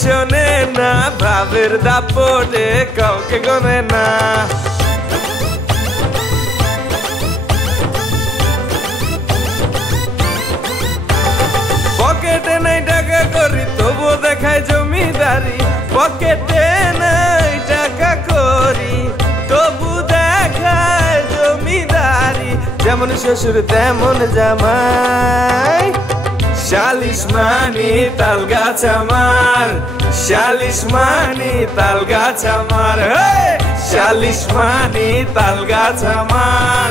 শোনে না, ভাবের দাপটে কাউকে গনে না। পকেটে নাই টাকা করি তবুও দেখায় জমিদারি, পকেটে নাই টাকা করি তবু দেখায় জমিদারি। যেমন শ্বশুর তেমন জামাই, শালিশ মানি তাল গাছ আমার, শালিশ মানি তাল গাছ আমার, শালিশ মানি তাল গাছ আমার,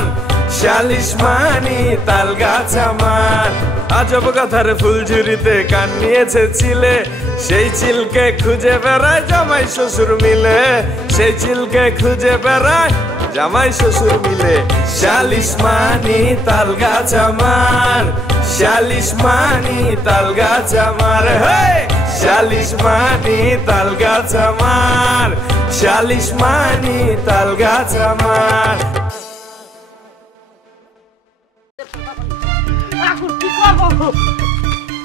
শালিশ মানি তাল গাছ আমার। আজব কথার ফুলঝুরিতে কান নিয়েছে ছিলে, সেই চিলকে খুঁজে বেড়ায় জামাই শ্বশুর মিলে, সেই চিলকে খুঁজে বেড়ায় জামাই শ্বশুর মিলে। শালিশ মানি তাল গাছ আমার, শালিশ মানি তাল গাছ আমার, শালিশ মানি তাল গাছ আমার, শালিশ মানি তাল গাছ আমার।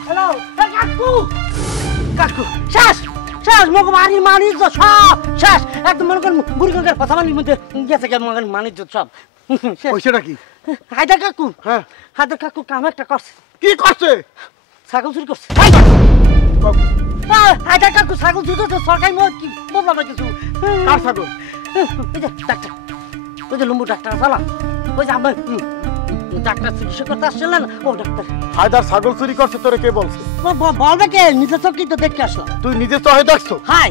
হ্যালো কাকু, কাকু শেষ শেষ মগ মারি মানিজ সব শেষ একদম মনে করেন বুড়িগঙ্গার কথা মানির মধ্যে গেছে কেন মানিজ সব। পয়সাটা কি? হায়দার কাকু, হ্যাঁ হায়দার কাকু কাম একটা করছে। কি করছে? ছাগল চুরি করছে। হায়দার কাকু ছাগল চুরি করছে, সরকারি মত কি বললাম না কিছু। কার ছাগল? ওই যে ডাক্তার, ওই যে লম্বু ডাক্তার চালাম, ওই যে আমার ডাক্তার চিকিৎসা করতে আসছিলেন ও ডাক্তার। হায়দার ছাগল চুরি করছে তোরে কে বলছে? বলবে কে? নিজে চোখেই তো দেখতে আসলাম। তুই নিজে চোখে দেখছো? হাই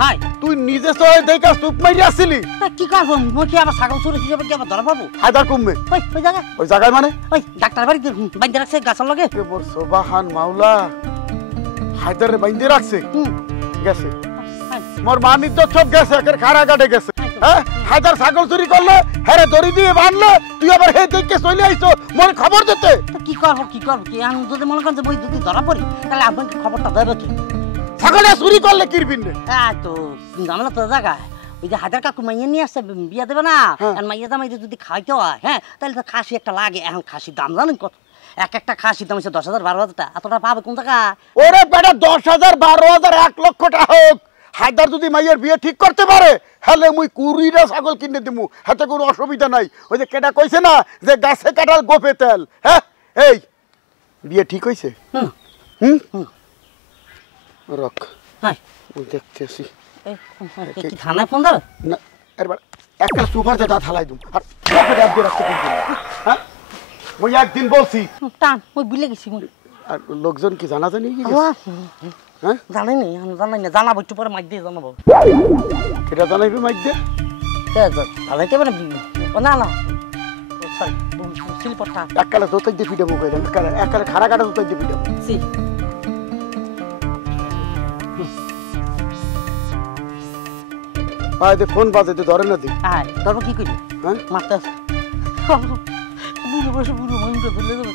হাই তুই নিজে চোখে দেখা চুপ মারি আসছিলি? কি করবো মই কি আবার ছাগল চুরি হিসেবে কি আবার ধরা পাবো? হায়দার কমবে ওই জায়গায়, ওই জায়গায় মানে ওই ডাক্তার বাড়িতে বাইন্ধে রাখছে গাছের লগে। সোবাহান মাওলা, হায়দারে বাইন্ধে রাখছে গেছে মোর মান ইজ্জত সব গেছে, একের খাড়া কাটে গেছে। হ্যাঁ হায়দার ছাগল চুরি করলে হ্যাঁ দড়ি দিয়ে বাঁধলে তুই আবার হে দেখে চলে আইছো মোর খবর দিতে। কি করবো কি করবো কি আমি যদি মনে করেন যে মই যদি ধরা পড়ি তাহলে আপনাকে খবরটা দেবে কি? ছাগলে চুরি করলে কিরবিন রে? তো জানলা তো জায়গায় ওই যে হায়দার কাকু মাইয়া নিয়ে আসছে বিয়া দেবে না, আর মাইয়া দামাই যদি খাইতে হয় হ্যাঁ তাহলে তো খাসি একটা লাগে। এখন খাসির দাম জানেন কত? এক একটা খাসির দাম হচ্ছে 10,000 12,000 টাকা। এতটা পাবে কোন টাকা? ওরে বেটা 10,000 12,000 1 লক্ষ টাকা হোক, হায়দার যদি মাইয়ের বিয়ে ঠিক করতে পারে হলে মুই 20টা ছাগল কিনে দিমু, হাতে কোনো অসুবিধা নাই। ওই যে কেটা কইছে না যে গাছে কাটাল গোপে তেল। হ্যাঁ এই বিয়ে ঠিক হইছে? রক ওই দেখতেছি কি থানায় ফোন দাও না এবার একটা সুপার যেটা থালাই দিম আর পকেটে আপ দিয়ে রাখতে পারবি। হ্যাঁ মুই একদিন বলছি টান ওই ভুলে গেছি মুই। আর লোকজন কি জানাজানি কি হ্যাঁ জানি না জানাবো একটু পরে মাইক দিয়ে জানাবো। এটা জানাইবি মাইক দিয়ে? ভালোইতে মানে না না সরি শিল্পটা এককালে দোতাই দিয়ে পিটাবো কইলাম, এককালে খাড়া কাটা দোতাই দিয়ে পিটাবো। আয় দে ফোন বাজে, ধরে না দি। আয় ধরবো কি করি? হ্যাঁ মারতে বুড়ো বসে বুড়ো মনটা ধরলে যাবে।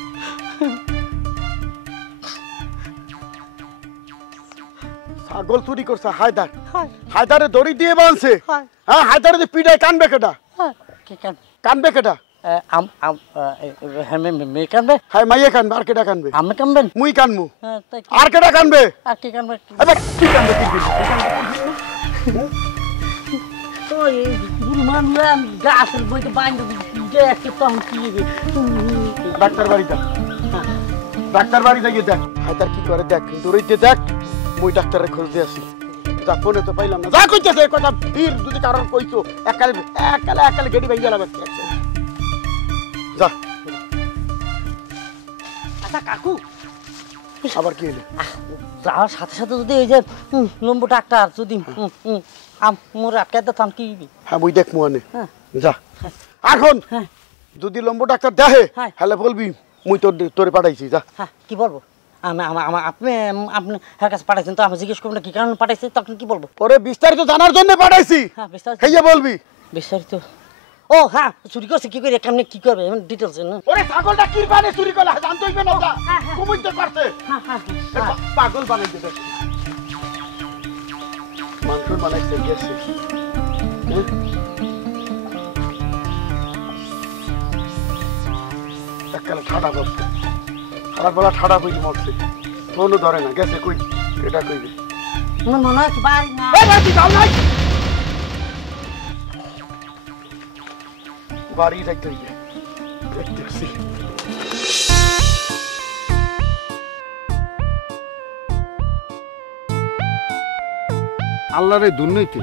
ছাগল চুরি করছে হায়দার, হায়দারে দড়ি দিয়ে বাঁধছে। হ্যাঁ হায়দারে যে পিটায় কানবে কেটা? কানবে কেটা? মেয়ে কানবে? হ্যাঁ মাইয়ে কানবে, আর কেটা কানবে? আমি কানবেন? মুই কানবো, আর কেটা কানবে? আর কে কানবে? কি কানবে? কি ডাক্তার বাড়িটা, ডাক্তার বাড়িতে গিয়ে দেখ হায়দার কি করে দেখ, দড়িতে দেখ। মুই ডাক্তারের খোঁজ দিয়ে আসি, যা ফোনে তো পাইলাম না। যা কইতেছে কথা ফির যদি কারণ কইছো একালে গেড়ি ভাই গেলাম। যা। আচ্ছা কাকু আবার কি হলো? যাওয়ার সাথে সাথে যদি ওই যে লম্বু ডাক্তার যদি মোর আটকে দিতাম কি? হ্যাঁ মুই দেখ মুয়ানে যা। এখন যদি লম্বু ডাক্তার দেখে হলে বলবি মুই তোরে পাঠাইছি। যা। হ্যাঁ কি বলবো? আপনি আপনার কাছে পাঠাইছেন তো আমি জিজ্ঞেস করবো না কি কারণে পাঠাইছি, তখন কি বলবো? পরে বিস্তারিত জানার জন্য পাঠাইছি। হ্যাঁ বিস্তারিত বলবি বিস্তারিত। ও হ্যাঁ চুরি করছে কি করে কেমনে কি করবে ডিটেইলস না? ওরে ছাগলটা কি বানে চুরি করলা জানতো হইবে না? কুমুইতে পারছে পাগল বানাই দিবে। মাংস বানাইছে গেছে এককালে ঠাডা করছে, খারাপ বেলা ঠাডা কই মরছে, ফোনও ধরে না। গেছে কই এটা কইবে আমার মনে হয় বাড়ি না তুই যাও নাই বাড়ি যাইতে হইবে দেখতেছি আল্লাহর এই দুর্নীতি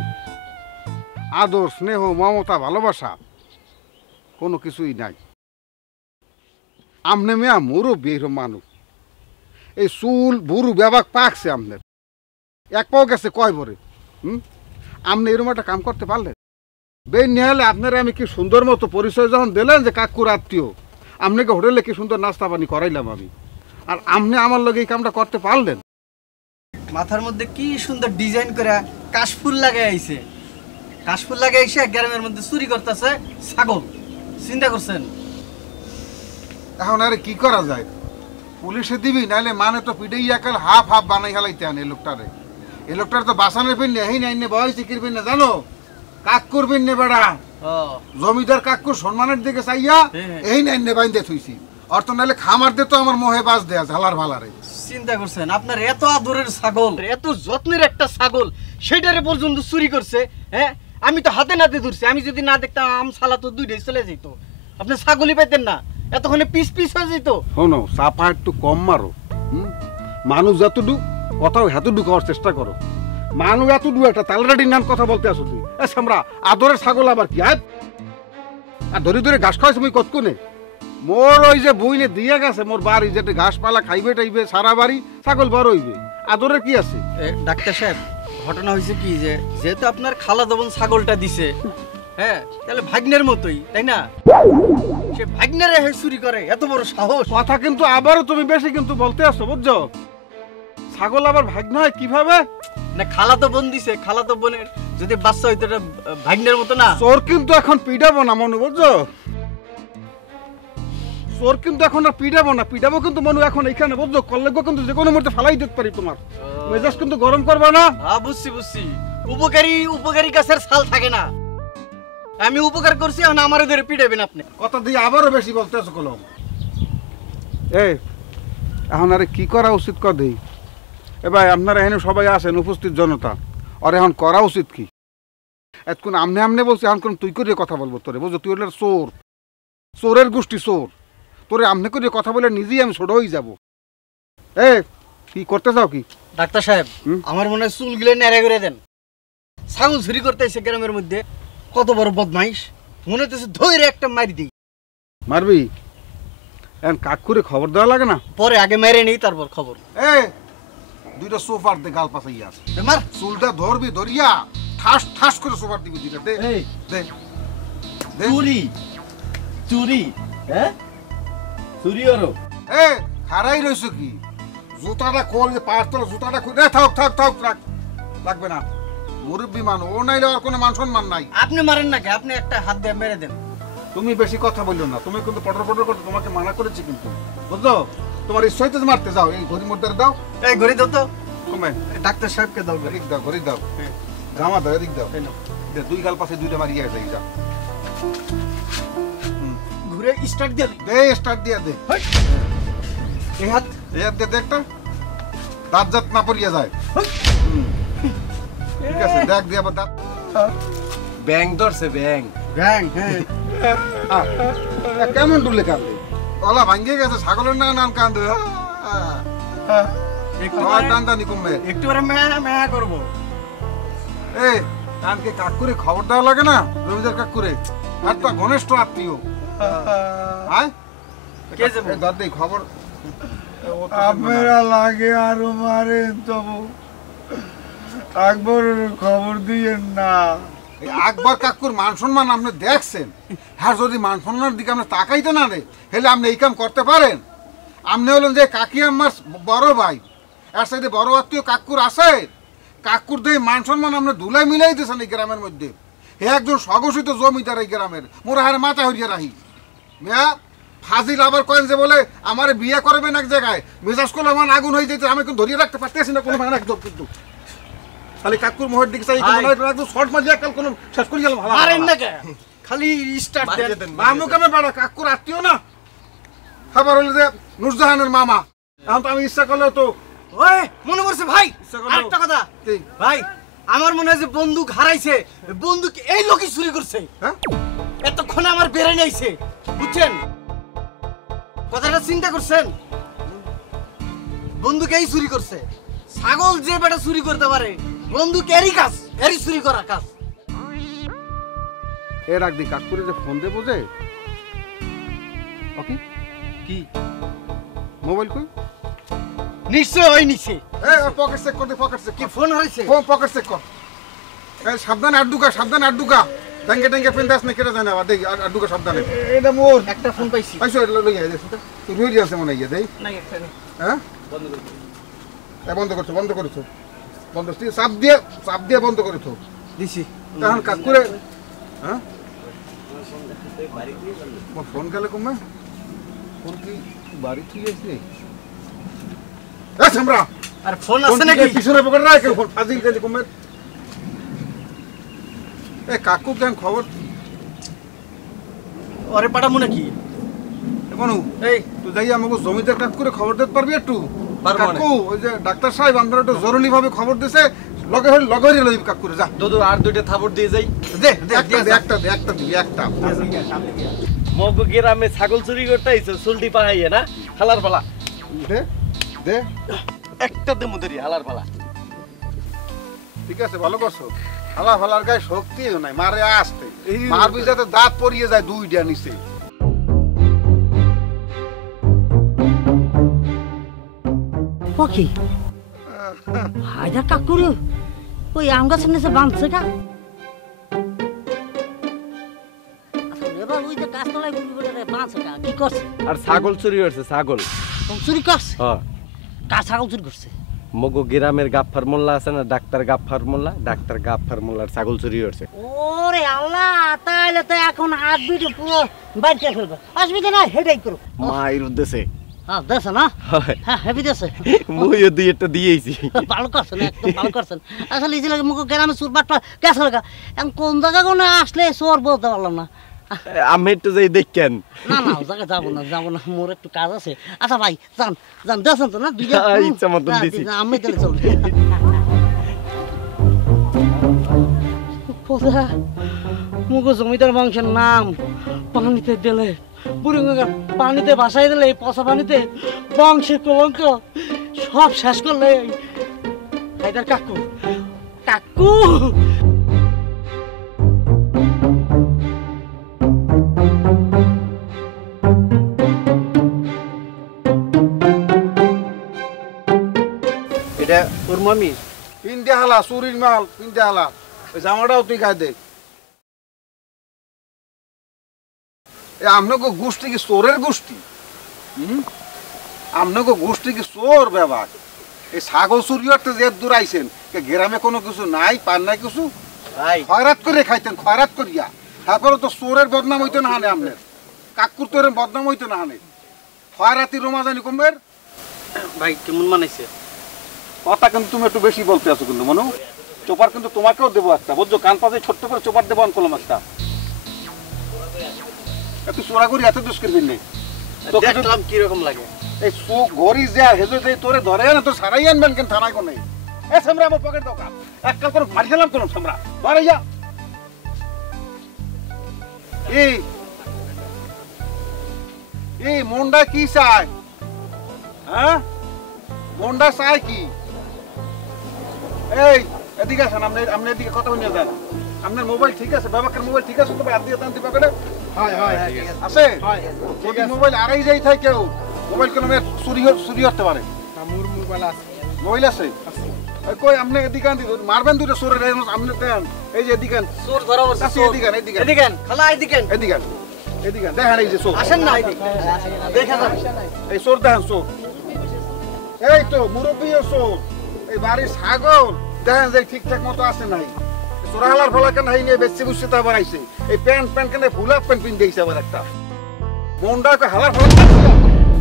আদর স্নেহ মমতা ভালোবাসা কোনো কিছুই নাই। আমনে মেয়া মুরব্বী এরকম মানুষ, এই চুল বুড়ু ব্যাবাক পাকছে আমনের, এক পাও গেছে কয় বরে। আপনি এরকম একটা কাম করতে পারলেন? বেন নিহালে আপনারা আমি কি সুন্দর মতো পরিচয় যখন দিলেন যে কাকুর আত্মীয়, আপনাকে হোটেলে কি সুন্দর নাস্তা পানি করাইলাম আমি, আর আপনি আমার লগে এই কামটা করতে পারলেন? মাথার মধ্যে কি সুন্দর ডিজাইন করে কাশফুল লাগাই আইছে, কাশফুল লাগাই এসে গ্রামের মধ্যে চুরি করতেছে ছাগল। চিন্তা করছেন? এখন আরে কি করা যায়? পুলিশে দিবি নাহলে মানে তো পিঠে ইয়াকাল হাফ হাফ বানাই হেলাইতে আন এই লোকটারে। এই লোকটার তো বাসানের পিনে এই নাই বয়স চিকির পিনে জানো কাক করবেন নে বেড়া জমিদার কাকুর সম্মানের দিকে চাইয়া এই নাই নে বাইন্দে থুইছি অর্থ নাহলে খামার দে তো আমার মোহে বাস দেয়া ঝালার ভালারে। চিন্তা করছেন আপনার এত আদরের ছাগল, এত যত্নের একটা ছাগল, সেটারে পর্যন্ত চুরি করছে। হ্যাঁ, আমি তো হাতে নাতে ধরছি, আমি যদি না দেখতাম আম সালা তো দুইটাই চলে যেত, আপনি ছাগলই পাইতেন না, এতক্ষণে পিস পিস হয়ে যেত। শোনো চাপা একটু কম মারো, মানুষ যতটুকু কথাও হেতটুকু হওয়ার চেষ্টা করো। মানুষ এতটুকু একটা তালরাটির নাম কথা বলতে আসো তুই আমরা আদরের ছাগল আবার কি আর ধরে ধরে ঘাস খাওয়াইছে মুই কতক্ষণে মোর ওই যে বইনে দিয়ে গেছে মোর বাড়ি যেটা ঘাস পালা খাইবে টাইবে সারা বাড়ি ছাগল বড় হইবে, আদরের কি আছে? ডাক্তার সাহেব ঘটনা হয়েছে কি যে যেহেতু আপনার খালা দবন ছাগলটা দিছে, হ্যাঁ তাহলে ভাগ্নের মতোই তাই না, সে ভাগ্নের চুরি করে এত বড় সাহস। কথা কিন্তু আবারও তুমি বেশি কিন্তু বলতে আসছো বুঝছো, ছাগল আবার ভাগ্ন হয় কিভাবে? না খালা তো বোন দিছে, খালা তো বোনের যদি বাচ্চা হইতো এটা ভাগ্নের মতো না। চোর কিন্তু এখন পিডাবো না মনে বুঝছো, চোর কিন্তু এখন আর পিডাবো না, পিডাবো কিন্তু মনে এখন এখানে বুঝছো, কলেজ কিন্তু যে কোনো মুহূর্তে ফালাই দিতে পারি, তোমার মেজাজ কিন্তু গরম করবা না। হ্যাঁ বুঝছি বুঝছি, উপকারী গাছের ছাল থাকে না, আমি উপকার করছি এখন আমার ধরে পিটাবেন আপনি। কথা দিয়ে আবারও বেশি বলতে আছো কলম। এই এখন আরে কি করা উচিত কদেই? এ ভাই আপনারা এখানে সবাই আসেন উপস্থিত জনতা, আর এখন করা উচিত কি? এতক্ষণ আমনে আমনে বলছি, এখন কোন তুই করে কথা বলবো তোরে বুঝছো, তুই হলে চোর, চোরের গোষ্ঠী চোর, তোরে আমনে করে কথা বলে নিজেই আমি ছোট হয়ে যাবো। এ কি করতে চাও কি? ডাক্তার সাহেব আমার মনে হয় চুলগুলো নেড়ে করে দেন, ছাগল চুরি করতে এসে গ্রামের মধ্যে কত বড় বদমাইশ, মনে হচ্ছে ধরে একটা মারি দিই। মারবি? এখন কাক করে খবর দেওয়া লাগে না? পরে আগে মেরে নেই তারপর খবর। এ দুইটা সোফার দে গাল পাশাইয়া আছে, মার চুলটা ধরবি ধরিয়া ঠাস ঠাস করে সোফার দিবি দুইটা দে। এই দে চুরি চুরি, হ্যাঁ চুরি ওরো এ খারাই রইছো কি? জুতাটা খোল, যে পাঁচ তলা জুতাটা খুলে থাক থাক থাক রাখ, লাগবে না, মুরব্বী মান ও নাইলে আর কোনো মান সম্মান নাই। আপনি মারেন না কে, আপনি একটা হাত দিয়ে মেরে দেন। তুমি বেশি কথা বললো না, তুমি কিন্তু পটর পটর করতে তোমাকে মানা করেছি কিন্তু বুঝছো, তোমার ইচ্ছাইতে মারতে যাও, এই ঘড়ি মধ্যে দাও, এই ঘড়ি দাও তো, কমে ডাক্তার সাহেবকে দাও ঘড়ি। এদিক দাও, ঘড়ি দাও, জামা দাও, এদিক দাও, দে দুই গাল পাশে দুইটা মারিয়া যাই যা, ঘুরে স্টার্ট দিয়ে দে স্টার্ট দিয়া দে, এই হাত এই হাত দিয়ে দেখটা দাঁত জাত না পড়িয়া যায়। ঠিক আছে দেখ দিয়ে আবার দাঁত ব্যাং ধরছে ব্যাং। ব্যাং। হ্যাঁ কেমন ডুলে কান্দে, গলা ভাঙ্গে গেছে ছাগলের না নাম কান্দে, টানটানি কমবে একটু পরে মেয়া মেয়া করবো। এই কানকে কাকুরে খবর দেওয়া লাগে না, জমিদার কাকুরে আর তো ঘনিষ্ঠ আত্মীয়, আয় কে যাবে? ধর দেই খবর আপনারা লাগে আরো মারেন তবু আকবরের খবর দিয়েন না। এই আকবর কাকুর মান সম্মান আপনি দেখছেন, হ্যাঁ যদি মান সম্মানের দিকে আপনি তাকাইতে না রে হেলে আপনি এই কাম করতে পারেন? আপনি হলেন যে কাকি আমার বড় ভাই, এর সাথে বড় আত্মীয় কাকুর আছে, কাকুর দিয়ে মান সম্মান আপনি ধুলাই মিলাই দিয়েছেন এই গ্রামের মধ্যে, হে একজন স্বঘোষিত জমিদার এই গ্রামের, মোরা হারে মাথা হরিয়া রাহি মেয়া ফাজিল আবার কয়েন যে বলে আমার বিয়ে করবেন এক জায়গায়, মেজাজ করলে আমার আগুন হয়ে যেতে, আমি কিন্তু ধরিয়ে রাখতে পারতেছি না কোনো মানে একদম, কিন্তু খালি কাকুর মোহের দিকে চাই একদম শর্ট মাঝে কাল কোনো শেষ করে গেল ভালো মারেন না কে, খালি স্টার্ট দেন। মামু কামে বেড়া কাকুর আত্মীয় না, খাবার হলে যে নুরজাহানের মামা, এখন তো আমি ইচ্ছা করলেও তো ওই মনে পড়ছে ভাই ইচ্ছা করলো। আরেকটা কথা কি? ভাই আমার মনে হয় যে বন্দুক হারাইছে বন্দুক এই লোকই চুরি করছে হ্যাঁ এতক্ষণ আমার বেড়ে নাইছে বুঝছেন কথাটা চিন্তা করছেন বন্দুক এই চুরি করছে ছাগল যে বেটা চুরি করতে পারে বন্দুক এরই কাজ এরই চুরি করা কাজ এর আগে কাকুরে যে ফোন দে বোঝে ওকে কি মোবাইল কই নিশ্চয় ওই নিচে এই পকেট চেক কর দে পকেট চেক কি কর ফোন হারাইছে ফোন পকেট চেক কর এই সাবধানে আট দুকা ডেঙ্গে ডেঙ্গে পেন্দাস না কেটে জানা দেই আট দুকা সাবধানে এটা মোর একটা ফোন পাইছি পাইছো লই আই দেছ তো রুই আছে মনে হয় দেই নাই একটা নেই হ্যাঁ বন্ধ করছো বন্ধ চাপ দিয়ে বন্ধ করেছো দিছি তখন কাকুরে হ্যাঁ ফোন গেলে কমে ফোন কি বাড়ি ঠিক আছে আমরা আর ফোন আছে নাকি পিছনে পকেট রাখ ফোন ফাজিল গেলে কমে এ কাকু কেন খবর ওরে পাঠাবো নাকি এখন এই তুই যাই আমাকে জমিদার কাকুরে খবর দিতে পারবি একটু পারবো না। কাকু ওই যে ডাক্তার সাহেব আমরা একটু জরুরি ভাবে খবর দিছে লগে লই কাকুরে যা দুদু আর দুইটা থাপড় দিয়ে যাই দে একটা দিবি একটা মগো গ্রামে ছাগল চুরি করতে আইছো চুলটি পাহাইয়ে না হালার পালা দে একটা দে মুদেরি হালার পালা ঠিক আছে ভালো করছো হালা ফালার গায়ে শক্তি নাই মারে আসতে মারবি যাতে দাঁত পড়িয়ে যায় দুইটা নিচে ওকে হায়দার কাকুরে ওই আম গাছের নিচে বাঁধছে কা এবার ওই যে গাছতলায় গুলি করে বাঁধছে কা কি করছে আর ছাগল চুরি হয়েছে ছাগল চুরি করছে হ্যাঁ কার ছাগল চুরি করছে মগো গ্রামের গাফফার মোল্লা আছে না ডাক্তার গাফফার মোল্লার ছাগল চুরি হয়েছে ওরে আল্লাহ তাহলে তো এখন হাত দুটো পুরো বাড়িতে ফেলবে অসুবিধা নাই হেডাই করো মায়ের উদ্দেশ্যে হ্যাঁ দেশে না হয় হ্যাঁ হেভি দেশে মুইও দুই একটা দিয়েছি ভালো করছেন একদম ভালো করছেন আসলে এই যে মুখ গ্রামে চোর বাটপা গেছে লাগা এখন কোন জায়গা কোনো আসলে চোর বলতে পারলাম না আমি একটু যাই দেখেন না না ও জায়গায় যাবো না মোর একটু কাজ আছে আচ্ছা ভাই যান দেশেন তো না দুইটা ইচ্ছা মতন দিছি। আমি তাহলে চলবে কোথা মুখ জমিদার বংশের নাম পানিতে দিলে বুড়ি পানিতে ভাসাই দিলে এই পচা পানিতে বংশের কলঙ্ক সব শেষ করলে হায়দার কাকু কাকু এটা ওর মামি পিন্ডে হালা চুরির মাল পিন্ডে হালা ওই জামাটাও তুই গায়ে দে আপনাকে গোষ্ঠী কি চোরের গোষ্ঠী আপনাকে গোষ্ঠী কি চোর ব্যাপার এই ছাগল চুরি করতে যে দূর আইছেন গ্রামে কোনো কিছু নাই পান নাই কিছু ভাই খয়রাত করে খাইতেন খয়রাত করিয়া তারপরে তো চোরের বদনাম হইতো না হানে আপনার কাকুর তোরের বদনাম হইতো না হানে খয়রাতি রোমা জানি কমবের ভাই কেমন মানাইছে কথা কিন্তু তুমি একটু বেশি বলতে আছো কিন্তু মনু চোপার কিন্তু তোমাকেও দেবো একটা বুঝছো কান পাশে ছোট্ট করে চোপার দেবো আনকলম একটা এত চোরা করি এত দুষ্কর দিন নেই দেখলাম কিরকম লাগে এই চোখ ঘড়ি যা হেজো যে তোরে ধরে না তো সারাই আনবেন কেন থানায় কোনে এ সামরা আমার পকেট দোকান এককাল করে মারি খেলাম কোন সামরা ধরে যা এই মন্ডা কি চায় হ্যাঁ মন্ডা চায় কি এই এদিকে আসেন আপনি এদিকে কথা নিয়ে যান আপনার মোবাইল ঠিক আছে বাবাকের মোবাইল ঠিক আছে তো হাত দিয়ে দান দিবা করে আছে যদি মোবাইল আড়াই যাই থাকে কেউ মোবাইল কোনো চুরি করতে পারে মোবাইল আছে কই আপনি এদিকে মারবেন দুটো চোরের আপনি দেন এই যে এদিকে চোর ধরা বসে এদিকে খালা এদিকে দেখেন এই যে চোর আসেন না এদিকে দেখা যাবে এই চোর দেখেন চোর এই তো মুরব্বী চোর এই বাড়ির ছাগল দেখেন যে ঠিকঠাক মতো আছে নাই চোরাহালার ফলা কেন হাই নিয়ে বেশি বুঝছে তা আবার আইছে এই প্যান্ট কেন ফুল হাফ প্যান্ট পিন দিয়েছে আবার একটা মনটা হালার ফলা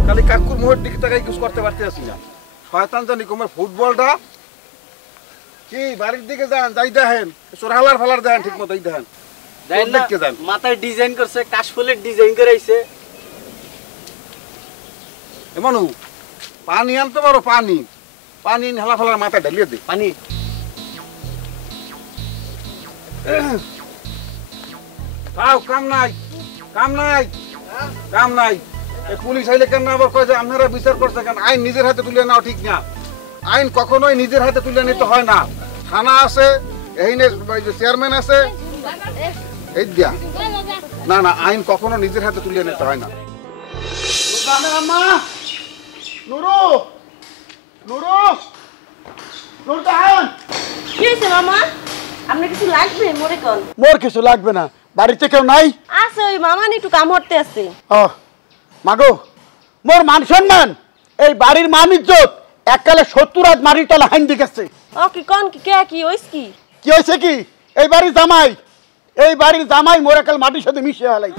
খালি কাকুর মোহের দিকে তাকাই কিছু করতে পারতে আসি না শয়তান জানি কোমের ফুটবলটা কি বাড়ির দিকে যান যাই দেখেন চোরাহালার ফলার দেখেন ঠিক মতো এই দেখেন মাথায় ডিজাইন করছে কাশফুলের ডিজাইন করাইছে এমনও পানি আনতে পারো পানি পানি হেলা ফেলার মাথায় ঢালিয়ে দে পানি খাও কাম নাই কাম নাই কাম নাই এই পুলিশ আইলে কেন আবার কয় যে আপনারা বিচার করছে কেন আইন নিজের হাতে তুলে নাও ঠিক না আইন কখনোই নিজের হাতে তুলে নিতে হয় না থানা আছে এইনে চেয়ারম্যান আছে এই দিয়া না না আইন কখনো নিজের হাতে তুলে নিতে হয় না আম্মা নুরু নুরু নুরু তাহান কি হয়েছে মামা আপনার কিছু লাগবে মোরে কোন মোর কিছু লাগবে না বাড়িতে কেউ নাই আছে ওই মামা একটু কাম করতে আছে ও মাগো মোর মান সম্মান এই বাড়ির মান ইজ্জত এককালে 70 রাত মারির তলে হাইন দিকেছে ও কি কোন কি কে কি হইছ কি কি হয়েছে কি এই বাড়ির জামাই মোর একাল মাটির সাথে মিশে হালাই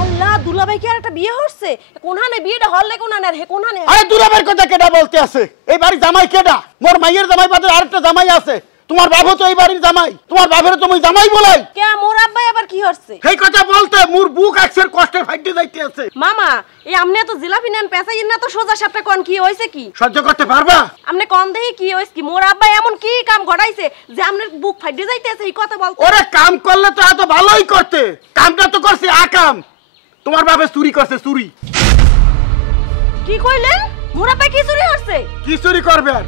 আল্লাহ দুলাভাই কি আর একটা বিয়ে হচ্ছে কোনখানে বিয়েটা হল কোনখানে আর হে কোনখানে আরে দুলাবের কথা কেডা বলতে আছে এই বাড়ির জামাই কেডা মোর মাইয়ের জামাই বাদে আরেকটা জামাই আছে তোমার বাবু তো এই বাড়ির জামাই তোমার বাপের তুমি জামাই বলাই কে মোর আব্বাই আবার কি হচ্ছে এই কথা বলতে মোর বুক আকসের কষ্টে ফাইটে যাইতে আছে মামা এই আমনে তো জিলাপি নেন পেছাই না তো সোজা সাপটা কোন কি হইছে কি সহ্য করতে পারবা আমনে কোন দেহি কি হইছে কি মোর আব্বাই এমন কি কাম ঘটাইছে যে আমনের বুক ফাইটে যাইতেছে এই কথা বলতে ওরে কাম করলে তো এত ভালোই করতে কামটা তো করছে আকাম তোমার বাপে চুরি করছে চুরি কি কইলেন মোর আব্বাই কি চুরি করছে কি চুরি করবে আর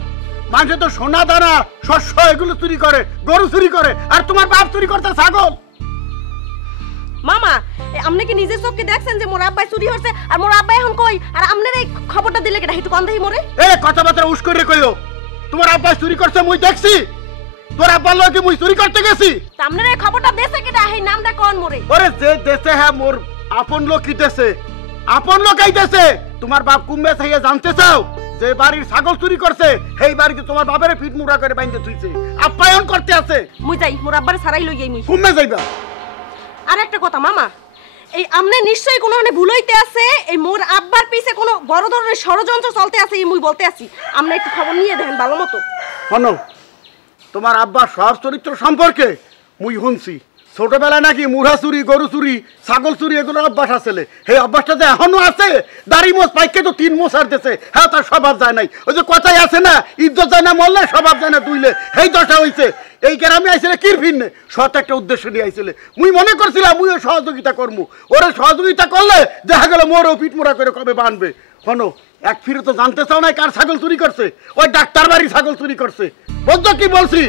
মানুষ তো সোনা দানা শস্য এগুলো চুরি করে গরু চুরি করে আর তোমার বাপ চুরি করতে ছাগল মামা আপনি কি নিজের চোখে দেখছেন যে মোর আব্বাই চুরি হচ্ছে আর মোর আব্বাই এখন কই আর আপনার এই খবরটা দিলে কেটা একটু কম দেই মোরে এ কথাবার্তা উস করে কইও তোমার আব্বা চুরি করছে মুই দেখছি তোর আব্বার লগে মুই চুরি করতে গেছি তা আপনার এই খবরটা দেছে কেটা এই নামটা কোন মোরে ওরে যে দেশে হ্যাঁ মোর আপন লোক কি দেশে আপন লোক এই দেশে তোমার বাপ কুম্বে চাইয়ে জানতে চাও যে বাড়ির ছাগল চুরি করছে সেই বাড়িতে তোমার বাপের পিঠ মুড়া করে বাইন্ধে থুইছে আপ্যায়ন করতে আছে মুই যাই মোর আব্বারে ছাড়াই লই যাই মুই কুম্বে যাইবা আর একটা কথা মামা এই আমনে নিশ্চয়ই কোনো ভুল হইতে আছে এই মোর আব্বার পিছে কোনো বড় ধরনের ষড়যন্ত্র চলতে আছে এই মুই বলতে আছি আপনি একটু খবর নিয়ে দেখেন ভালো মতো শোনো তোমার আব্বার সব চরিত্র সম্পর্কে মুই শুনছি ছোটবেলায় নাকি মুড়া চুরি গরু চুরি ছাগল চুরি এগুলোর অভ্যাস আছে সেই অভ্যাসটা যে এখনো আছে দাড়ি মোছ পাইকে তো 3 মোছ আর দিছে হ্যাঁ তার স্বভাব যায় নাই ওই যে কথাই আছে না ইজ্জত যায় না মরলে স্বভাব যায় না দুইলে সেই দশা হইছে এই গ্রামে আইছিলে কির ভিন্নে সৎ একটা উদ্দেশ্য নিয়ে আইছিলে মুই মনে করছিলাম মুইও সহযোগিতা করবো ওরে সহযোগিতা করলে দেখা গেল মোরও পিঠ মোড়া করে কবে বানবে শোনো এক ফিরে তো জানতে চাও না কার ছাগল চুরি করছে ওই ডাক্তার বাড়ি ছাগল চুরি করছে বলতো কি বলছি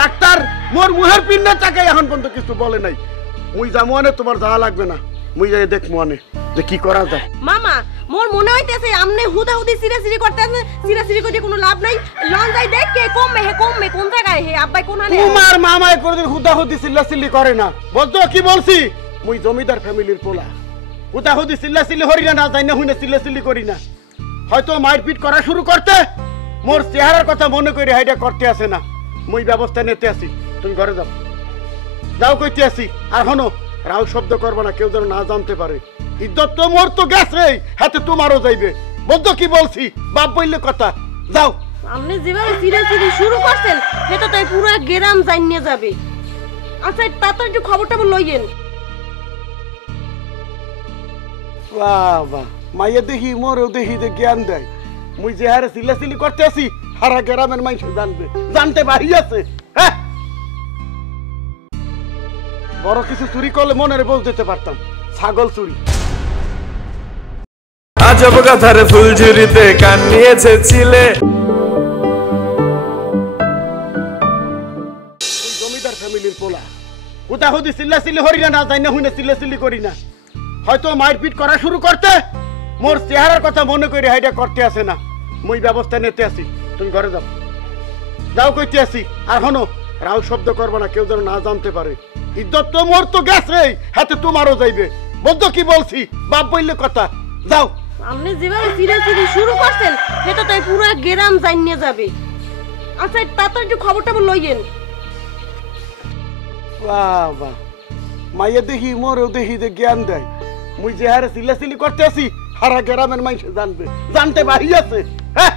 ডাক্তার মোর মুহের পিন্নে তাকাই এখন পর্যন্ত কিছু বলে নাই মুই যাবো আনে তোমার যাওয়া লাগবে না মুই যাই দেখবো আনে যে কি করা যায় মামা মোর মনে হইতেছে আমনে হুদাহুদি সিরিয়াসলি করতেছে সিরিয়াসলি করে কোনো লাভ নাই লন যাই দেখ কে কমবে কোন জায়গায় হে আব্বাই কোন আনে তোমার মামাই কোনদিন হুদাহুদি চিল্লাচিল্লি করে না বলতো কি বলছি মুই জমিদার ফ্যামিলির পোলা হুদাহুদি চিল্লাচিল্লি হরি না যাই না হুইনা চিল্লাচিল্লি করি না হয়তো মারপিট করা শুরু করতে মোর চেহারার কথা মনে করি হাইটা করতে আসে না মুই ব্যবস্থা নিতে আসি তুমি ঘরে যাও যাও কইতে আসি আর হনো রাও শব্দ করবে না কেউ যেন না জানতে পারে ইজ্জত তো মোর তো গেছে হাতে তোমারও যাইবে বলতো কি বলছি বাপ বললে কথা যাও আপনি যেভাবে সিরিয়াসলি শুরু করছেন সেটা তাই পুরো গ্রাম জানিয়ে যাবে আচ্ছা তাড়াতাড়ি একটু খবরটা লইয়েন বাবা মাইয়া দেখি মোরও দেখি যে জ্ঞান দেয় মুই যে হারে চিল্লাচিল্লি করতে আসি হারা গ্রামের মানুষ জানবে জানতে বাড়ি আছে হ্যাঁ বড় কিছু চুরি করলে মনের বোঝ দিতে পারতাম ছাগল চুরি আজব কথার ফুলঝুরিতে কান নিয়েছে ছিলে জমিদার ফ্যামিলির পোলা হুদাহুদি চিল্লাচিল্লি হরি না যাই না হুইনা চিল্লাচিল্লি করি না হয়তো মারপিট করা শুরু করতে মোর চেহারার কথা মনে করি হাইটা করতে আসে না মুই ব্যবস্থা নিতে আসি তুমি ঘরে যাও যাও কইতে আসি আর হনো রাও শব্দ করবো না কেউ যেন না জানতে পারে ইজ্জত তো মোর তো গেছে হাতে তোমারও যাইবে বলতো কি বলছি বাপ বললে কথা যাও আপনি যেভাবে সিরিয়াসলি শুরু করছেন সেটা তাই পুরো গ্রাম জানিয়ে যাবে আচ্ছা তাড়াতাড়ি একটু খবরটা লইয়েন বাবা মাইয়া দেখি মোরও দেখি যে জ্ঞান দেয় মুই যে হারে চিল্লাচিল্লি করতে আসি হারা গ্রামের মানুষ জানবে জানতে বাড়ি আছে হ্যাঁ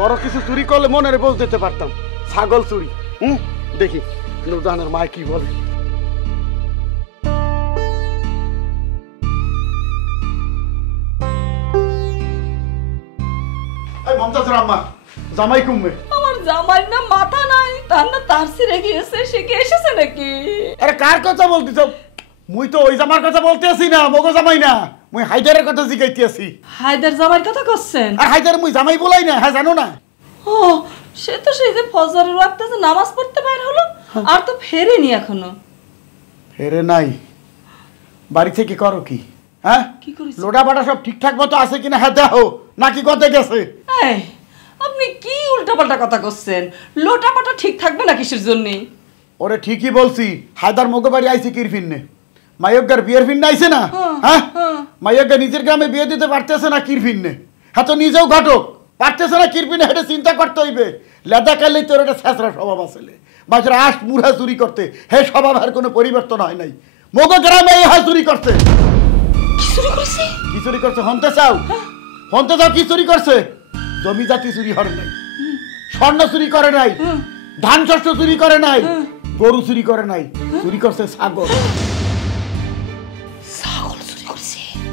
বড় কিছু চুরি করলে মনের বোঝ দিতে পারতাম ছাগল চুরি দেখি নুরজানের মা কি বলে তোর আম্মা জামাই কমবে আমার জামাই না মাথা নাই তার না তার সিরে গিয়েছে সে কি এসেছে নাকি আরে কার কথা বলতিস মুই তো ওই জামার কথা বলতে আসি না মগো জামাই না মুই হায়দারের কথা জিগাইতে আসি হায়দার জামাইর কথা করছেন আর হায়দার মুই জামাই বলাই না হ্যাঁ জানো না ও সে তো সেই যে ফজরের ওয়াক্তে যে নামাজ পড়তে বাইর হলো আর তো ফেরেনি এখনো ফেরে নাই বাড়ি থেকে করো কি হ্যাঁ কি করিস লোটা বাটা সব ঠিকঠাক মতো আছে কিনা হ্যাঁ দেখো নাকি কথা গেছে এই আপনি কি উল্টাপাল্টা কথা করছেন লোটাপাটা ঠিক থাকবে না কিসের জন্য ওরে ঠিকই বলছি হায়দার মগো বাড়ি আইছে কির ফিন্নে মাইয়গার বিয়ের ফিন্নে আইছে না হ্যাঁ মাইয়গা নিজের গ্রামে বিয়ে দিতে পারতেছে না কির ফিন্নে হ্যাঁ তো নিজেও ঘটক পারতেছে না কির ফিন্নে হেঁটে চিন্তা করতে হইবে লেদা কালেই তোর একটা ছেঁচড়া স্বভাব আসলে বাজার আশ মুড়া চুরি করতে হে স্বভাব আর কোনো পরিবর্তন হয় নাই মগো গ্রামে এই হাল চুরি করছে কি চুরি করছে হনতে চাও কি চুরি করছে জমি জাতি চুরি করে নাই স্বর্ণ চুরি করে নাই ধান শস্য চুরি করে নাই গরু চুরি করে নাই চুরি করছে ছাগল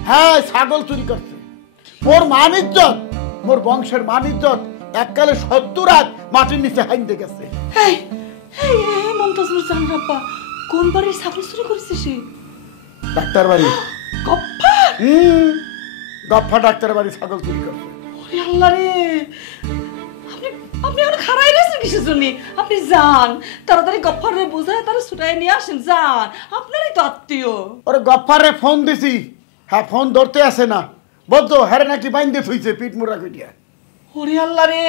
হ্যাঁ ছাগল চুরি করছে মোর মান ইজ্জত মোর বংশের মান ইজ্জত এককালে 70 রাত মাটির নিচে হাইন্দে গেছে মমতাজুর জান রাব্বা কোন বাড়ির ছাগল চুরি করেছে সে ডাক্তার বাড়ি গপ্পা গপ্পা ডাক্তার বাড়ি ছাগল চুরি করছে ওরে আল্লাহ রে আপনি আপনি এখন খারাই গেছেন কিসের জন্য আপনি যান তাড়াতাড়ি গপ্পারে বোঝায় তারা ছুটাই নিয়ে আসেন যান আপনারই তো আত্মীয় ওরে গপ্পারে ফোন দিছি হ্যাঁ ফোন ধরতে আসে না বলতো হ্যাঁ নাকি বাইন্দে থুইছে পিঠ মুড়া কইয়া ওরে আল্লাহ রে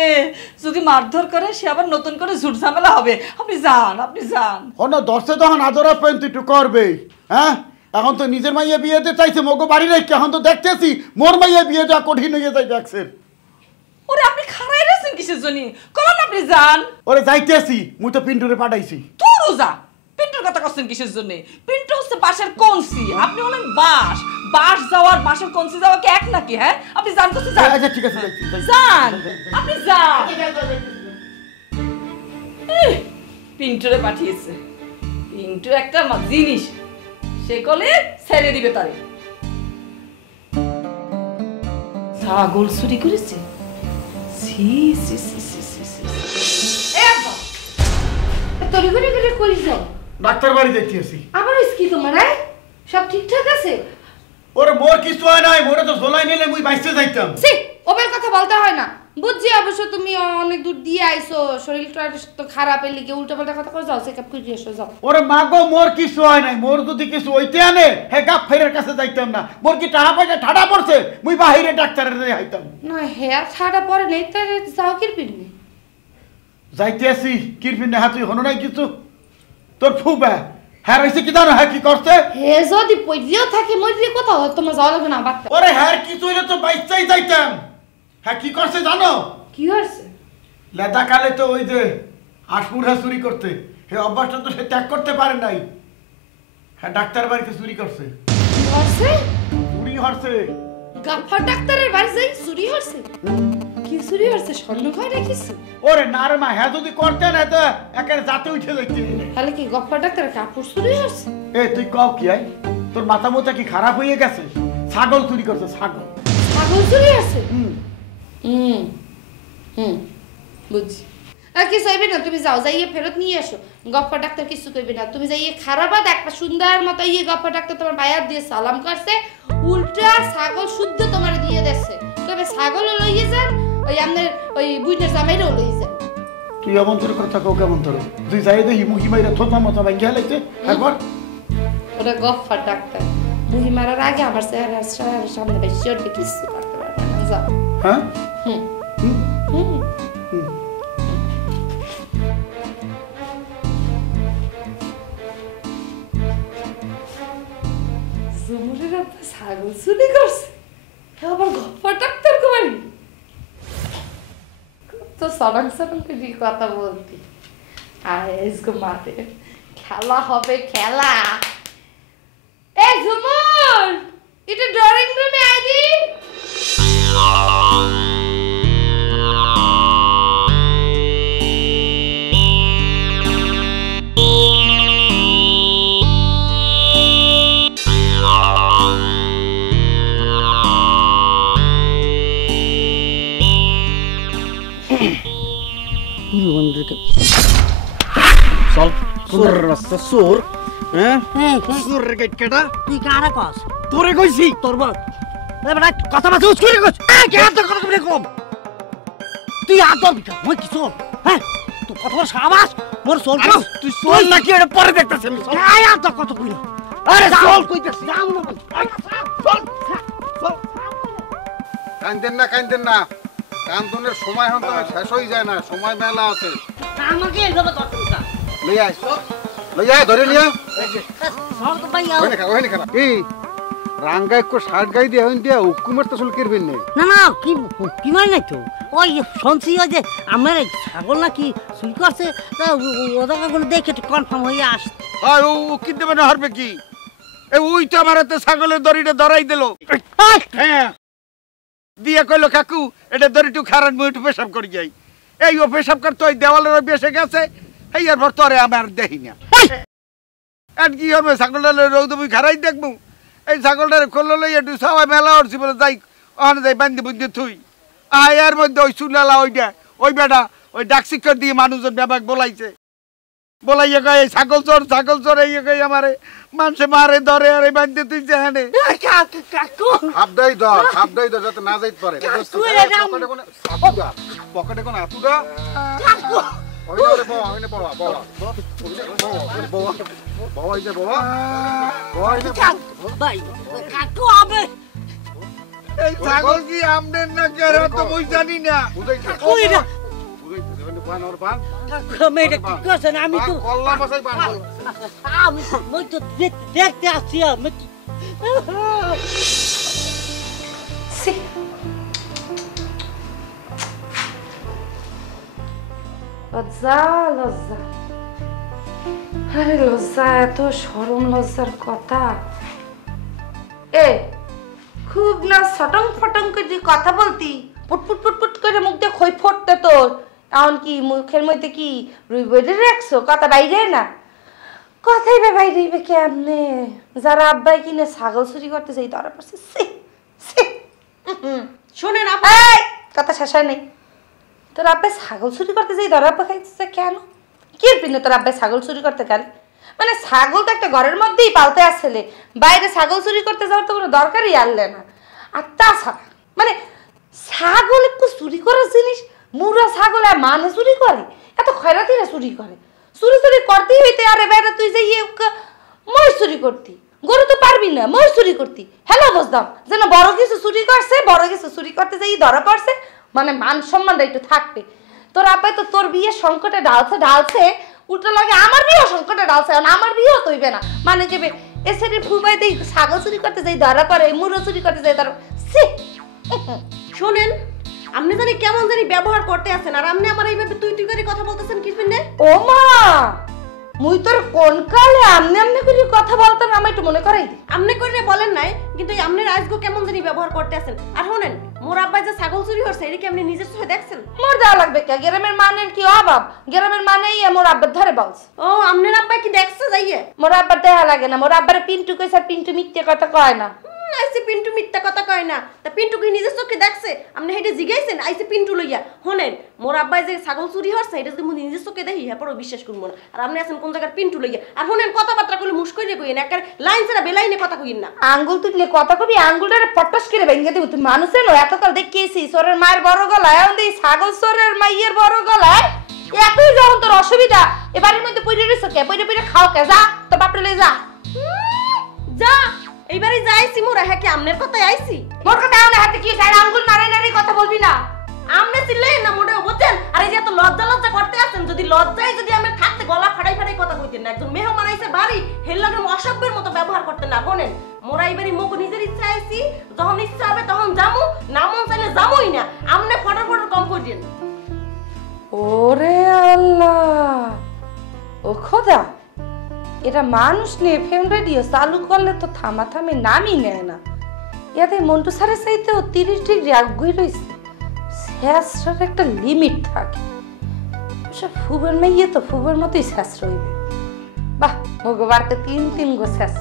যদি মারধর করে সে আবার নতুন করে ঝুট ঝামেলা হবে আপনি যান অন্য দশে তখন আদর আপ্যায়ন তুই একটু করবে হ্যাঁ এখন তো নিজের মাইয়া বিয়ে দিতে চাইছে মগো বাড়ি রেখে এখন তো দেখতেছি মোর মাইয়া বিয়ে দেওয়া কঠিন হয়ে যায় ব্যাকসের ওরে আপনি খারাই গেছেন কিসের জন্য কোন আপনি যান ওরে যাইতেছি মুই তো পিন্টুরে পাঠাইছি তোরও যা পিন্টুর কথা করছেন কিসের জন্য পিন্টু হচ্ছে বাঁশের কঞ্চি আপনি হলেন বাঁশ যাওয়ার বাঁশের কঞ্চি যাওয়া কি এক নাকি হ্যাঁ আপনি যান করতে যান আচ্ছা ঠিক আছে যান আপনি যান পিন্টুরে পাঠিয়েছে পিন্টু একটা জিনিস সে কলে ছেড়ে দিবে তারে ছাগল চুরি করেছে সি সি সি সি সি তরি করে করে কই যাও ডাক্তার বাড়ি দেখতেছি আবার কি তোমার সব ঠিকঠাক আছে ওরে মোর কিছু হয় নাই মোরে তো ঝোলাই নিলে মুই বাইসতে যাইতাম সি ওবের কথা বলতে হয় না বুঝছি অবশ্য তুমি অনেক দূর দিয়ে আইছো শরীরটা তো খারাপ এর লিগে উল্টাপাল্টা কথা করে যাও চেকআপ করে এসো যাও ওরে মাগো মোর কিছু হয় নাই মোর যদি কিছু হইতে আনে হে গাপ ফেরের কাছে যাইতাম না মোর কি টাকা পয়সা ঠাডা পড়ছে মুই বাহিরে ডাক্তারের কাছে যাইতাম না হেয়ার ঠাডা পড়ে নেই তাই যাও কি পিনবি যাইতে আসি কিরপিন না তুই হনো নাই কিছু তোর ফুবা হ্যাঁ হইছে কি জানো হ্যাঁ কি করতে হে যদি পইরিও থাকে মইরি কোথাও তোমার যাওয়া লাগবে না বাদ ওরে হ্যাঁ কিছু হইলে তো বাইচাই যাইতাম হ্যাঁ কি করছে জানো কি হইছে লেদা কালে তো ওই যে আশমুড়া চুরি করতে হে অভ্যাসটা তো সে ত্যাগ করতে পারে নাই হ্যাঁ ডাক্তার বাড়িতে চুরি করছে কি হইছে চুরি হচ্ছে গাফা ডাক্তারের বাড়ি যাই চুরি হইছে কি চুরি হইছে স্বর্ণ ঘর রেখিস ওরে নারমা হ্যাঁ যদি করতে না তো একের জাতে উঠে যাইতে তাহলে কি গাফা ডাক্তারের কাপড় চুরি হইছে এ তুই কও কি আই তোর মাথা মোটা কি খারাপ হয়ে গেছে ছাগল চুরি করছে ছাগল চুরি আছে বুঝছি আর কিছু হইবে না তুমি যাও যাইয়ে ফেরত নিয়ে এসো গপ্পা ডাক্তার কিছু কইবে না তুমি যাইয়ে খারাপাত একটা সুন্দর মতো ইয়ে গপ্পা ডাক্তার তোমার বায়াত দিয়ে সালাম করছে উল্টা ছাগল শুদ্ধ তোমার দিয়ে দেছে তবে ছাগল লইয়ে যান ওই আপনার ওই বুইনের জামাইরও লইয়ে যান তুই এমন তোর কথা কও কেমন তোর তুই যাই দেখি মুখি মাইরা থোতা মতো ভাঙ্গিয়া লাইছে একবার ওটা গপ্পা ডাক্তার মুহি মারার আগে আমার চেহারার সামনে বেশি ওর কিছু করতে পারবে না যাও হ্যাঁ জুমুরের আপা ছাগল চুরি করছে আবার গপ্পা ডাক্তার করি তো সরং সরং করে কথা বলতি আর এসগো মাতে খেলা হবে খেলা এ ঝুমুর এটা ড্রয়িং রুমে আইদি চল সোর রাস্তা সোর হ্যাঁ সোর রে গেট কাটা তুই কারা কস তোরে কইছি তোর বল বেটা কথা বাজে উস্কুরি কস কে হাত কথা বলে কম তুই হাত ধর বিকা মই কি চল হ্যাঁ তুই কত বড় সাবাস মোর চল তুই চল নাকি এটা পরে দেখতেছিস আয় হাত কত কইলো আরে চল কইতেছ যাও না চল কাঁদেন না কান্দনের সময় এখন তো শেষ হয়ে যায় না, সময় মেলা আছে। আমাকে এইভাবে করতে না লই আয় ধরে নিয়া সর তো ভাই ওখানে খারাপ এই রাঙ্গা একটু শার্ট গাই দিয়ে হইন দিয়া হুকুমের তো চুল কিরবেন না না কি কি মানে নাই তো ওই শুনছি ওই যে আমার ছাগল নাকি চুরি করছে তা ওদেরগুলো দেখে কনফার্ম হয়ে আস আর ও কি দেবে না হারবে কি এ ওই তো আমার হাতে ছাগলের দড়িটা ধরাই দিল হ্যাঁ দিয়া কইলো কাকু এটা দড়িটু খারান মুই একটু পেশাব করি যাই এই ও পেশাব করতে ওই দেওয়ালের বেসে গেছে এই এরপর তোরে আমার দেখি না আর কি হবে ছাগলটা রৌদ মুই খারাই দেখবো এই ছাগলটারে খোলো লই একটু সবাই মেলা উঠছি বলে যাই ওখানে যাই বান্ধি বুদ্ধি থুই এর মধ্যে ওই চুলালা ওইটা ওই বেটা ওই ডাকশিক্ষর দিয়ে মানুষজন ব্যাপার বলাইছে বলাইয়া কয় ছাগল চোর এই কই আমারে মানুষে মারে ধরে আর এই বান্ধে তুই জানে কাকু হাবদাই ধর যাতে না যাইতে পারে পকেটে কোন আতুডা কাকু ওইনে বাবা ভাই কাকু আবে এই ছাগল কি আমনের না কেন তো মুই জানি না কই না পান ওর পান আমি এটা কি করছেন আমি তো কল্লা বাসাই পান আমি মই তো দেখতে আসছি আমি লজ্জা লজ্জা আরে লজ্জা এত সরম লজ্জার কথা এ খুব না সটং ফটং করে কথা বলতি পুটপুট পুটপুট করে মুখ দিয়ে খই ফটতে তোর এমন কি মুখের মধ্যে কি রুই বইলে রাখছো কথা বাইরে না কথাই বে বাইরে কেমনে যারা আব্বাই কিনে ছাগল চুরি করতে যাই ধরা পড়ছে শোনেন এই কথা শেষ হয় নাই তোর আব্বাই ছাগল চুরি করতে যাই ধরা পড়াইছে কেন কি পিনে তোর আব্বাই ছাগল চুরি করতে গেলে মানে ছাগল তো একটা ঘরের মধ্যেই পালতে আসলে বাইরে ছাগল চুরি করতে যাওয়ার তো কোনো দরকারই আনলে না আর তাছাড়া মানে ছাগল একটু চুরি করার জিনিস মুরা ছাগল আর মানে চুরি করে এত খয়রাতিরা চুরি করে চুরি করতেই হইতে আরে বাইরে তুই যে মই চুরি করতি গরু তো পারবি না মই চুরি করতি হ্যালো বুঝতাম যেন বড় কিছু চুরি করতে যাই ধরা পড়ছে মানে মান সম্মানটা একটু থাকবে তোর আব্বাই তো তোর বিয়ে সংকটে ঢালছে উল্টো লাগে আমার বিয়েও সংকটে ঢালছে আমার বিয়েও তৈবে না মানে যাবে এসে ফুবাই দিয়ে ছাগল চুরি করতে যাই ধরা পড়ে মুরো চুরি করতে যাই ধরা শোনেন আপনি জানি কেমন জানি ব্যবহার করতে আছেন আর আপনি আমার এইভাবে তুই করে কথা বলতেছেন কি শুনে ও মা মুই তোর কোন কালে আমনে করে কথা বলতাম আমি একটু মনে করাই দি আপনি কইলে বলেন নাই কিন্তু এই আপনি আজগো কেমন জানি ব্যবহার করতে আছেন আর শুনেন মোর আব্বা যে ছাগল চুরি করছে এটা কি আপনি নিজের চোখে দেখছেন মোর দেওয়া লাগবে কে গ্রামের মানের কি অভাব গ্রামের মানেই মোর আব্বার ধরে বলছ ও আপনার আব্বা কি দেখছে যাইয়ে মোর আব্বার দেখা লাগে না মোর আব্বার পিন্টু কইছে পিন্টু মিথ্যে কথা কয় না আইছে পিন্টু মিথ্যা কথা কয় না তা পিন্টু কি নিজের চোখে দেখছে আপনি হেডে জিগাইছেন আইছে পিন্টু লইয়া শুনেন মোর আব্বাই যে ছাগল চুরি হচ্ছে এটা যদি মুই নিজের চোখে দেখি হ্যাঁ পরে বিশ্বাস করবো না আর আপনি আছেন কোন জায়গার পিন্টু লইয়া আর শুনেন কথাবার্তা কইলে মুশকই রে কইেন একার লাইন ছাড়া বেলাইনে কথা কইেন না আঙ্গুল তুললে কথা কবি আঙ্গুলটারে পটস করে ভেঙে দেব তুই মানুষে নো এত কাল দেখিয়েছি সোরের মায়ের বড় গলায় এখন এই ছাগল সোরের মাইয়ের বড় গলায় এতই যখন তোর অসুবিধা এবারের মধ্যে পইরে রইছ কে পইরে খাও কে যা তো বাপরে লই যা এইবারে যাইছি মোরা হ্যাঁ কি আমনের কথাই আইছি মোর কথা আমনে হাতে কি সাইড আঙ্গুল মারে নারে কথা বলবি না আমনে চিল্লাই না মোড়ে বুঝছেন আর এই যে এত লজ্জা করতে আছেন যদি লজ্জায় যদি আমরা থাকতে গলা ফাড়াই কথা কইতেন না একজন মেহমান আইছে বাড়ি হেল লাগে অসভ্যের মতো ব্যবহার করতে না শুনেন মোরা এইবারে মুখ নিজের ইচ্ছা আইছি যখন ইচ্ছা হবে তখন যামু না মন চাইলে যামুই না আমনে ফটার কম করে দেন ওরে আল্লাহ ও খোদা এটা মানুষ নিয়ে ফেম রেডিও চালু করলে তো থামাথামি নামই নেয় না ইয়াতে মন্টু সারে চাইতেও 30 ডিগ্রি আগুই রয়েছে শেষের একটা লিমিট থাকে সব ফুবের মেয়ে তো ফুবের মতোই শেষ রইবে বাহ মগো বাড়িতে 3 গো শেষ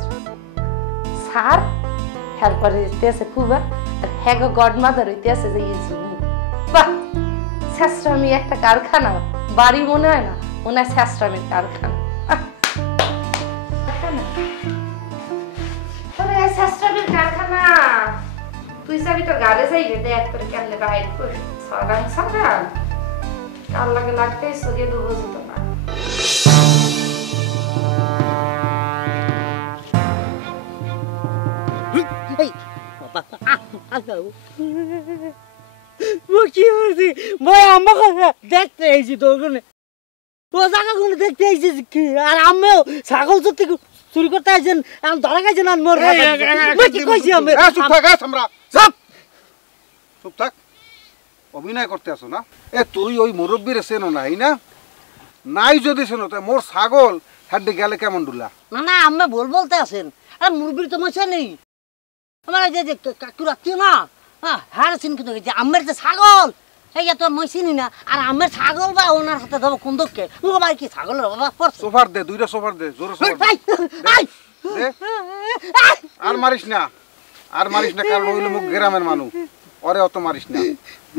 সার হেল্পার হইতে আছে ফুবা আর হ্যাগো গডমাদার হইতে আছে যে ইজু বাহ শেষ আমি একটা কারখানা বাড়ি মনে হয় না, মনে হয় শ্যাস্ট্রামের কারখানা। শ্যাস্ট্রামের কারখানা তুই যাবি তো গাড়ি যাইবে দেখ করে কেমনে বাইর করি সারাং সারাং কার লাগে লাগতে সরিয়ে দেবো যেত না। দেখতে এসেছি তোর ও জায়গা গুলো দেখতে এসেছি কি আর আমিও ছাগল চুরি করতে আসছেন আমি ধরা খাইছেন আর মোর চুপ থাক, অভিনয় করতে আসো না। এ তুই ওই মুরব্বীর চেনো নাই না? নাই যদি চেনো তো মোর ছাগল হাড্ডি গেলে কেমন ডুলা? না না আমি বলতে আছেন আর মুরগির তো মশা নেই আমার যে কাকুর আত্মীয় না হ্যাঁ চিন কিন্তু যে আমের যে ছাগল এই তো মই চিনি না আর আমের ছাগল বা ওনার হাতে দেবো কোন দক্ষে ও ভাই কি ছাগলের বাবা পড়ছে সোফার দে, দুইটা সোফার দে, জোরে সোফার দে। আর মারিস না, আর মারিস না, কারণ হইলো মুখ গ্রামের মানুষ, ওরে অত মারিস না।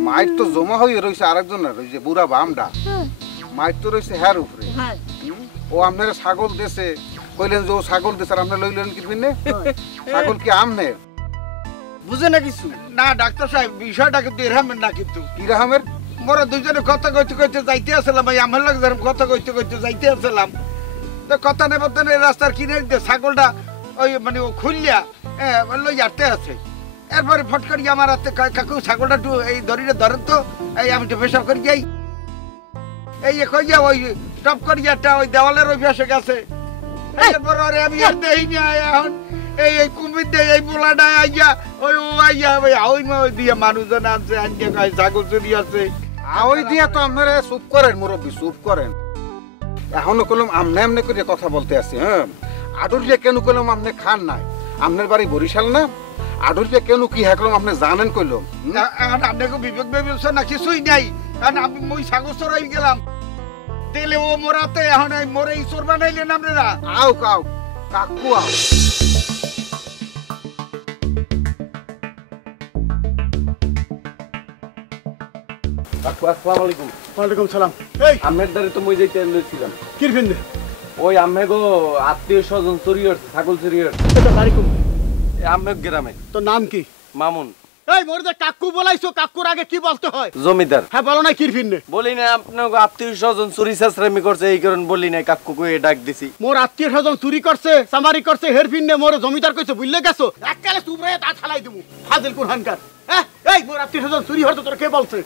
মাইর তো জমা হয়ে রয়েছে আরেকজনের, রয়েছে বুড়া বামডা মাইর তো রয়েছে হ্যার উপরে। ও আপনার ছাগল দেশে কইলেন যে ও ছাগল দেশে আর আপনি লইলেন কি ফিরনে? ছাগল কি আমনের? বুঝে না কিছু না ডাক্তার সাহেব, বিষয়টা কিন্তু এরহামের না। কিন্তু কি রকমের? মোরা দুইজনে কথা কইতে কইতে যাইতে আসলাম, ভাই আমার লাগে যেরকম কথা কইতে কইতে যাইতে আসলাম, তো কথা নেই বলতে নেই রাস্তার কিনে ছাগলটা ওই মানে ও খুললিয়া লই যাতে আছে। এরপরে ফট করি আমার হাতে কাকু ছাগলটা একটু এই দড়িটা ধরেন তো, এই আমি একটু পেশাব করে যাই, এই কইয়া ওই টপ করিয়াটা ওই দেওয়ালের ওই বেসে গেছে। এরপর আরে আমি আর দেখিনি এখন এই কুমির দিয়ে এই পোলাটা আইয়া ওই ও আইয়া ওই ওই দিয়ে মানুষজন আছে আনকে কয় ছাগল চুরি আছে। ওই দিয়ে তো আপনারা চুপ করেন মুরব্বী, চুপ করেন। এখনো কলম আমনে আমনে করে কথা বলতে আসি। হ্যাঁ আডুরিয়া কেন কলম আপনি খান নাই? আপনার বাড়ি বরিশাল না? আডুরিয়া কেন কি হ্যাঁ কলম আপনি জানেন কইলম? আপনাকে বিবেক বিবেচনা কিছুই নাই, কারণ আমি মই ছাগল চড়াই গেলাম তেলে ও মোরাতে এখন মোরে চোর বানাইলেন আপনারা। আও কাও কাকু আও। আসসালামু আলাইকুম। ওয়ালাইকুম সালাম। এই আমের দ্বারে তো মই যাইতে লইছিলাম। কি ফিন্দে? ওই আম্মে গো আত্মীয় স্বজন চুরি হচ্ছে, ছাগল চুরি হচ্ছে। এটা বাড়ি কোন? এই আম্মে গ্রামে। তো নাম কি? মামুন। এই মোর যে কাকু বলাইছো, কাকুর আগে কি বলতে হয়? জমিদার। হ্যাঁ বলো না কি ফিন্দে? বলি না আপনার আত্মীয় স্বজন চুরি চাচরামি করছে, এই কারণ বলি না কাকু কই ডাক দিছি। মোর আত্মীয় স্বজন চুরি করছে, সামারি করছে, হের ফিন্দে মোর জমিদার কইছে, বুঝলে গেছো? এককালে চুবরে তা ছালাই দেবো ফাজিল কুরহানকার। হ্যাঁ এই মোর আত্মীয় স্বজন চুরি হচ্ছে তোর কে বলছে?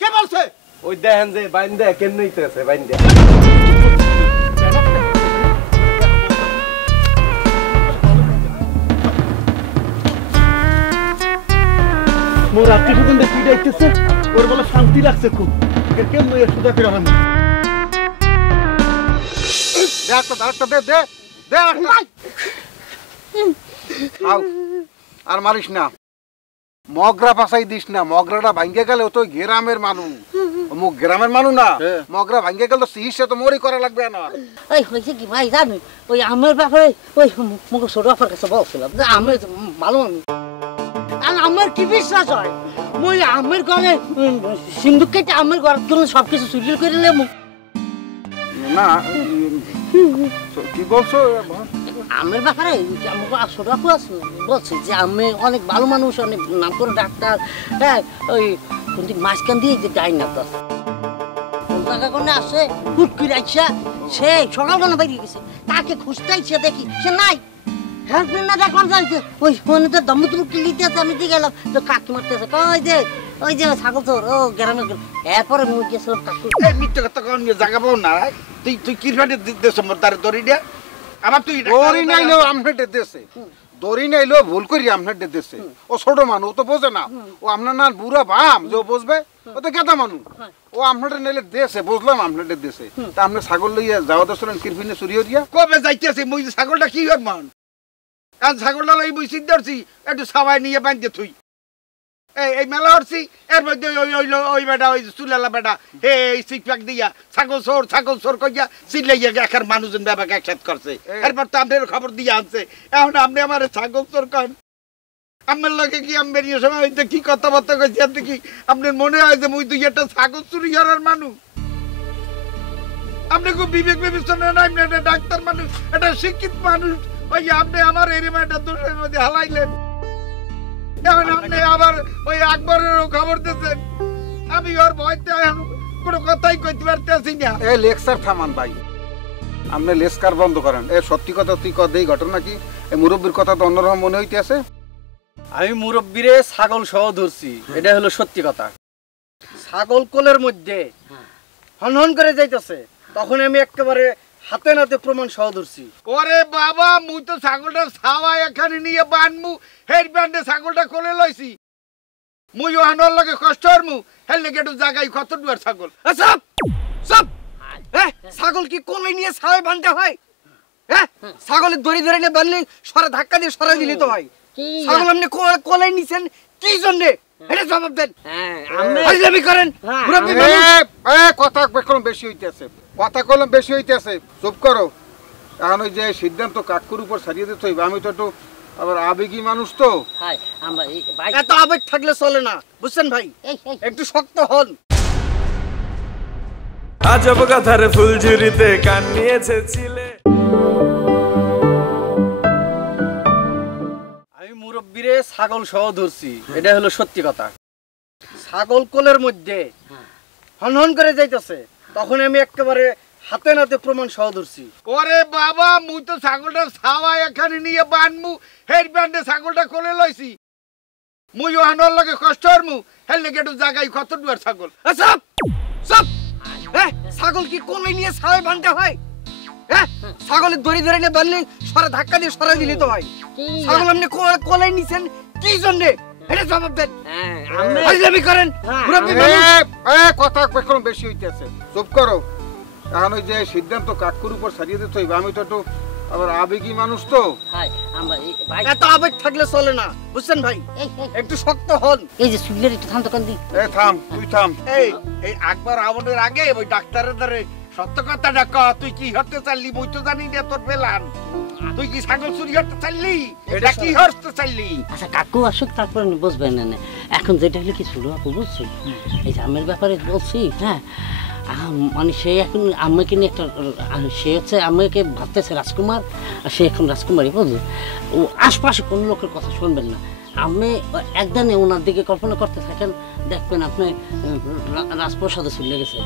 কে বলছে? ওই দেখেন যে বাইন্দা কেন নিতেছে বাইন্দা। মোর আত্মীয় স্বজন দেখি যাইতেছে, ওর বলে শান্তি লাগছে খুব। কেন নয় সুদা ফিরে আমি আর মারিস না, মগরা পাশাই দিস না। মগরাটা ভাঙ্গে গেলে ও তো গ্রামের মানুষ, মুখ গ্রামের মানুষ না। মগরা ভাঙ্গে গেলে তো চিকিৎসা তো মোরই করা লাগবে না। ওই হয়েছে কি ভাই জানি ওই আমের ব্যাপারে ওই মুখ ছোট ব্যাপার কাছে বলছিলাম যে আমের ভালো মানুষ আর আমার কি বিশ্বাস হয় মই আমের ঘরে সিন্ধুক কেটে আমের ঘর জন্য সবকিছু চুরি করে নেব না। কি বলছো? আমের ব্যাপারে আমার ছোট আপু আছে বলছে যে আমি অনেক ভালো মানুষ, অনেক নাম করে ডাক্তার। হ্যাঁ ওই কিন্তু মাঝখান দিয়ে যে ডাইন না তো জায়গা কোনে আসে হুট করে আইসা সে সকালবেলা বেরিয়ে গেছে, তাকে খুঁজতেইছে দেখি সে নাই। হ্যাঁ না দেখলাম জানছে ওই ফোনে তো দম তুমি কিলিতে আছে, আমি দিয়ে গেলাম তো কাকি মারতেছে ওই যে ছাগল চোর ও গ্রামে গেল। এরপরে মুই গেছিলাম কাকু মিথ্যে কথা কন জায়গা পাবো না। তুই কি দেশ তার দড়ি দিয়া আমার তুই দড়ি নাইলো আমনে দেশে, দড়ি নাইলো ভুল করি আমনে দেশে। ও ছোট মানুষ, ও তো বোঝে না। ও আপনার না বুড়া বাম যে বুঝবে, ও তো গেদা মানুষ। ও আপনাদের নাইলে দেশে বুঝলাম আপনাদের দেশে। তা আপনি ছাগল লইয়া যাওয়া দোষলেন কিরফিনে চুরিও দিয়া কবে যাইতেছে? মুই ছাগলটা কি হর মান কারণ ছাগলটা লই মুই চিন্তা করছি একটু সবাই নিয়ে বাঁধতে থুই এই মেলা হরছি। এর মধ্যে ওই বেটা ওই চুলালা বেটা হে সিকপ্যাক দিয়া ছাগল চোর কইয়া চিল্লাইয়া একার মানুষজন ব্যাপাকে একসাথ করছে। এরপর তো আপনার খবর দিয়ে আনছে। এখন আপনি আমার ছাগল চোর কন, আমার লগে কি আমি বেরিয়ে সময় হইতে কি কথাবার্তা কইছি আপনি কি আপনার মনে হয় যে মুই দুই একটা ছাগল চুরি করার মানুষ? আপনি খুব বিবেক বিবেচনা নাই, আপনি একটা ডাক্তার মানুষ, একটা শিক্ষিত মানুষ, ওই যে আপনি আমার এরিমাটা দোষের মধ্যে হালাইলেন। এখন আপনি আবার ওই আকবরেরও খবর দিচ্ছেন। আমি ওর ভয়তে এখন কোনো কথাই কইতে পারতেছি না। এ লেকচার থামান ভাই, আপনি লেকচার বন্ধ করেন। এ সত্যি কথা তুই কর দেই ঘটনা কি? এ মুরব্বীর কথা তো অন্যরকম মনে হইতেছে। আমি মুরব্বিরে ছাগল সহ ধরছি, এটা হলো সত্যি কথা। ছাগল কোলের মধ্যে হনহন করে যাইতেছে, তখন আমি একেবারে হাতে নাতে প্রমাণ সহ ধরছি। ওরে বাবা, মুই তো ছাগলটা ছাওয়া এখানে নিয়ে বানমু, হেড ব্যান্ডে ছাগলটা কোলে লইছি। মুই ওহানোর লগে কষ্ট হরমু, হেল লেগে একটু জায়গায় কত দুয়ার ছাগল। সব সব ছাগল কি কোলে নিয়ে ছাওয়ায় বানতে হয়? হ্যাঁ, ছাগলের দড়ি ধরে নিয়ে বানলে সরা ধাক্কা দিয়ে সরাই দিলে তো হয়। ছাগল আপনি কোলে নিছেন কি জন্য? এটা জবাব দেন। আমি করেন মুরব্বি মানুষ। কথা কলম বেশি হইতেছে, কথা কলম বেশি হইতেছে, চুপ করো। এখন ওই যে সিদ্ধান্ত কাকুর উপর ছাড়িয়ে দিতে হইবে। আমি তো একটু আবার আবেগী মানুষ তো। এত আবেগ থাকলে চলে না, বুঝছেন ভাই? একটু শক্ত হন। আজব কথার ফুলঝুরিতে কান নিয়েছে ছিলে। আমি মুরব্বিরে ছাগল সহ ধরছি, এটা হলো সত্যি কথা। ছাগল কোলের মধ্যে হনহন করে যাইতেছে, তখন আমি একেবারে হাতে নাতে প্রমাণ সহ ধরছি। ওরে বাবা, মুই তো ছাগলটা ছাওয়া এখানে নিয়ে বানমু, হেড ব্যান্ডে ছাগলটা কোলে লইছি। মুই ওহানোর লগে কষ্ট হরমু, হেল লেগে একটু জায়গায় কত দুয়ার ছাগল। সব সব ছাগল কি কোলে নিয়ে ছাওয়ায় বানতে হয়? হ্যাঁ, ছাগলের দড়ি ধরে নিয়ে বানলে সরা ধাক্কা দিয়ে সরাই দিলে তো হয়। ছাগল আপনি কোলে নিছেন কি জন্য? এটা জবাব দেন। আমি করেন মুরব্বি মানুষ। কথা কলম বেশি হইতেছে, চুপ করো। এখন ওই যে সিদ্ধান্ত কাকুর উপর ছাড়িয়ে দিতে হইবে। আমি তো একটু আবার আবেগী মানুষ তো। এত আবেগ থাকলে চলে না, বুঝছেন ভাই? একটু শক্ত হন। এই যে সুগলের একটু থাম তো কান্দি। থাম, তুই থাম। এই আকবর আমনের আগে ওই ডাক্তারের দ্বারে সত্য কথাটা ক। তুই কি হতে চাইলি? বই তো জানি না তোর পেলাম। তুই কি ছাগল চুরি হতে চাইলি? এটা কি হতে চাইলি? আচ্ছা কাকু আসুক, তারপরে বুঝবেন না। এখন যেটা হলো কি শুরু আপু, বুঝছি এই যে আমের ব্যাপারে বলছি। হ্যাঁ, মানে সে এখন আমাকে নিয়ে একটা, সে হচ্ছে আমাকে ভাবতেছে রাজকুমার, আর সে এখন রাজকুমারী, বুঝলি? ও আশপাশে কোনো লোকের কথা শুনবেন না। আপনি একদিনে ওনার দিকে কল্পনা করতে থাকেন, দেখবেন আপনি রাজপ্রসাদে চলে গেছে।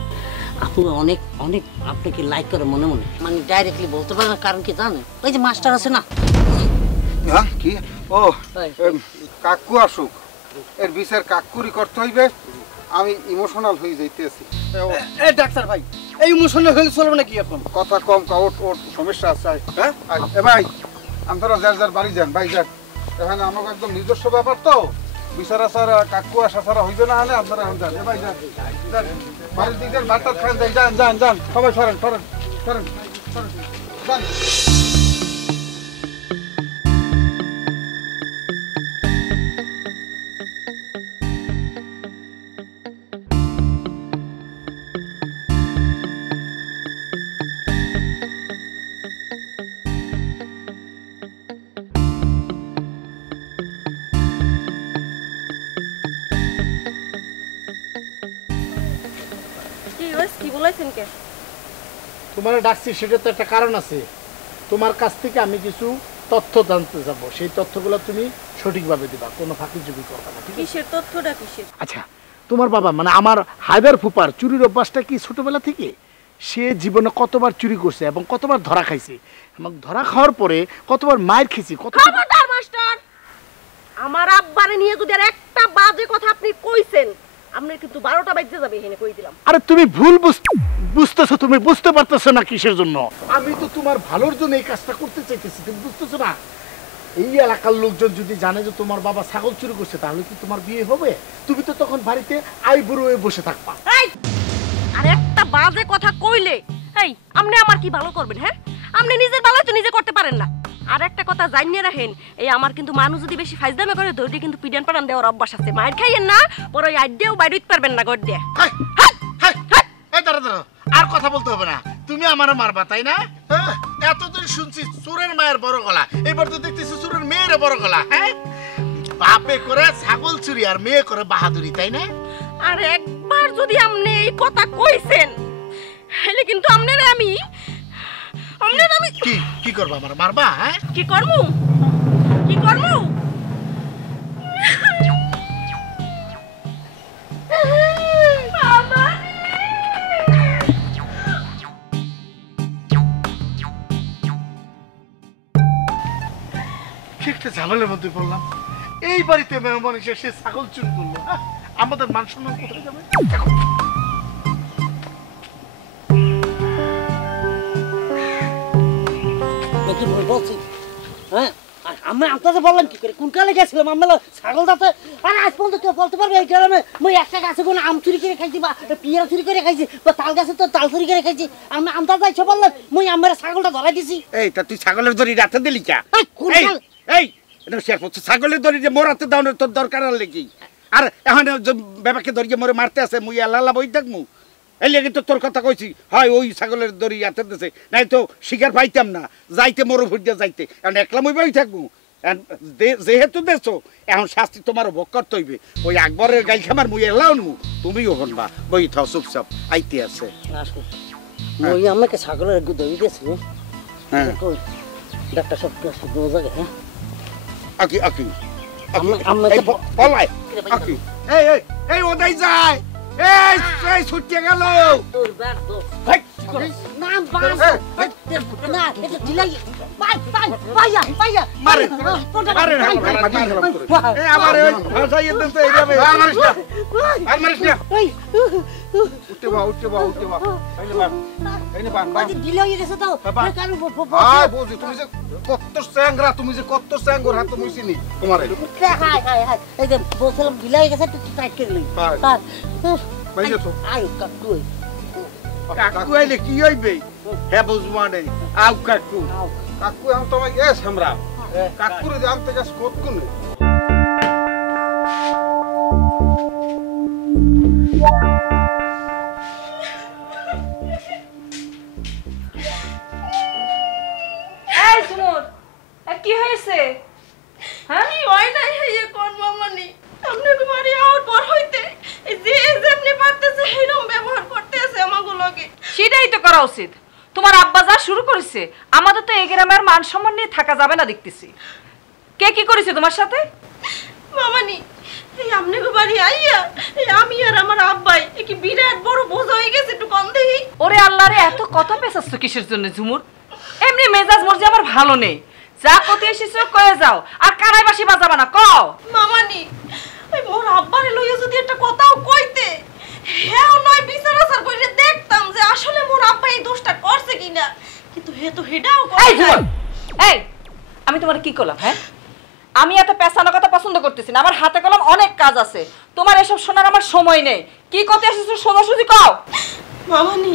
আপনি অনেক অনেক আপনাকে লাইক করে মনে মনে, মানে ডাইরেক্টলি বলতে পারেন। কারণ কি জানেন, ওই যে মাস্টার আছে না, কি ও কাকু আসুক, এর বিচার কাকুরই করতে হইবে। আমি ইমোশনাল হয়ে যাইতেছি। ডাক্তার ভাই, এই ইমোশনাল হলে চলবে না কি? এখন কথা কম কাউট ওর সমস্যা আছে। হ্যাঁ ভাই, আপনারা যার যার বাড়ি যান, ভাই যান। এখানে আমার একদম নিজস্ব ব্যাপার তো, বিচার আসার কাকু আসা ছাড়া হইবে না। হলে আপনারা এখন যান, ভাই যান, বাড়ির দিক যান, ভাতটা খান, যান যান যান, সবাই সরেন সরেন সরেন সরেন যান। তোমার ডাকছি সেটা তো একটা কারণ আছে। তোমার কাছ থেকে আমি কিছু তথ্য জানতে যাব, সেই তথ্যগুলো তুমি সঠিকভাবে দিবা, কোনো ফাঁকিঝুঁকি করবে না। কিসের তথ্যটা কিসের? আচ্ছা, তোমার বাবা মানে আমার হায়দার ফুপার চুরির অভ্যাসটা কি ছোটবেলা থেকে? সে জীবনে কতবার চুরি করছে এবং কতবার ধরা খাইছে, এবং ধরা খাওয়ার পরে কতবার মায়ের খেয়েছি। খবরদার মাস্টার, আমার আব্বারে নিয়ে যদি আর একটা বাজে কথা আপনি কইছেন, আপনার কিন্তু 12টা বাজতে যাবে, এখানে কই দিলাম। আরে তুমি ভুল বুঝতেছো, তুমি বুঝতে পারতেছো না কিসের জন্য। আমি তো তোমার ভালোর জন্য এই কাজটা করতে চাইতেছি, তুমি বুঝতেছো না? এই এলাকার লোকজন যদি জানে যে তোমার বাবা ছাগল চুরি করছে, তাহলে কি তোমার বিয়ে হবে? তুমি তো তখন বাড়িতে আইবুড়ো হয়ে বসে থাকবা। আর একটা বাজে কথা কইলে, এই আপনি আমার কি ভালো করবেন? হ্যাঁ, আপনি নিজের ভালো তো নিজে করতে পারেন না। আর একটা কথা জানিয়ে রাখেন, এই আমার কিন্তু মানুষ যদি বেশি ফাইজদামে করে ধরে কিন্তু পিডান পাড়ান দেওয়ার অভ্যাস আছে। মায়ের খাইয়েন না, পরে ওই আইডিয়াও বাইরে দিতে পারবেন না, গড় দিয়ে। আর কথা বলতে হবে না, তুমি আমার মারবা, তাই না? এতদিন শুনছি চোরের মায়ের বড় গলা, এবার তো দেখতেছি চোরের মেয়ের বড় গলা। হ্যাঁ, বাপে করে ছাগল চুরি আর মেয়ে করে বাহাদুরি, তাই না? আর একবার যদি আপনি এই কথা কইছেন, হেলে কিন্তু আপনারা আমি কি কি করবা আমার মারবা? হ্যাঁ কি করমু কি একটা ঝামেলার মধ্যে পড়লাম। এই বাড়িতে মেহমান এসে সে ছাগল চুরি করলো। আমাদের মান সম্মান কোথায় যাবে? দেখি বলছি হ্যাঁ আমি আপনাকে বললাম কি করে কোন কালে গেছিলাম আমরা ছাগল দাতে আর আজ পর্যন্ত কেউ বলতে পারবে এই গ্রামে মই একটা গাছে কোনো আম চুরি করে খাইছি বা পিয়ারা চুরি করে খাইছি বা তাল গাছে তো তাল চুরি করে খাইছি আমি আমটা যাইছো বললাম মই আমার ছাগলটা ধরাই দিছি। এই তা তুই ছাগলের দড়ি রাতে দিলি কা? এই এটা শেয়ার করছিস ছাগলের দড়ি যে মোরাতে দাও তোর দরকার আর লেগি আর এখন বাবাকে ধরিয়ে মোরে মারতে আছে মুই আল্লাহ বই থাকমু এই লেগে তো তোর কথা কইছি হয় ওই ছাগলের দড়ি হাতে দিছে নাই তো শিকার পাইতাম না যাইতে মোর উপর দিয়ে যাইতে এখন একলা মুই বই থাকবো যেহেতু দেছো এখন শাস্তি তোমার ভোগ করতে হইবে ওই আকবরের গাইল খামার মুই এলাও নু তুমিও হনবা বই থাও চুপচাপ আইতে আছে মই আমাকে ছাগলের দড়ি দিয়েছি হ্যাঁ ডাক্তার সব বোঝা গে হ্যাঁ আকি আকি পলাই আকি এই এই এই ওদাই যায় এই এই ছুটে গেল তোর ব্যাট দো না বাস না এটা দিলাই বাই বাই পাইয়া পাইয়া মারে মারে এই আমার ওই ভাষাই এতে এরিয়াবে আর মারিস না উঠতে বা এই নে বান বাজি দিলাই গেছে তো কারণ আয় বুঝি তুমি যে কত স্যাঙ্গর হাত মুই চিনি তোমারে হাই হাই হাই এই যে বলছিলাম দিলাই গেছে তো টাইট করে লই বাইরে তো আয় কাকু কাকু আইলে কি হইবে হে বুঝবানে আউ কাকু কাকু আমি তোমায় এস আমরা কাকুরে যে আনতে গেছ কত কোন এই সুমন কি হয়েছে? হ্যাঁ কি হয় নাই এই কোন মামানি আপনাকে বাড়ি আওয়ার পর হইতে যে যেমনি পারতেছে এরকম ব্যবহার করতেছে আমাগুলোকে। সেটাই তো করা উচিত। তোমার আব্বা যা শুরু করেছে আমাদের তো এই গ্রামের মান সম্মান নিয়ে থাকা যাবে না দেখতেছি। কে কি করেছে তোমার সাথে? মামানি এই আপনাকে বাড়ি আইয়া এই আমি আর আমার আব্বাই কি বিরাট বড় বোঝা হয়ে গেছে একটু কম দেখি। ওরে আল্লাহ রে এত কথা পেছাচ্ছ কিসের জন্য ঝুমুর? এমনি মেজাজ মর্জি আমার ভালো নেই। যা কত এসেছ কয়ে যাও আর কানাই বাসি বাজাবা না কও। মামানি ওই মোর আব্বারে লইয়া যদি একটা কথাও কইতে হ্যাঁ নয় বিচার আচার করে দেখতাম যে আসলে মোর আব্বা এই দোষটা করছে কিনা কিন্তু হে তো হেডাও করে। এই আমি তোমার কি করলাম? হ্যাঁ আমি এত পেছানো কথা পছন্দ করতেছি না। আমার হাতে কলম অনেক কাজ আছে। তোমার এসব শোনার আমার সময় নেই। কি কথা এসেছো সোজাসুজি কও। মামানি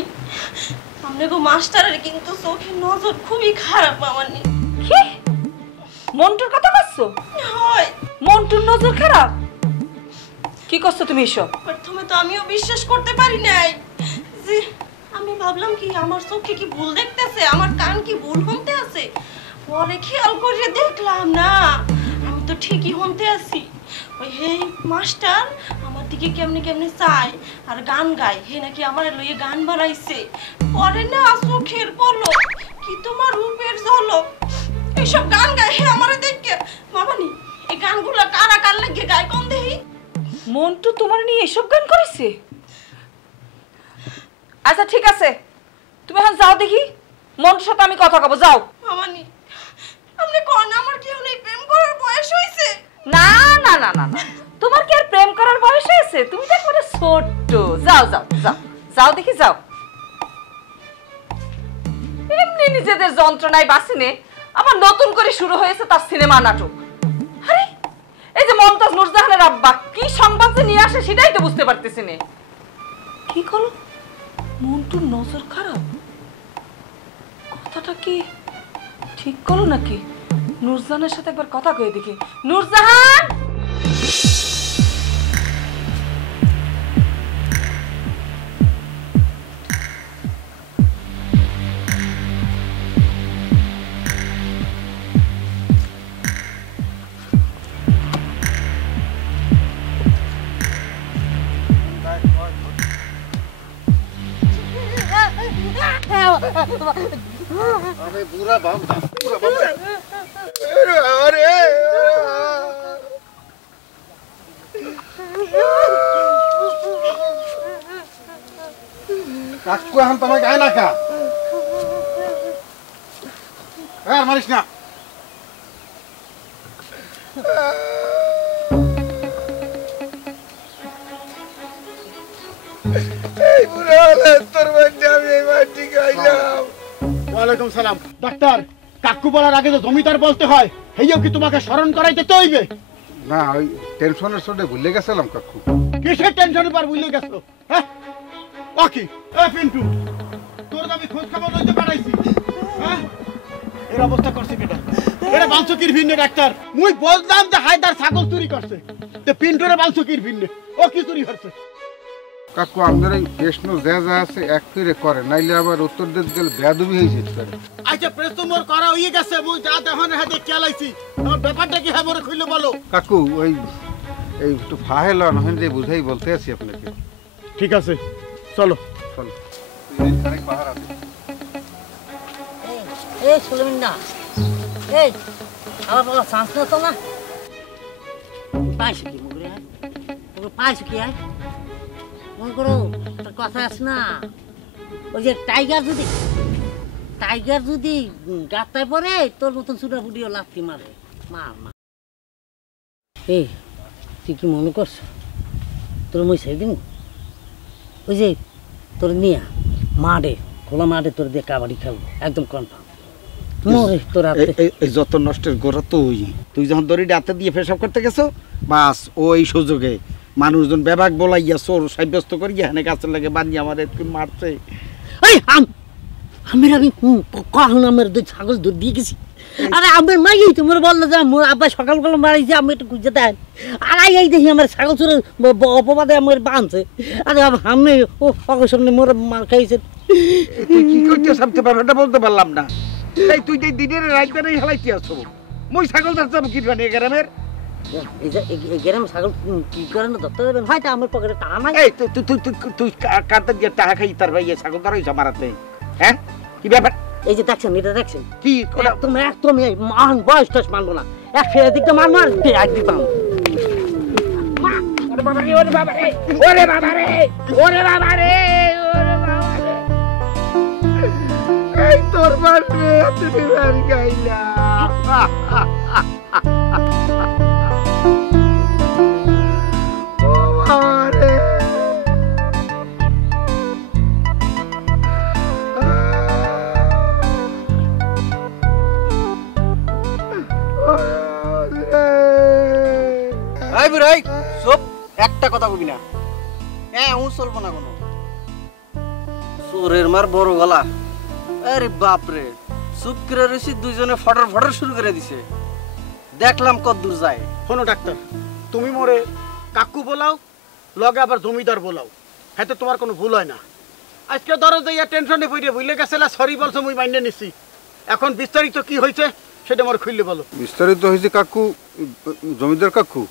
আপনাকে মাস্টারের কিন্তু চোখের নজর খুবই খারাপ মামানি। কি মন্টুর কথা কইছো? হয় মন্টুর নজর খারাপ? কি করছো তুমি এসব? প্রথমে তো আমিও বিশ্বাস করতে পারি নাই যে আমি ভাবলাম কি আমার চোখে কি ভুল দেখতেছে আমার কান কি ভুল শুনতে আছে। পরে খেয়াল করে দেখলাম না আমি তো ঠিকই শুনতে আছি। ওই হে মাস্টার আমার দিকে কেমনে কেমনে চাই আর গান গায় হে নাকি আমার লইয়ে গান বানাইছে। পরে না চোখের পলক কি তোমার রূপের ঝলক এইসব গান গায় হে আমারে দেখে। মামানি এই গানগুলো কারা কার লাগে গায় কোন দেহি? মন্টু তোমার নিয়ে এসব গান করেছে? আচ্ছা ঠিক আছে তুমি এখন যাও দেখি মন্টুর সাথে আমি কথা কব। যাও। মামানি আপনি কোন আমার কেউ নেই প্রেম করার বয়স হইছে? না না না না না তোমার কি আর প্রেম করার বয়স হয়েছে? তুমি তো একবারে ছোট্ট। যাও যাও যাও যাও দেখি যাও। এমনি নিজেদের যন্ত্রণায় বাঁচিনে আবার নতুন করে শুরু হয়েছে তার সিনেমা নাটক। আরে এই যে মমতাজ নুরজাহানের আব্বা কি সংবাদ যে নিয়ে আসে সেটাই তো বুঝতে পারতেছি না। কি করলো? মন্টুর নজর খারাপ? কথাটা কি ঠিক করলো নাকি? নুরজাহানের সাথে একবার কথা কয়ে দেখি। নুরজাহান আরে বুড়া বাবা আরে কাকু এখন তোমায় গায়ে না কা আর মারিস না এই বুড়া হলে তোর বাচ্চা আমি এই মাটি খাইলাম। ওয়ালাইকুম সালাম। ডাক্তার, কাকু বলার আগে তো জমিদার বলতে হয়, হেইও কি তোমাকে স্মরণ করাইতে তো হইবে? না ওই টেনশনের চোটে ভুলে গেছিলাম কাকু। কিসের টেনশনের পর ভুলে গেছো? হ্যাঁ ও কি এ পিন্টু, তোর আমি খোঁজ খবর লইতে পাঠাইছি, হ্যাঁ এর অবস্থা করছে কেটা? এটা বাঞ্চকির ভিন্নে ডাক্তার। মুই বললাম যে হায়দার ছাগল চুরি করছে, তে পিন্টুরে বাঞ্চকির ভিন্নে ও কি চুরি করছে? কাকু আমাদের এই প্রশ্ন যা যা আছে এক করে করে, নাইলে আবার উত্তর দিতে গেলে বেয়াদবি হয়ে যেতে পারে। আচ্ছা প্রশ্ন মোর করা হয়ে গেছে, মুই যা দেখনে হাতে খেলাইছি, আমার ব্যাপারটা কি হ্যাঁ মোরে খুলে বলো। কাকু ওই এই একটু ফাহেল নহন যে বুঝাই বলতে আছি আপনাকে। ঠিক আছে চলো চলো এই শুনবেন না, এই আমার বলা চান্স না তো না পাইছো কি মুগরে, পাইছো কি মনে করো একটা কথা আছে না, ওই যে টাইগার যদি গাতায় পড়ে তোর মতন চুটা ফুটিও লাথি মারে, মার মা। এই তুই কি মনে করছো তোর মই সেদিন ওই যে তোর নিয়ে মাঠে খোলা মাঠে তোর দিয়ে কাবাডি খেলবো একদম কনফার্ম। এই যত নষ্টের গোড়া তুই যখন দড়িটা হাতে দিয়ে পেশাব করতে গেছো, বাস ওই সুযোগে মানুষজন বেবাক বলাইয়া চোর সাব্যস্ত করিয়া এখানে গাছের লাগে বানিয়ে আমার একটু মারছে। আমি কখন আমার দুই ছাগল দুধ দিয়ে গেছি, আরে আমার মাই তোমার বললো যে মোর আব্বা সকালবেলা মারিছে, আমি একটু খুঁজে দেন, আর এই দেখি আমার ছাগল চোরের অপবাদে আমার বাঁধছে, আরে আমি ও অগর সামনে মোর মার খাইছে। তুই কি করতে সামতে ব্যাপারটা বলতে পারলাম না, তাই তুই যে দিনের রাত বেড়ে হেলাইতে আসছো, মই ছাগল ধরতে কি জানি গ্রামের গ্রামে ছাগল কি করে না ধরতে দেবেন, হয়তো আমার পকেটে টাকা নাই। এই তুই কাটতে দিয়ে টাকা খাই তার ভাই ছাগল ধরাইছ মারাতে, হ্যাঁ কি ব্যাপার? এই যে দেখছেন এটা দেখছেন কি একদম মান বয়স টয়স মানবো না, এক ফের দিকটা মারবো আর একদিক মারবো। ওরে বাবা রে ওরে বাবা রে ওরে বাবা রে ওরে বাবা রে, এই তোর বাড়ি তুমি বাড়ি গাইলা ও বাবারে। এই বুড়াই সব একটা কথা কবি না, হ্যাঁ ও চলবো না কোনো চোরের মার বড় গলা। আরে বাপরে চুপ করে রয়েছি, দুইজনে ফটর ফটর শুরু করে দিছে, দেখলাম কত দূর যায়। শোনো ডাক্তার, তুমি মোরে কাকু বলাও লগে আবার জমিদার বলাও, হ্যাঁ তোমার কোনো ভুল হয় না। আজকে ধরো যে টেনশনে পড়ে ভুলে গেছিল, সরি বলছো মুই মাইনে নিছি, এখন বিস্তারিত কি হয়েছে সেটা মোর খুললে বলো। বিস্তারিত হয়েছে কাকু, জমিদার কাকু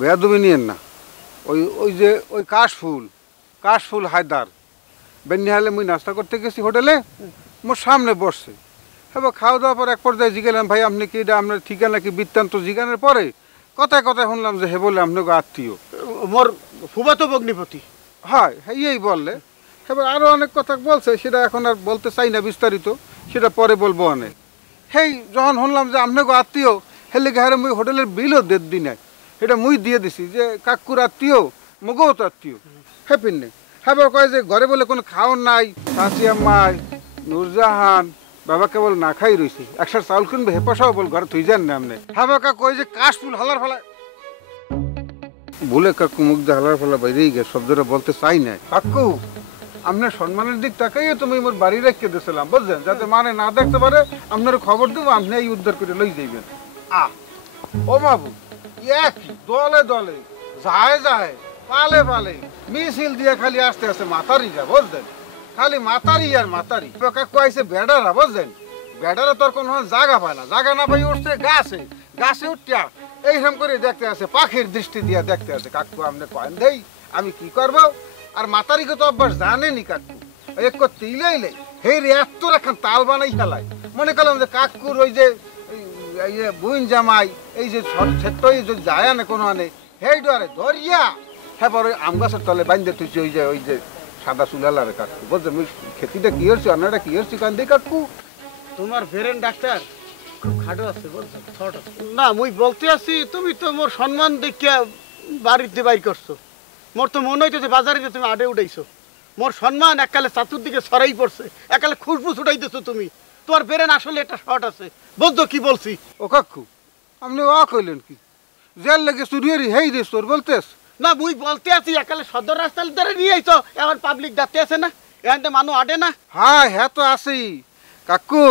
বেয়াদবি নিয়েন না, ওই যে ওই কাশফুল হায়দার বেনিহালে মুই নাস্তা করতে গেছি হোটেলে, মোর সামনে বসছে, হ্যাঁ খাওয়া দাওয়ার পর এক পর্যায়ে জিজ্ঞাসলাম ভাই আপনি কি এটা আপনার ঠিকানা কি বৃত্তান্ত জিজ্ঞানের পরে কথায় কথায় শুনলাম যে হে বলে আপনাকে আত্মীয় মোর ফুফাতো ভগ্নিপতি। হয় এই বললে, এবার আরও অনেক কথা বলছে, সেটা এখন আর বলতে চাই না বিস্তারিত, সেটা পরে বলবো অনেক। হেই যখন শুনলাম যে আপনাকে আত্মীয়, হেলে ঘরে মুই হোটেলের বিলও দিই নাই, এটা মুই দিয়ে দিছি যে কাকুর আত্মীয় মগও তো আত্মীয়, হ্যাঁ পিন্নে। হ্যাঁ কয় যে ঘরে বলে কোনো খাওয়ার নাই, শাশি আম্মাই নুরজাহান বাবা কেবল না খাই রয়েছে, একসাথে চাউল কিনবে হে পয়সাও বল ঘরে তুই যান না আপনি। হ্যাঁ কাকু কয় যে কাশফুল হালার ফেলা বলে কাকু মুখ দিয়ে হালার ফেলা বাইরেই গেছে, শব্দটা বলতে চাই না। কাকু আপনার সম্মানের দিক তাকাইয়ে তুমি মোর বাড়ি রেখে দিয়েছিলাম বুঝলেন, যাতে মানে না দেখতে পারে, আপনার খবর দেবো, আপনি এই উদ্ধার করে লই যাইবেন। ও বাবু একই দলে দলে যায় পালে মিছিল দিয়ে খালি আসতে আসতে মাতারি যা বুঝলেন, খালি মাতারি আর মাতারি। কাকু আইসে বেড়ারা বুঝলেন, বেড়ারা তোর কোনো জায়গা পায় না, জায়গা না পাই উঠছে গাছে উঠিয়া এইরকম করে দেখতে আছে, পাখির দৃষ্টি দিয়ে দেখতে আছে। কাকু আপনি কয়েন দেই আমি কি করবো, আর মাতারিকে তো অভ্যাস জানেনি কাকু, এক করতে ইলেইলে হে রে এত এখন তাল বানাই খেলায় মনে করলাম যে কাকুর ওই যে এই যে বুইন জামাই এই যে ছোট্ট যে যায় না কোনো আনে হেই ডরে ধরিয়া হ্যাঁ পরে আম গাছের তলে বাঁধতে তুই ওই যে সাদা চুলালারে কাকু বলছে খেতিটা কি হচ্ছে অন্যটা কি হচ্ছে কান দিয়ে কাকু তোমার ফেরেন ডাক্তার খুব খাটো আছে বলছো ছোট না মুই বলতে আছি তুমি তো মোর সম্মান দেখিয়া বাড়িতে বাইর করছো মোর তো মনে হইতেছে বাজারে তুমি আডে উঠাইছো মোর সম্মান এককালে চাতুর্দিকে ছড়াই পড়ছে এককালে খুশবু ছুটাইতেছো তুমি তোমার ফেরেন আসলে একটা শর্ট আছে বলতো কি বলছি ও কাকু আপনি অ কইলেন কি জেল লেগে চুরিয়ারি হেই রে তোর বলতেস না মুই বলতে আছি একালে সদর রাস্তার ধরে নিয়ে আইছো এখন পাবলিক যাতে আছে না এখানে মানুষ আডে না হ্যাঁ তো আছেই কাকু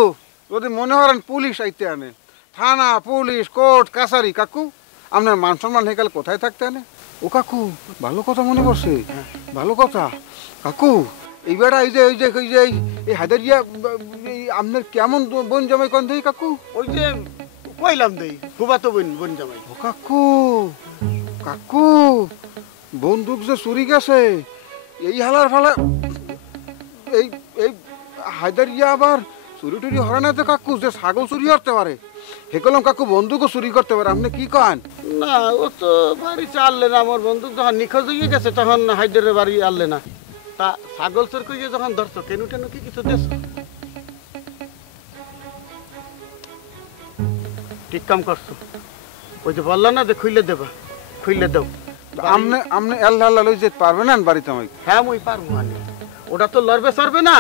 যদি মনে করেন পুলিশ আইতে আনে থানা পুলিশ কোর্ট কাছারি কাকু আপনার মান সম্মান হয়ে গেলে কোথায় থাকতে আনে ও কাকু ভালো কথা মনে পড়ছে ভালো কথা কাকু এইবার এই যে এই হায়দারিয়া আপনার কেমন বোন জামাই কন দেই কাকু ওই যে কইলাম দেই ফুবাতো বোন জামাই ও কাকু কাকু বন্দুক যে চুরি গেছে এই হালার ফালা এই এই হায়দারিয়া আবার চুরি টুরি হরে না তো কাকু যে ছাগল চুরি করতে পারে হে কলম কাকু বন্দুকও চুরি করতে পারে আপনি কি কন না ও তো বাড়ি চাললে না আমার বন্দুক যখন নিখোঁজ হয়ে গেছে তখন হায়দারের বাড়ি আনলে না তা ছাগল চোর কইয়ে যখন ধরছো কেন টেন কি কিছু দেশ ঠিক কাম করছো ওই যে বললা না যে খুইলে দেবা খুইলে দাও আমনে আল্লাহ লই যেতে পারবে না বাড়িতে আমাকে হ্যাঁ মুই পারবো মানে ওটা তো লড়বে সরবে না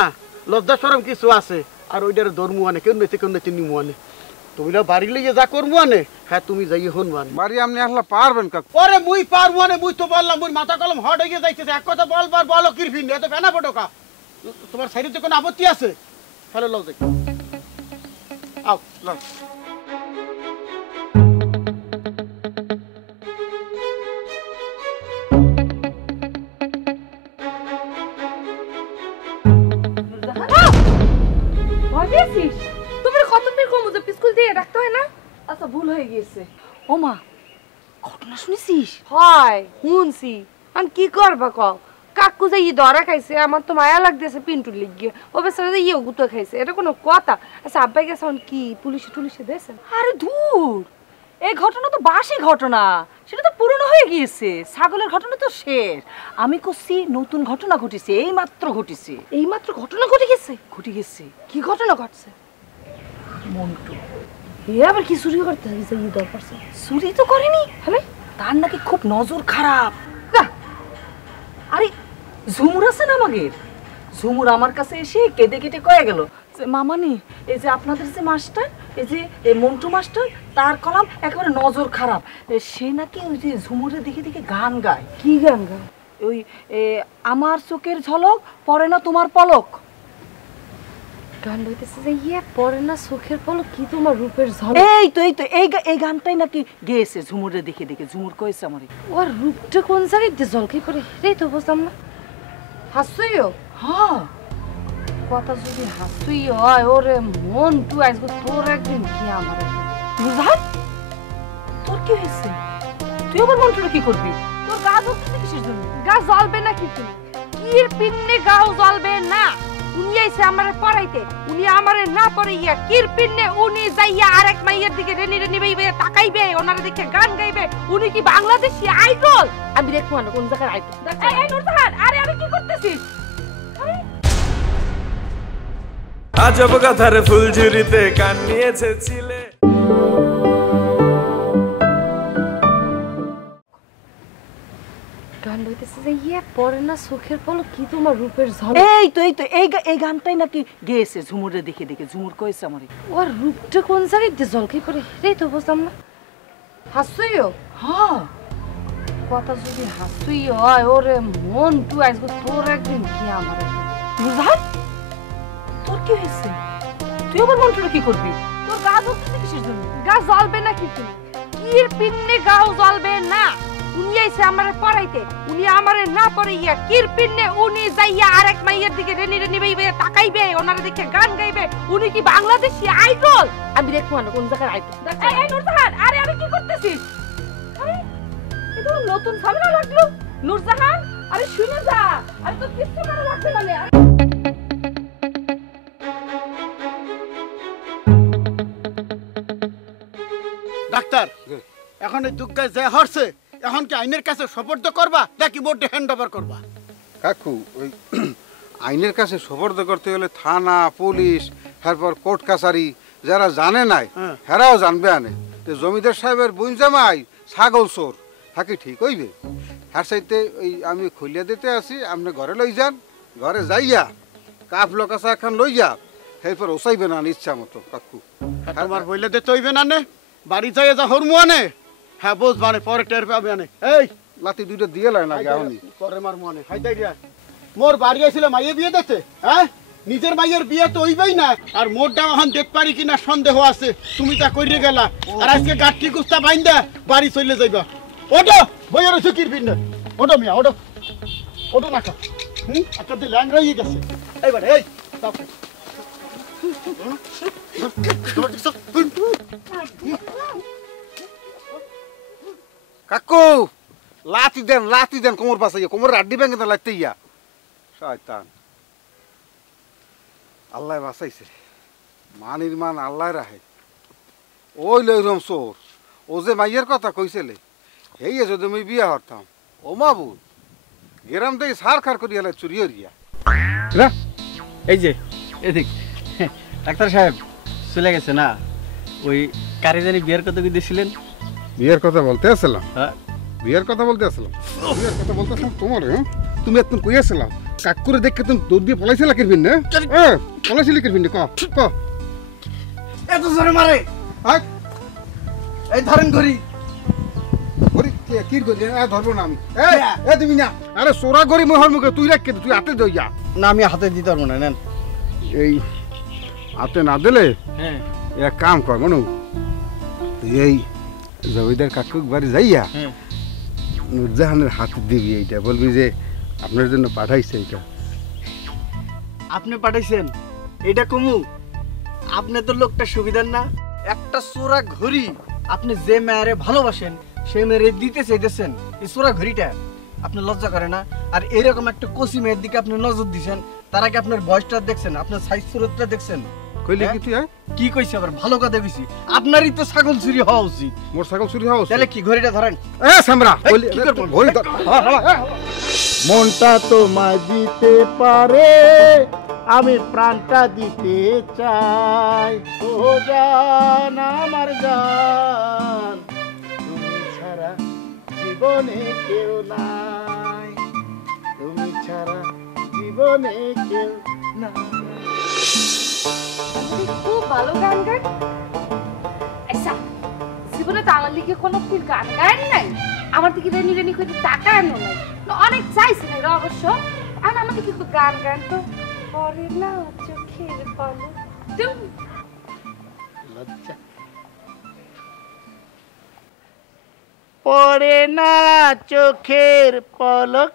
লজ্জা শরম কিছু আছে আর ওইটার ধর্ম আনে কেউ নেতে নিমু আনে তুমি না বাড়ি লইয়ে যা করবো আনে হ্যাঁ তুমি যাইয়ে হন মানে বাড়ি আপনি আল্লাহ পারবেন কাকু ওরে মুই পারবো আনে মুই তো বললাম মুই মাথা কলম হট হয়ে যাইতেছে এক কথা বলবার বলো কিরফিন এত ফেনা ফটোকা তোমার শরীরে কোনো আপত্তি আছে তাহলে লও যাই আও লও তোমার কত বের কমু যে স্কুল দিয়ে রাখতে হয় না আচ্ছা ভুল হয়ে গিয়েছে ও মা ঘটনা শুনেছিস হয় শুনছি আমি কি করবা কও কাকু যে ই ধরা খাইছে আমার তো মায়া লাগতেছে পিন্টুর লিগিয়ে ও বেচারা যে ইয়ে গুতো খাইছে এটা কোনো কথা আচ্ছা আব্বাই গেছে কি পুলিশে দিয়েছে আরে ধুর এই ঘটনা তো বাসি ঘটনা সেটা তো পুরনো হয়ে গিয়েছে ছাগলের ঘটনা তো শেষ আমি কইছি নতুন ঘটনা ঘটেছে এই মাত্র ঘটনা ঘটে গেছে কি ঘটনা ঘটছে মন্টু এ আবার কি চুরি করতে হবে যে ই দরকার চুরি তো করেনি হ্যাঁ তার নাকি খুব নজর খারাপ আরে ঝুমুর আছে না আমাদের ঝুমুর আমার কাছে এসে কেঁদে কেটে কয়ে গেল যে মামানি এই যে আপনাদের যে মাস্টার এই যে মন্টু মাস্টার তার কলম একেবারে নজর খারাপ সে নাকি ওই যে ঝুমুরে দেখে দেখে গান গায় কি গান গায় ওই আমার চোখের ঝলক পড়ে না তোমার পলক গান বলতেছে যে ইয়ে পড়ে না চোখের পলক কি তোমার রূপের ঝলক এই তো এই গানটাই নাকি গেয়েছে ঝুমুরে দেখে দেখে ঝুমুর কয়েছে আমার ওর রূপটা কোন জায়গায় দিয়ে ঝলকে পড়ে এই তো বুঝলাম না হাসুইও হ্যাঁ কথা যদি হাসুই হয় ওরে মন তুই আজকে তোর একদিন কি আমার বুঝান তোর কি হয়েছে তুই আবার মন্টুটা কি করবি তোর গা জ্বলতেছে কিসের জন্য গা জ্বলবে না কি তুমি কি পিন্নে গাও জ্বলবে না উনি আইছে আমারে পড়াইতে উনি আমারে না পড়াইয়া কির পিন্নে উনি যাইয়া আরেক মাইয়ের দিকে রেনি বাইবে তাকাইবে ওনারে দেখে গান গাইবে উনি কি বাংলাদেশী আইডল আমি দেখবো না কোন জায়গার আইডল এই নুরজাহান আরে কি করতেছিস আজব কথার ফুলঝুরিতে কান নিয়েছে ছিলে গান বলতেছে যে ইয়ে পড়ে না চোখের পলক কি তোমার রূপের ঝলক এই তো এই গানটাই নাকি গেয়েছে ঝুমুরে দেখে দেখে ঝুমুর কয়েছে আমার ওর রূপটা কোন জায়গায় দিয়ে ঝলকে পড়ে এই তো বুঝলাম না হাসুইও হ্যাঁ কথা যদি হাসুই হয় ওরে মন তুই আজকে তোর একদিন কি আমার বুঝান তোর কি হয়েছে তুই আবার মন্টুটা কি করবি তোর গা জ্বলতেছে কিসের জন্য গা জ্বলবে না কি তুমি কি পিন্নে গাও জ্বলবে না উনি আইছে আমারে পড়াইতে উনি আমারে না পড়াইয়া কির পিন্নে উনি যাইয়া আরেক মাইয়ের দিকে রেনি বাইবে তাকাইবে ওনারে দেখে গান গাইবে উনি কি বাংলাদেশী আইডল আমি দেখবো না কোন জায়গার আইডল এই নুরজাহান আরে কি করতেছিস এটা নতুন ঝামেলা লাগলো নুরজাহান আরে শুনে যা আরে তো কিছু করা লাগবে না এখন এই দুর্গায় যে হরছে এখন কি আইনের কাছে সুপর্দ করবা নাকি বোর্ডে হ্যান্ড ওভার করবা? কাকু ওই আইনের কাছে সুপর্দ করতে গেলে থানা পুলিশ তারপর কোর্ট কাছারি যারা জানে নাই হেরাও জানবে আনে। তো জমিদার সাহেবের বোন জামাই ছাগল চোর থাকি ঠিক হইবে। হ্যার সাইতে ওই আমি খুলিয়া দিতে আসি, আপনি ঘরে লই যান, ঘরে যাইয়া কাপ লোকাশা এখন লই যা, এরপর ওসাইবে না ইচ্ছা মতো। কাকু তোমার বইলে দিতে হইবে না নে, বাড়ি যাইয়া যা হরমু আনে, হ্যাঁ বুঝ মানে পরে টের পাবে আনে। এই লাতি দুইটা দিয়ে লাই না গাউনি পরে মার মনে হাই দাইরা মোর বাড়ি আইছিল মাইয়ে বিয়ে দিতে, হ্যাঁ নিজের মাইয়ের বিয়ে তো হইবেই না, আর মোরটা এখন দেখতে পারি কিনা সন্দেহ আছে। তুমি তা কইরে গেলা আর আজকে গাঠি কুস্তা বাইন্দা বাড়ি চলে যাইবা। ওটো বইয়ের সুকির পিন্ড, ওটো মিয়া ওটো, ওটো না একটা দিন ল্যাংরা হয়ে গেছে। এইবার এই কাকু লাতি দেন কোমর পাশে, কোমর আড্ডি ব্যাংকে লাগতে ইয়া শয়তান। আল্লাহ বাঁচাইছে, মানির মান আল্লাহ রাহে। ওই লইরম চোর, ও যে মাইয়ের কথা কইছিলে এই যদি আমি বিয়া হরতাম, ও মাবু গেরাম থেকে সার খার করি হলে চুরি হরিয়া। এই যে এদিক ডাক্তার সাহেব চলে গেছে না, ওই কারে জানি বিয়ের কথা কি দিয়েছিলেন? বিয়ের কথা বলতে আসলাম, হ্যাঁ বিয়ের কথা বলতে আসলাম, বিয়ের কথা বলতে আসলাম তোমার। তুমি একদম কই আসলাম কাকুরে দেখে তুমি দৌড় দিয়ে পলাইছিলা কিরবিন না? পলাইছিলি কিরবিন ক ক এত জোরে মারে। এই ধরেন ঘড়ি ঘড়ি কি ঘড়ি ধরবো না আমি। এ তুমি না, আরে সোরা ঘড়ি মোহর মুখে তুই রাখ, তুই হাতে দইয়া না, আমি হাতে দিতে পারবো না। নেন এই হাতে না দিলে হ্যাঁ এক কাম কর মনু, তুই এই জমিদার কাকুক বাড়ি যাইয়া নুরজাহানের হাতে দিবি, এইটা বলবি যে আপনার জন্য পাঠাইছে। এটা আপনি পাঠাইছেন, এটা কমু আপনি তো লোকটা সুবিধার না। একটা চোরা ঘড়ি আপনি যে মেয়ারে ভালোবাসেন সেই মেয়েরে দিতে চাইতেছেন, এই চোরা ঘড়িটা আপনি লজ্জা করে না? আর এরকম একটা কচি মেয়ের দিকে আপনি নজর দিচ্ছেন, তার আগে আপনার বয়সটা দেখছেন, আপনার সাইজ সুরতটা দেখছেন। কইলে কি তুই কি কইছি আবার? ভালো কথা কইছি, আপনারই তো ছাগল চুরি হওয়া উচিত। মোর ছাগল চুরি হওয়া উচিত? তাহলে কি ঘড়িটা ধরেন। এ সামরা ঘড়ি ধর। মনটা তোমায় দিতে পারে, আমি প্রাণটা দিতে চাই। ও জান আমার জান, তুমি ছাড়া জীবনে কেউ নাই, তুমি ছাড়া জীবনে কেউ নাই। খুব ভালো গান গান। আচ্ছা জীবনে তো আমার লিখে কোনো গান গান নাই, আমার দিকে রেনি রেনি করে টাকা আনো নাই, অনেক চাইছি না অবশ্য। আর আমাকে কি গান গান তো পরে না চোখের পলক লজ্জা পড়ে না চোখের পলক,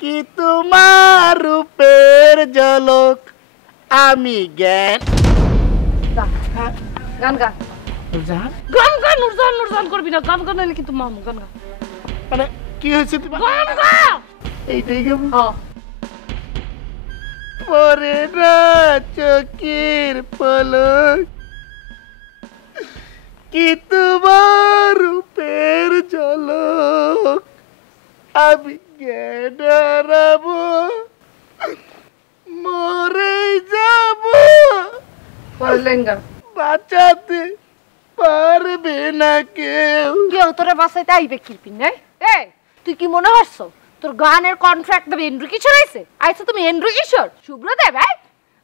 কি তোমার রূপের ঝলক আমি জ্ঞান। গান গান গান গান নুরজান নুরজান করবি না, গান গান কিন্তু মামু গান গান। মানে কি হয়েছে তোমার? গান গান এইটাই গাবো। পরে না চোখের পলক, কি তোমার রূপের ঝলক আমি জ্ঞান হারাবো, মরে যাব, বাঁচাতে পারবে না কেউ। কেউ তোরা বাসাইতে আইবে কিরপিন নাই? এ তুই কি মনে হচ্ছ তোর গানের কন্ট্রাক্ট দেবে এন্ড্রু কিশোর আইছে? আইছো তুমি এন্ড্রু কিশোর শুভ্রদেব? হ্যাঁ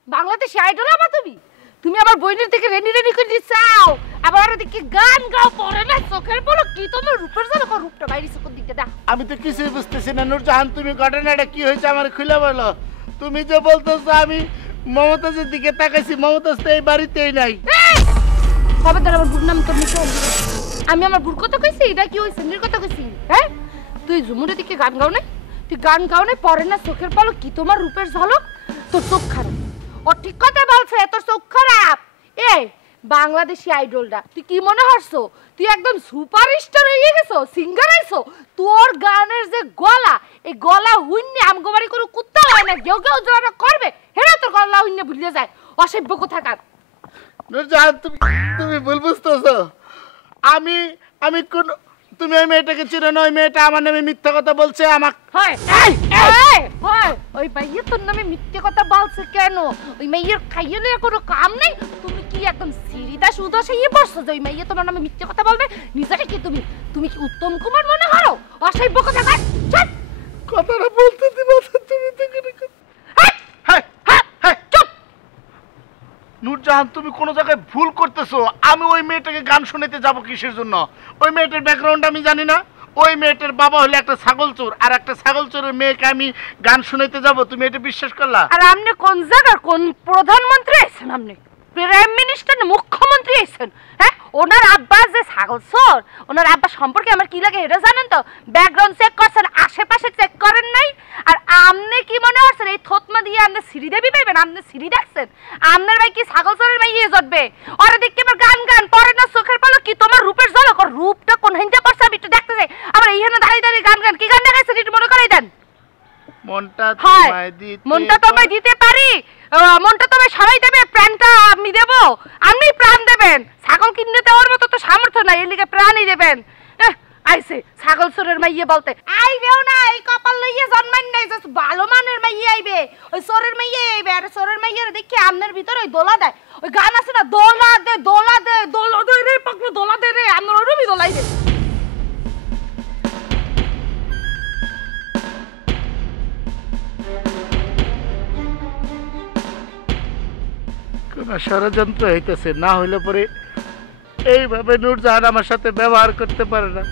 বাংলাদেশে আইডল আমার তুমি, তুমি আমার বইনের থেকে রেনি রেনি করে চাও, আবার ওদিকে গান গাও পরে না চোখের পলক, কি তোমার রূপের জন্য রূপটা বাইরেছে কোন দিকে দা? আমি তো কিছুই বুঝতেছি না নূরজাহান, তুমি ঘটনাটা কি হয়েছে আমার খুলে বলো। তুমি যে বলতেছো আমি মমতাজের দিকে তাকাইছি, মমতাজ তো এই বাড়িতেই নাই। খবরদার আমার বুড় নাম তোর মুখে, আমি আমার বুড় কথা কইছি? এটা কি হইছে নির কথা কইছি? হ্যাঁ তুই ঝুমুরের দিকে গান গাও নাই, তুই গান গাও নাই পরে না চোখের পলক, কি তোমার রূপের ঝলক, তোর চোখ খারাপ। ও ঠিক কথা বলছে, তোর চোখ খারাপ। এই বাংলাদেশি আইডলটা তুই কি মনে হচ্ছ তুই একদম সুপারস্টার হয়ে গেছো, সিঙ্গার হইছো? তোর গানের যে গলা, এই গলা হুইন্নে আমগো বাড়ি করে কুত্তা হয় না, কেউ কেউ যারা করবে হেরা তোর গলা হুইন্নে ভুলিয়ে যায়, অসভ্য কোথাকার। নূরজাহান তুমি ভুল বুঝতেছো, আমি আমি কোন তুমি ওই মেয়েটাকে চিনো না? ওই মেয়েটা আমার নামে মিথ্যা কথা বলছে। আমাকে ওই মাইয়া তোর নামে মিথ্যে কথা বলছে কেন? ওই মাইয়ের খাইয়ে নিয়ে কোনো কাম নেই? তুমি কি একদম সিরিদাস উদাসে বসছো যে ওই মাইয়া তোমার নামে মিথ্যে কথা বলবে? নিজেকে কি তুমি তুমি কি উত্তম কুমার মনে করো? অসভ্য কথা কয়। চুপ কথাটা বলতে দিবা তুমি তো চুপ। নূরজাহান, তুমি কোন জায়গায় ভুল করতেছো। আমি ওই মেয়েটাকে গান শোনাতে যাব কিসের জন্য? ওই মেয়েটার ব্যাকগ্রাউন্ড আমি জানি না। ওই মেয়েটার বাবা হলো একটা ছাগল চোর, আর একটা ছাগল চোরের মেয়েকে আমি গান শোনাতে যাব? তুমি এটা বিশ্বাস করলা? আর আপনি কোন জায়গার কোন প্রধানমন্ত্রী আছেন? আপনি প্রাইম মিনিস্টার না মুখ্যমন্ত্রী আছেন? হ্যাঁ, ওনার আব্বা যে ছাগল চোর, ওনার আব্বা সম্পর্কে আমার কি লাগে এটা জানেন তো? ব্যাকগ্রাউন্ড চেক করছেন, আশেপাশে চেক করেন নাই? আর আপনি কি মনে করছেন এই থতমা দিয়ে আপনি সিঁড়ি দেবি পাইবেন? আপনি সিঁড়ি দেখছেন? আপনার ভাই কি ছাগল চোরের ভাই ইয়ে জটবে? ওরা দেখি আবার গান গান পরে না চোখের পালো কি তোমার রূপের ঝলক? রূপটা কোন হিন্দে করছে আমি একটু দেখতে চাই। আবার এইখানে দাঁড়িয়ে দাঁড়িয়ে গান গান কি গান দেখাইছেন একটু মনে করাই দেন। মনটা তোমায় দিতে পারি, মনটা তোমায় সবাই দেবে, প্রাণটা আমি দেবো। আপনি প্রাণ দেবেন, ছাগল কিনে দেওয়ার মতো তো সামর্থ্য নাই, এর লিগে প্রাণই দেবেন। আইছে ছাগল চোরের মাইয়ে বলতে আইবেও না, এই কপাল লইয়ে জন্মাইন নাই যে ভালো মানের মাইয়ে আইবে, ওই চোরের মাইয়ে আইবে। আর চোরের মাইয়ের দেখি আপনার ভিতরে ওই দোলা দেয়, ওই গান আছে না, দোলা দে দোলা দে দোলা দে রে পাকলো দোলা দে রে, আপনার ওরমই দোলাই দে। কোন ষড়যন্ত্র হইতেছে, না হইলে পরে এইভাবে নূরজাহান আমার সাথে ব্যবহার করতে পারে না।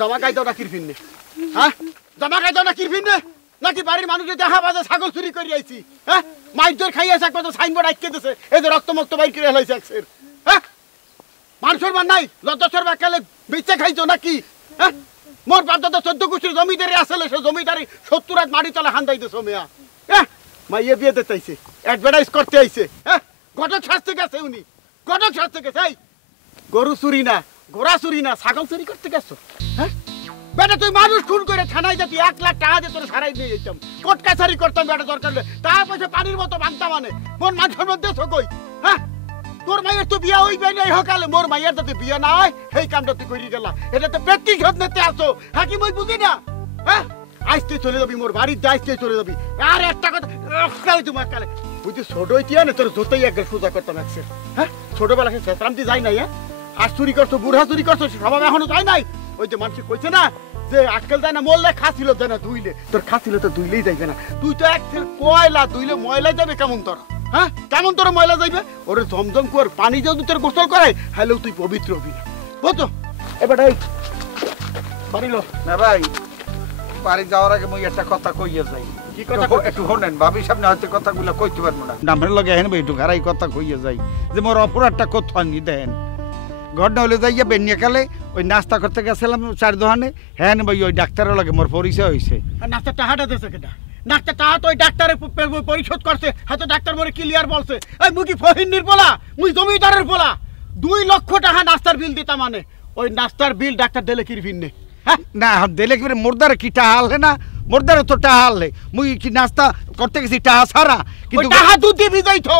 জামা গাইদাও না কিরফিন হ্যাঁ, জামা গাইদাও না কিরফিন নাকি বাড়ির মানুষ দেখা বাজে ছাগল চুরি করে আইছি? হ্যাঁ, মাইজোর খাইয়াছে, একমাত্র সাইনবোর্ড আটকে দিছে, এই যে রক্তমুক্ত বাইর করে হেলাইছে একসের। হ্যাঁ, মানুষের মান নাই, লজ্জাসর বাকালে বেঁচে খাইছো নাকি? হ্যাঁ, মোর বাপ দাদা 14 গোষ্ঠীর জমিদারি আসলে, সে জমিদারি 70 রাত মাটি তলা হান্দাই দিছো মেয়া। হ্যাঁ, মাইয়ে বিয়ে দিতে আইছে, অ্যাডভার্টাইজ করতে আইছে। হ্যাঁ, ঘটক শাস্তি গেছে, উনি ঘটক শাস্তি গেছে। এই গরু চুরি না, ঘোড়া চুরি না, ছাগল চুরি করতে গেছো? হ্যাঁ বেটা, তুই মানুষ খুন করে থানায় যেতি, 1 লাখ টাকা দিয়ে তোর সারাই নিয়ে যেতাম, কোর্ট কাছারি করতাম বেটা, দরকার হলে তার পয়সা পানির মতো ভাঙতাম। মানে মোর মানুষের মধ্যে কই? হ্যাঁ, তোর মাইয়ের তো বিয়া হইবে না হকালে, মোর মাইয়ের যাতে বিয়া না হয় সেই কামটা তুই করি গেলা, এটা তো ব্যক্তিগত নিতে আসো। হ্যাঁ, কি মই বুঝি না? হ্যাঁ, আইসতে চলে যাবি মোর বাড়ির, আইসতে চলে যাবি। আর একটা কথা কালে তুমি কালে বুঝি ছোট হইতিয়া না, তোর যতই একবার সোজা করতাম একসে। হ্যাঁ, ছোটবেলা শেষরামতি যাই নাই। হ্যাঁ, আর চুরি করছো, বুড়া চুরি করছো, স্বভাব এখনো যায় নাই। ওই যে মানুষ কইছে না যে আজকাল যায় না, মরলে খাসিল যায় না, ধুইলে, তোর খাসিল তো ধুইলেই যাইবে না। তুই তো এক কয়লা ধুইলে ময়লা যাবে কেমন তোর? হ্যাঁ, কেমন তোর ময়লা যাইবে? ওরে জমজম কর পানি যদি তোর গোসল করাই, হ্যালেও তুই পবিত্র হবি না, বুঝছো? এবার এই বাড়ি লো না ভাই, বাড়ি যাওয়ার আগে মই একটা কথা কইয়া যাই। কি কথা? একটু শোনেন, ভাবির সামনে হয়তো কথাগুলো কইতে পারবো না, নামের লগে হেন ভাই একটু ঘাড়াই কথা কইয়া যাই যে মোর অপরাধটা কোথাও নি দেন। ঘটনা হলে যাইয়া বেনিয়াকালে ওই নাস্তা করতে গেছিলাম 4 দোকানে, হ্যাঁ ভাই ওই ডাক্তারের লগে মোর পরিচয় হয়েছে। নাস্তা টাহাটা দিয়েছে কেটা? নাস্তা টাহা তো ওই ডাক্তারে পরিশোধ করছে, হয়তো ডাক্তার মোরে ক্লিয়ার বলছে। এই মুই কি ফহিনীর বলা, মুই জমিদারের বলা? 2 লক্ষ টাকা নাস্তার বিল দিতাম, মানে ওই নাস্তার বিল ডাক্তার দিলে কি ভিন্নে? হ্যাঁ না, দিলে কি মোরদারে কি টাহা হালে না? মোরদারে তো টাহা হালে, মুই কি নাস্তা করতে গেছি টাহা ছাড়া? কিন্তু টাহা দুধে বিদায় তো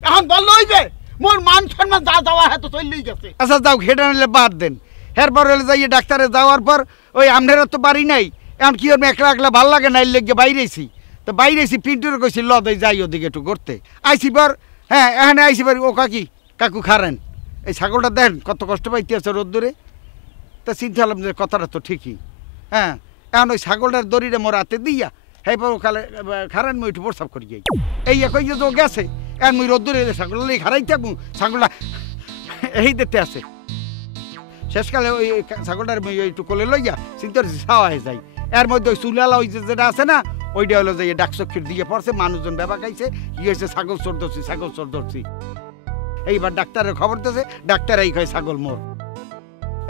এখন বললো হইবে মোর মান সম্মান যা যাওয়া হ্যাঁ তো চললেই গেছে। আচ্ছা যাও, ঘেটে নিলে বাদ দেন। এরপর হলে যাইয়ে ডাক্তারে যাওয়ার পর ওই আপনারা তো বাড়ি নাই, এখন কি করবো, একলা একলা ভাল লাগে না, লেগে বাইরেছি তো বাইরেছি। পিন্টুরে কইছি ল দেয় যাই ওদিকে একটু করতে আইসি পর। হ্যাঁ, এখানে আইসি পারি। ও কাকু খারেন, এই ছাগলটা দেখেন কত কষ্ট পাইতে আছে রোদ্দুরে। তা চিন্তা হলাম যে কথাটা তো ঠিকই। হ্যাঁ, এখন ওই ছাগলটার দড়িটা মোর হাতে দিয়া হ্যাঁ কালে খারান মুই একটু প্রস্তাব করি যাই। এই কই যে তো গেছে, এখন মুই রোদ্দুরে ছাগল খারাই থাকবো, ছাগলটা এই দেখতে আছে। শেষকালে ওই ছাগলটার একটু কোলে লইয়া চিন্তা করছি ছাওয়া হয়ে যাই। এর মধ্যে ওই চুলালা ওই যেটা আছে না, ওইটা হলো যে ডাকচক্ষির দিকে পড়ছে, মানুষজন ব্যাপা খাইছে, কি হয়েছে ছাগল চোর ধরছি, ছাগল চোর ধরছি। এইবার ডাক্তারের খবর দিয়েছে, ডাক্তার এই কয় ছাগল মোর।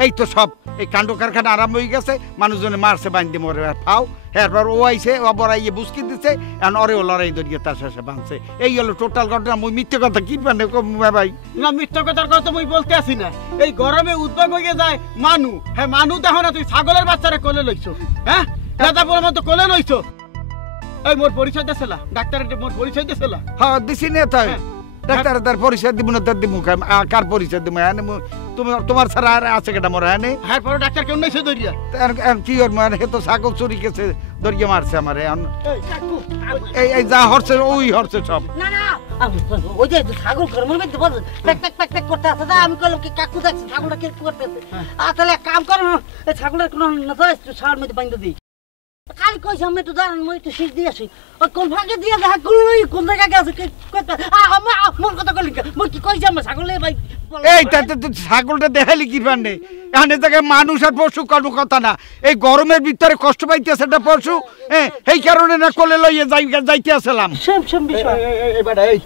এই তো সব এই কাণ্ড কারখানা আরম্ভ হয়ে গেছে, মানুষজনে মারছে বাঁধতে মরে ফাও। এরপর ও আইছে, ও বড়াইয়ে বুসকি দিচ্ছে, এখন ওরেও লড়াই ধরিয়ে তার শেষে বাঁধছে। এই হলো টোটাল ঘটনা। মুই মিথ্যে কথা কি মানে ভাই? না মিথ্যা কথার কথা মুই বলতে আসি না। এই গরমে উদ্যোগ হয়ে যায় মানু। হ্যাঁ মানু দেখো না তুই ছাগলের বাচ্চারে কোলে লইছো, হ্যাঁ দাদা বলার মতো কোলে লইছো। এই মোর পরিচয় দিয়েছিল ডাক্তারের, মোর পরিচয় দিয়েছিল। হ্যাঁ দিছি না তাই ডাক্তার তার পরিচয় দিব না, তার দিব কার পরিচয় দিব? হ্যাঁ তুমি তোমার ছাড়া আর আছে কেটা মরে? হ্যাঁ হ্যাঁ পরে ডাক্তার কেউ নেই ধরিয়া কি ওর মানে হে তো ছাগল চুরি গেছে ধরিয়ে মারছে আমারে। এই যা হরছে ওই হরছে সব। না না ওই যে ছাগল ঘরের মধ্যে বল প্যাক প্যাক প্যাক প্যাক করতে আছে না, আমি কইলাম কি কাকু দেখছে ছাগলটা কি করতেছে। তাহলে কাম করো, এই ছাগলের কোনো না তো একটু ছাড় মধ্যে বাইন্ধে দিই। কালি কইছি আমি একটু দাঁড়ান, মই একটু শীষ দিয়ে আসি। ওই কোন ফাঁকে দিয়ে দেখা গুলোই কোন জায়গায় গেছে কি করতে মোর কথা কইলি মোর কি কইছি আমি ছাগলে ভাই। এই ছাগলটা দেখালি কি পান্ডে? এখানে জায়গায় মানুষ আর পশু কোনো কথা না। এই গরমের ভিতরে কষ্ট পাইতেছে একটা পশু, হ্যাঁ এই কারণে না কোলে লইয়ে যাইতে আসলাম। সেম সেম বিষয়। এই বেটা এই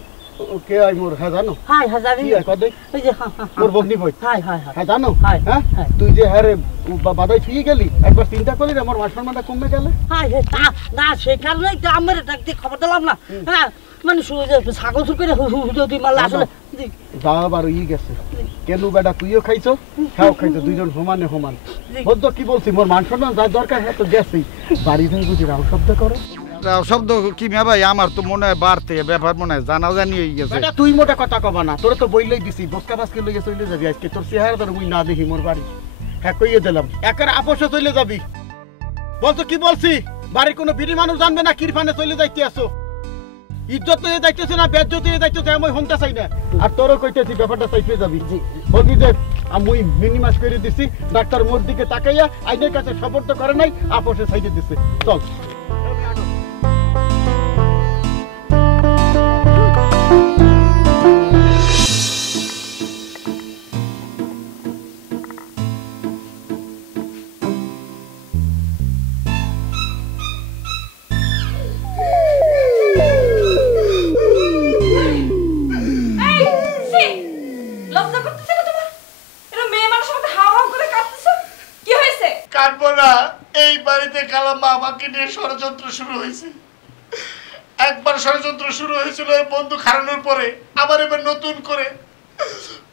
কে আই মোর হ্যাঁ জানো? হাই হাই জানি কি কদই এই যে মোর বগনি বই। হাই হাই হ্যাঁ জানো? হ্যাঁ তুই যে হ্যাঁ বাদাই ফিয়ে গেলি, একবার চিন্তা করলি আমার মাসমানটা কমে গেলে। হাই হে না সেই কারণেই তো আমার ডাকতে খবর দিলাম না। হ্যাঁ মানে ছাগল চুর করে যদি মারলে আসলে যা বার ই গেছে। কেন বেটা তুইও খাইছো, খাও খাইছো, দুইজন সমানে সমান। বলতো কি বলছি, মোর মান সম্মান যা দরকার হ্যাঁ তো গেছেই। বাড়ি যাই বুঝি রাও শব্দ করো। শব্দ কি মে ভাই? আমার তো মনে হয় বাড়তে ব্যাপার মনে হয় জানা জানি হয়ে গেছে। বেটা তুই মোটা কথা কবা না, তোরা তো বইলেই দিছি বক্কা বাসকে লইয়া চলে যাবি আজকে। তোর চেহারা ধর মুই না দেখি মোর বাড়ি। হ্যাঁ কইয়ে দিলাম একের আপোষে চলে যাবি। বলতো কি বলছি, বাড়ির কোনো বিড়ি মানুষ জানবে না কিরফানে চলে যাইতে আসো। ইজ্জত নিয়ে যাইতেছে না বেজ্জত নিয়ে যাইতেছে, আমি শুনতে চাই না। আর তোরও কইতেছি ব্যাপারটা চাইতে যাবি। বলবি যে আমি মিনিমাস করে দিছি, ডাক্তার মোর দিকে তাকাইয়া আইনের কাছে সপর্দ করে নাই, আপোষে চাইতে দিছে। চল ষড়যন্ত্র শুরু হয়েছে। একবার ষড়যন্ত্র শুরু হয়েছিল বন্ধু হারানোর পরে, আবার এবার নতুন করে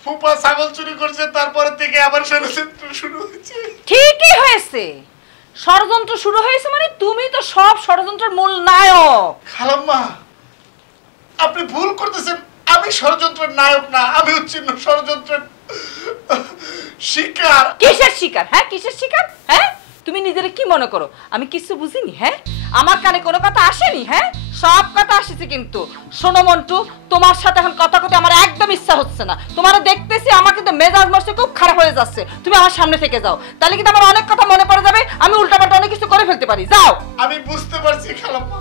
ফুপা ছাগল চুরি করছে, তারপরে থেকে আবার ষড়যন্ত্র শুরু হয়েছে। ঠিকই হয়েছে, ষড়যন্ত্র শুরু হয়েছে মানে তুমি তো সব ষড়যন্ত্রের মূল নায়ক। খালাম্মা আপনি ভুল করতেছেন, আমি ষড়যন্ত্রের নায়ক না, আমি হচ্ছি ষড়যন্ত্রের শিকার। কিসের শিকার? হ্যাঁ কিসের শিকার? হ্যাঁ তুমি নিজের কি মনে করো আমি কিছু বুঝিনি? হ্যাঁ আমার কানে কোনো কথা আসেনি? হ্যাঁ সব কথা আসছে। কিন্তু শোনো মন্টু, তোমার সাথে এখন কথা কথা আমার একদম ইচ্ছা হচ্ছে না। তোমার দেখতেছি আমার কিন্তু মেজাজ মস্তি খুব খারাপ হয়ে যাচ্ছে। তুমি আমার সামনে থেকে যাও, তাহলে কিন্তু আমার অনেক কথা মনে পড়ে যাবে, আমি উল্টাপাল্টা অনেক কিছু করে ফেলতে পারি। যাও। আমি বুঝতে পারছি খালাম্মা,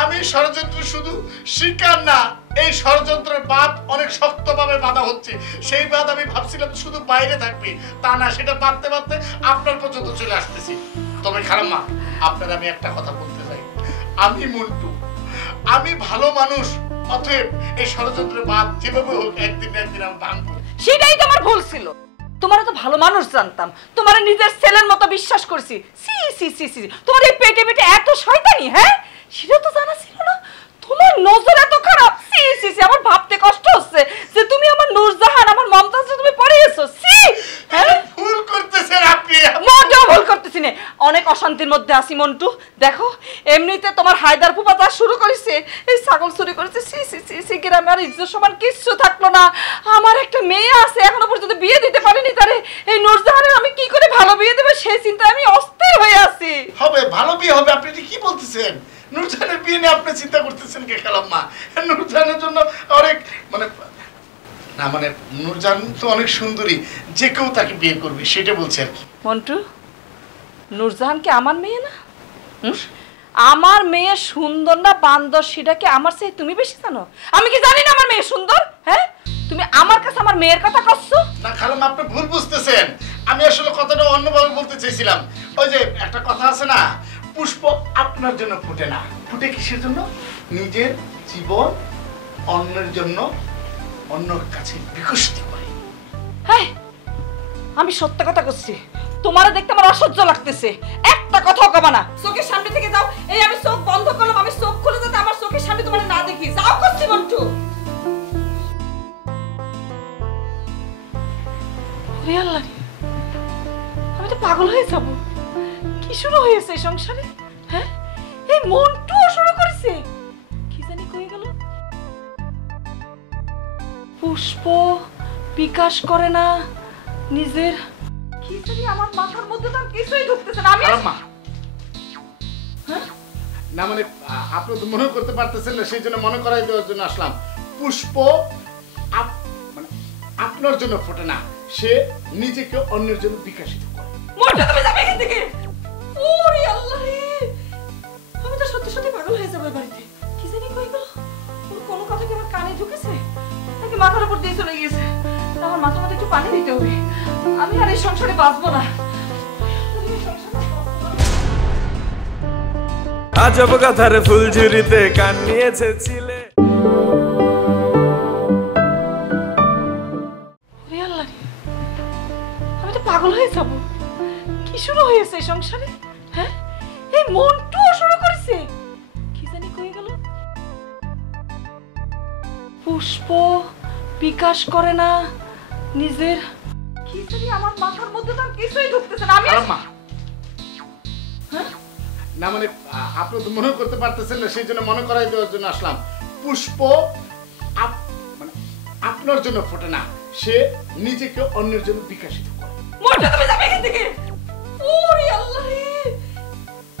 আমি ষড়যন্ত্র শুধু শিকার না, এই ষড়যন্ত্রের বাঁধ অনেক শক্তভাবে বাঁধা হচ্ছে। সেই বাঁধ আমি ভাবছিলাম শুধু বাইরে থাকবে, তা না, সেটা বাঁধতে বাঁধতে আপনার পর্যন্ত চলে আসতেছি। তবে খালাম্মা আপনার আমি একটা কথা বলতে চাই, আমি মন্টু, আমি ভালো মানুষ, অতএব এই ষড়যন্ত্রের বাঁধ যেভাবে হোক একদিন না একদিন আমি ভাঙবো। সেটাই তোমার ভুল ছিল। তোমার তো ভালো মানুষ জানতাম, তোমার নিজের ছেলের মতো বিশ্বাস করছি। সি সি সি সি তোমার এই পেটে পেটে এত শয়তানি, হ্যাঁ সেটা তো জানা ছিল না। তোমার নজর এত খারাপ, সি সি সি আমার ভাবতে কষ্ট হচ্ছে যে তুমি আমার নূরজাহান, আমার মমতাজ তুমি পড়িয়েছো। সি ভুল করতেছেন আপনি। মোটেও ভুল করতেছি না, অনেক অশান্তির মধ্যে আছি মন্টু। দেখো এমনিতে তোমার হায়দার ফুপা তা শুরু করেছে, এই ছাগল চুরি করেছে। সি সি সি সি গ্রামে আর ইজ্জত সমান কিচ্ছু থাকলো না। আমার একটা মেয়ে আছে, এখনো পর্যন্ত বিয়ে দিতে পারিনি তারে। এই নূরজাহানের আমি কি করে ভালো বিয়ে দেবো সেই চিন্তায় আমি অস্থির হয়ে আছি। হবে ভালো বিয়ে হবে, আপনি কি বলতেছেন? নূরজাহানের বিয়ে নিয়ে আপনি চিন্তা করতেছেন কে খালাম্মা? নূরজাহানের জন্য অনেক মানে না, মানে নূরজাহান তো অনেক সুন্দরী, যে কেউ তাকে বিয়ে করবে সেটা বলছে আর কি। মন্টু, নূরজাহান কি আমার মেয়ে না? আমার মেয়ে সুন্দর না বান্দর সেটা কি আমার চেয়ে তুমি বেশি জানো? আমি কি জানি না আমার মেয়ে সুন্দর? হ্যাঁ তুমি আমার কাছে আমার মেয়ের কথা কচ্ছো না খালাম্মা, আপনি ভুল বুঝতেছেন। আমি আসলে কথাটা অন্যভাবে বলতে চাইছিলাম। ওই যে একটা কথা আছে না, পুষ্প আপনার জন্য ফুটে না, ফুটে কিসের জন্য? নিজের জীবন অন্যের জন্য, অন্যর কাছে বিকশিত করে। হ্যাঁ আমি সত্য কথা করছি, তোমারে দেখতে আমার অসহ্য লাগতেছে, একটা কথাও কবা না, চোখের সামনে থেকে যাও। এই আমি চোখ বন্ধ করলাম, আমি চোখ খুলে যাতে আমার চোখের সামনে তোমার না দেখি, যাও করছি মন্টু। আমি তো পাগল হয়ে যাব, কি শুরু হয়েছে এই সংসারে? হ্যাঁ, এই মন্টু শুরু করেছে, কি জানি কই গেল। পুষ্প বিকাশ করে না নিজের, কি জানি আমার মাথার মধ্যে তো কিছুই ঢুকতেছে না। আমি না মানে আপনি তো মনে করতে পারতেছেন না, সেই জন্য মনে করাই দেওয়ার জন্য আসলাম। পুষ্প মানে আপনার জন্য ফোটে না, সে নিজেকে অন্যের জন্য বিকশিত করে। মোটা তুমি যাবে এখান থেকে। ওরে আল্লাহ রে, আমি তো সত্যি সত্যি পাগল হয়ে যাবো বাড়িতে, কি জানি কই গেল। ওর কোনো কথা কি আমার কানে ঢুকেছে নাকি মাথার উপর দিয়ে চলে গিয়েছে? আমার মাথার মধ্যে একটু পানি দিতে হবে, আমি আর এই সংসারে বাঁচবো না। আজব কথার ফুলঝুরিতে কান নিয়েছে ছিলে। আমি তো পাগল হয়ে যাব, কি শুরু হয়েছে এই সংসারে? হ্যাঁ, এই মন্টু শুরু করেছে, কি জানি কই গেল। পুষ্প বিকাশ করে না নিজের, কি জানি আমার মাথার মধ্যে তো কিছুই ঢুকতেছে না। আমি না মানে আপনি তো মনে করতে পারতেছেন না, সেই জন্য মনে করাই দেওয়ার জন্য আসলাম। পুষ্প মানে আপনার জন্য ফোটে না, সে নিজেকে অন্যের জন্য বিকশিত করে। মোটা তুমি যাবে এখান থেকে। ওরে আল্লাহ রে,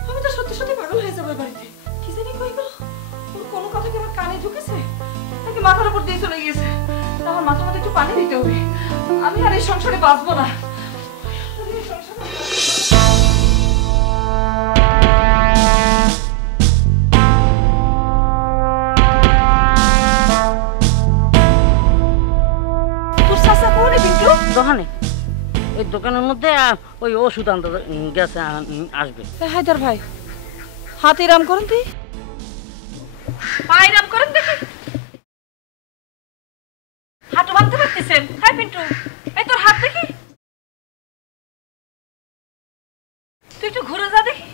আমি তো সত্যি সত্যি পাগল হয়ে যাবো বাড়িতে, কি জানি কই গেল। ওর কোনো কথা কি আমার কানে ঢুকেছে নাকি মাথার উপর দিয়ে চলে গিয়েছে? আমার মাথার মধ্যে একটু পানি দিতে হবে, আমি আর এই সংসারে বাঁচবো না। দোকানে, ওই দোকানের মধ্যে ওই ওষুধ আনতে গেছে, আসবে। হায়দার ভাই, হাত এরাম করেন তুই, পায়ে এরাম করেন দেখি, হাঁটু বাঁধতে পারতেছেন? হ্যাঁ পিন্টু, এই তোর হাত দেখি, তুই একটু ঘুরে যা দেখি,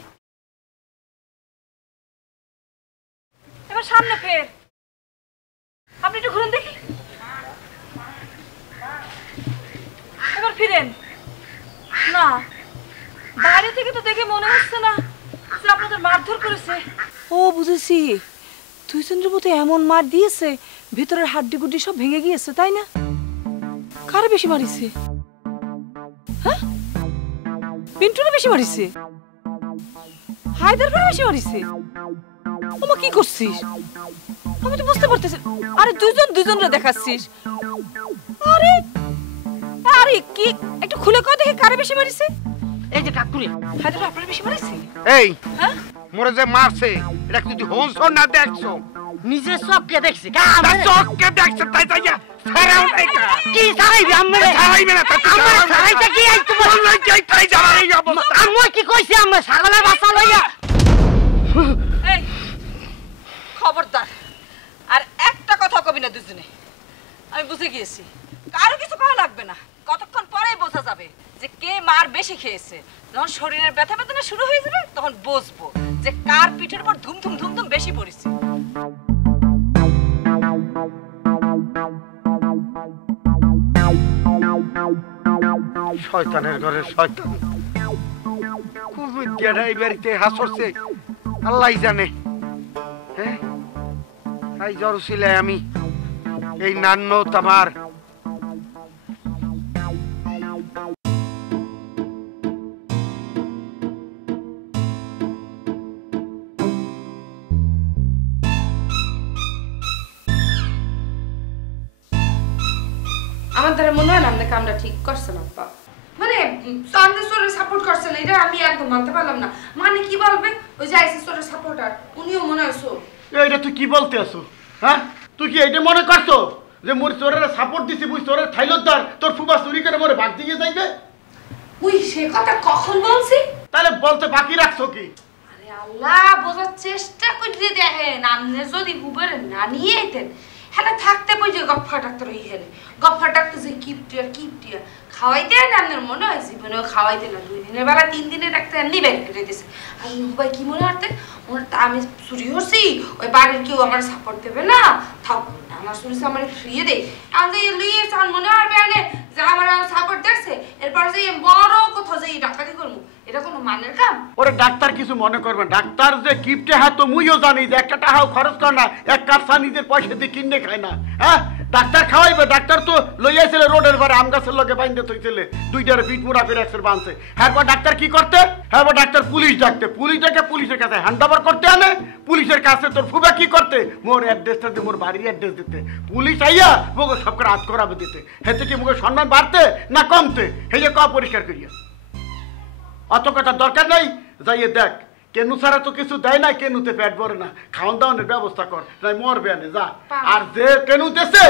এবার সামনে ফের, আপনি একটু ঘুরেন দেখি, এবার ফিরেন। না, বাইরে থেকে তো দেখে মনে হচ্ছে না যে আপনাদের মারধর করেছে। ও বুঝেছি, দুইজনের মতো এমন মার দিয়েছে ভিতরের হাড্ডি গুড্ডি সব ভেঙে গিয়েছে, তাই না? কারে বেশি মারিছে? হ্যাঁ, পিন্টুরে বেশি মারিছে? হায়দার ভাই বেশি মারিছে? ওমা কি করছিস? আমি তো বুঝতে পারতেছি। আরে দুজনরে দেখাচ্ছিস? আরে আরে কি, একটু খুলে কও দেখি কারে বেশি মারিছে? এই যে কাকুরে, হায়দার আপনার বেশি মারিছে? এই হ্যাঁ, মোরে যে মারছে এটা কি তুই হনছো না দেখছো? নিজের চোখকে দেখছি। চোখকে দেখছো তাই তাইয়া ছাড়াও এইটা কি ছাড়াইবি? আমরা ছাড়াইবে না, আমরা ছাড়াইতে কি আই তোমার বললাই যাই তাই যাবার এই অবস্থা। আমি কি কইছি? আমরা ছাগলের বাচ্চা লইয়া। এই খবরদার, আর একটা কথা কবি না দুজনে, আমি বুঝে গিয়েছি। কারো কিছু করা লাগবে না, কতক্ষণ পরেই বোঝা যাবে যে কে মার বেশি খেয়েছে। যখন শরীরের ব্যথা বেদনা শুরু হয়ে যাবে তখন বুঝবো যে কার পিঠের উপর ধুমধুম ধুমধুম বেশি পড়েছে। শয়তানের ঘরে শয়তান, কুমিটিয়াটা এই বাড়িতে হাসছে আল্লাহ জানে। হ্যাঁ, এই জ্বর ছিল আমি, এই নান্ন তামার আমার দ্বারা মনে হয় না আপনি কামটা ঠিক করছেন আব্বা। মানে সামনে সোরে সাপোর্ট করছেন, এটা আমি একদম মানতে পারলাম না। মানে কি বলবে, ওই যে আইসি সোরে সাপোর্টার উনিও মনে হয় সোর। এইটা তুই কি বলতে আসো? হ্যাঁ, তুই কি এইটা মনে করছো যে মোর চোরের সাপোর্ট দিছি, মুই চোরের থাইলদার, তোর ফুবা চুরি করে মোরে ভাগ দিয়ে যাইবে? উই সে কথা কখন বলছি? তাহলে বলতে বাকি রাখছো কি? আরে আল্লাহ, বোঝার চেষ্টা করে দেখেন, আপনি যদি হুবের না নিয়ে আইতেন হ্যাঁ থাকতে বই যে গফফা ডাক্তার ওই হেলে গফফা ডাক্তার যে কিপটিয়া খাওয়াইতে না আপনার মনে হয় জীবনেও খাওয়াইতে না 2 দিনের বেলা 3 দিনের ডাক্তার এমনি বের করে দিয়েছে আর ভাই কি মনে হারতে মনে আমি চুরি করছি ওই বাড়ির কেউ আমার সাপোর্ট দেবে না থাক আমার চুরি আমার ফ্রিয়ে দেয় আর যে লুইয়ে চান মনে হারবে আনে যে আমার সাপোর্ট দেখছে এরপর যে বড় কোথাও যে ডাক্তারি করবো এটা কোনো মানের কাম ওরে ডাক্তার কিছু মনে করবে ডাক্তার যে কিপটে হ্যাঁ তো মুইও জানি যে একটা টাকাও খরচ করে না এক কাপসা নিজের পয়সা দিয়ে কিনে খায় না হ্যাঁ ডাক্তার খাওয়াইবে ডাক্তার তো লইয়াছিল রোডের পরে আম গাছের লগে বাইন্ধে থইছিলে 2টারে পিঠ মুড়া ফেরে একসের বাঁধছে হ্যাঁ ডাক্তার কি করতে হ্যাঁ ডাক্তার পুলিশ ডাকতে পুলিশটাকে পুলিশের কাছে হ্যান্ড ওভার করতে আনে পুলিশের কাছে তোর ফুবা কি করতে মোর অ্যাড্রেসটা দিয়ে মোর বাড়ির অ্যাড্রেস দিতে পুলিশ আইয়া মোকে সব করে হাত করাবে দিতে হেতে কি মোকে সম্মান বাড়তে না কমতে হে যে পরিষ্কার করিয়া অত কথা দরকার নাই যাইয়ে দেখ কেনু ছাড়া তো কিছু দেয় না কেনুতে পেট ভরে না খাওয়ান দাওয়ানের ব্যবস্থা কর নাই মরবে আনে যা আর যে কেনু দেশে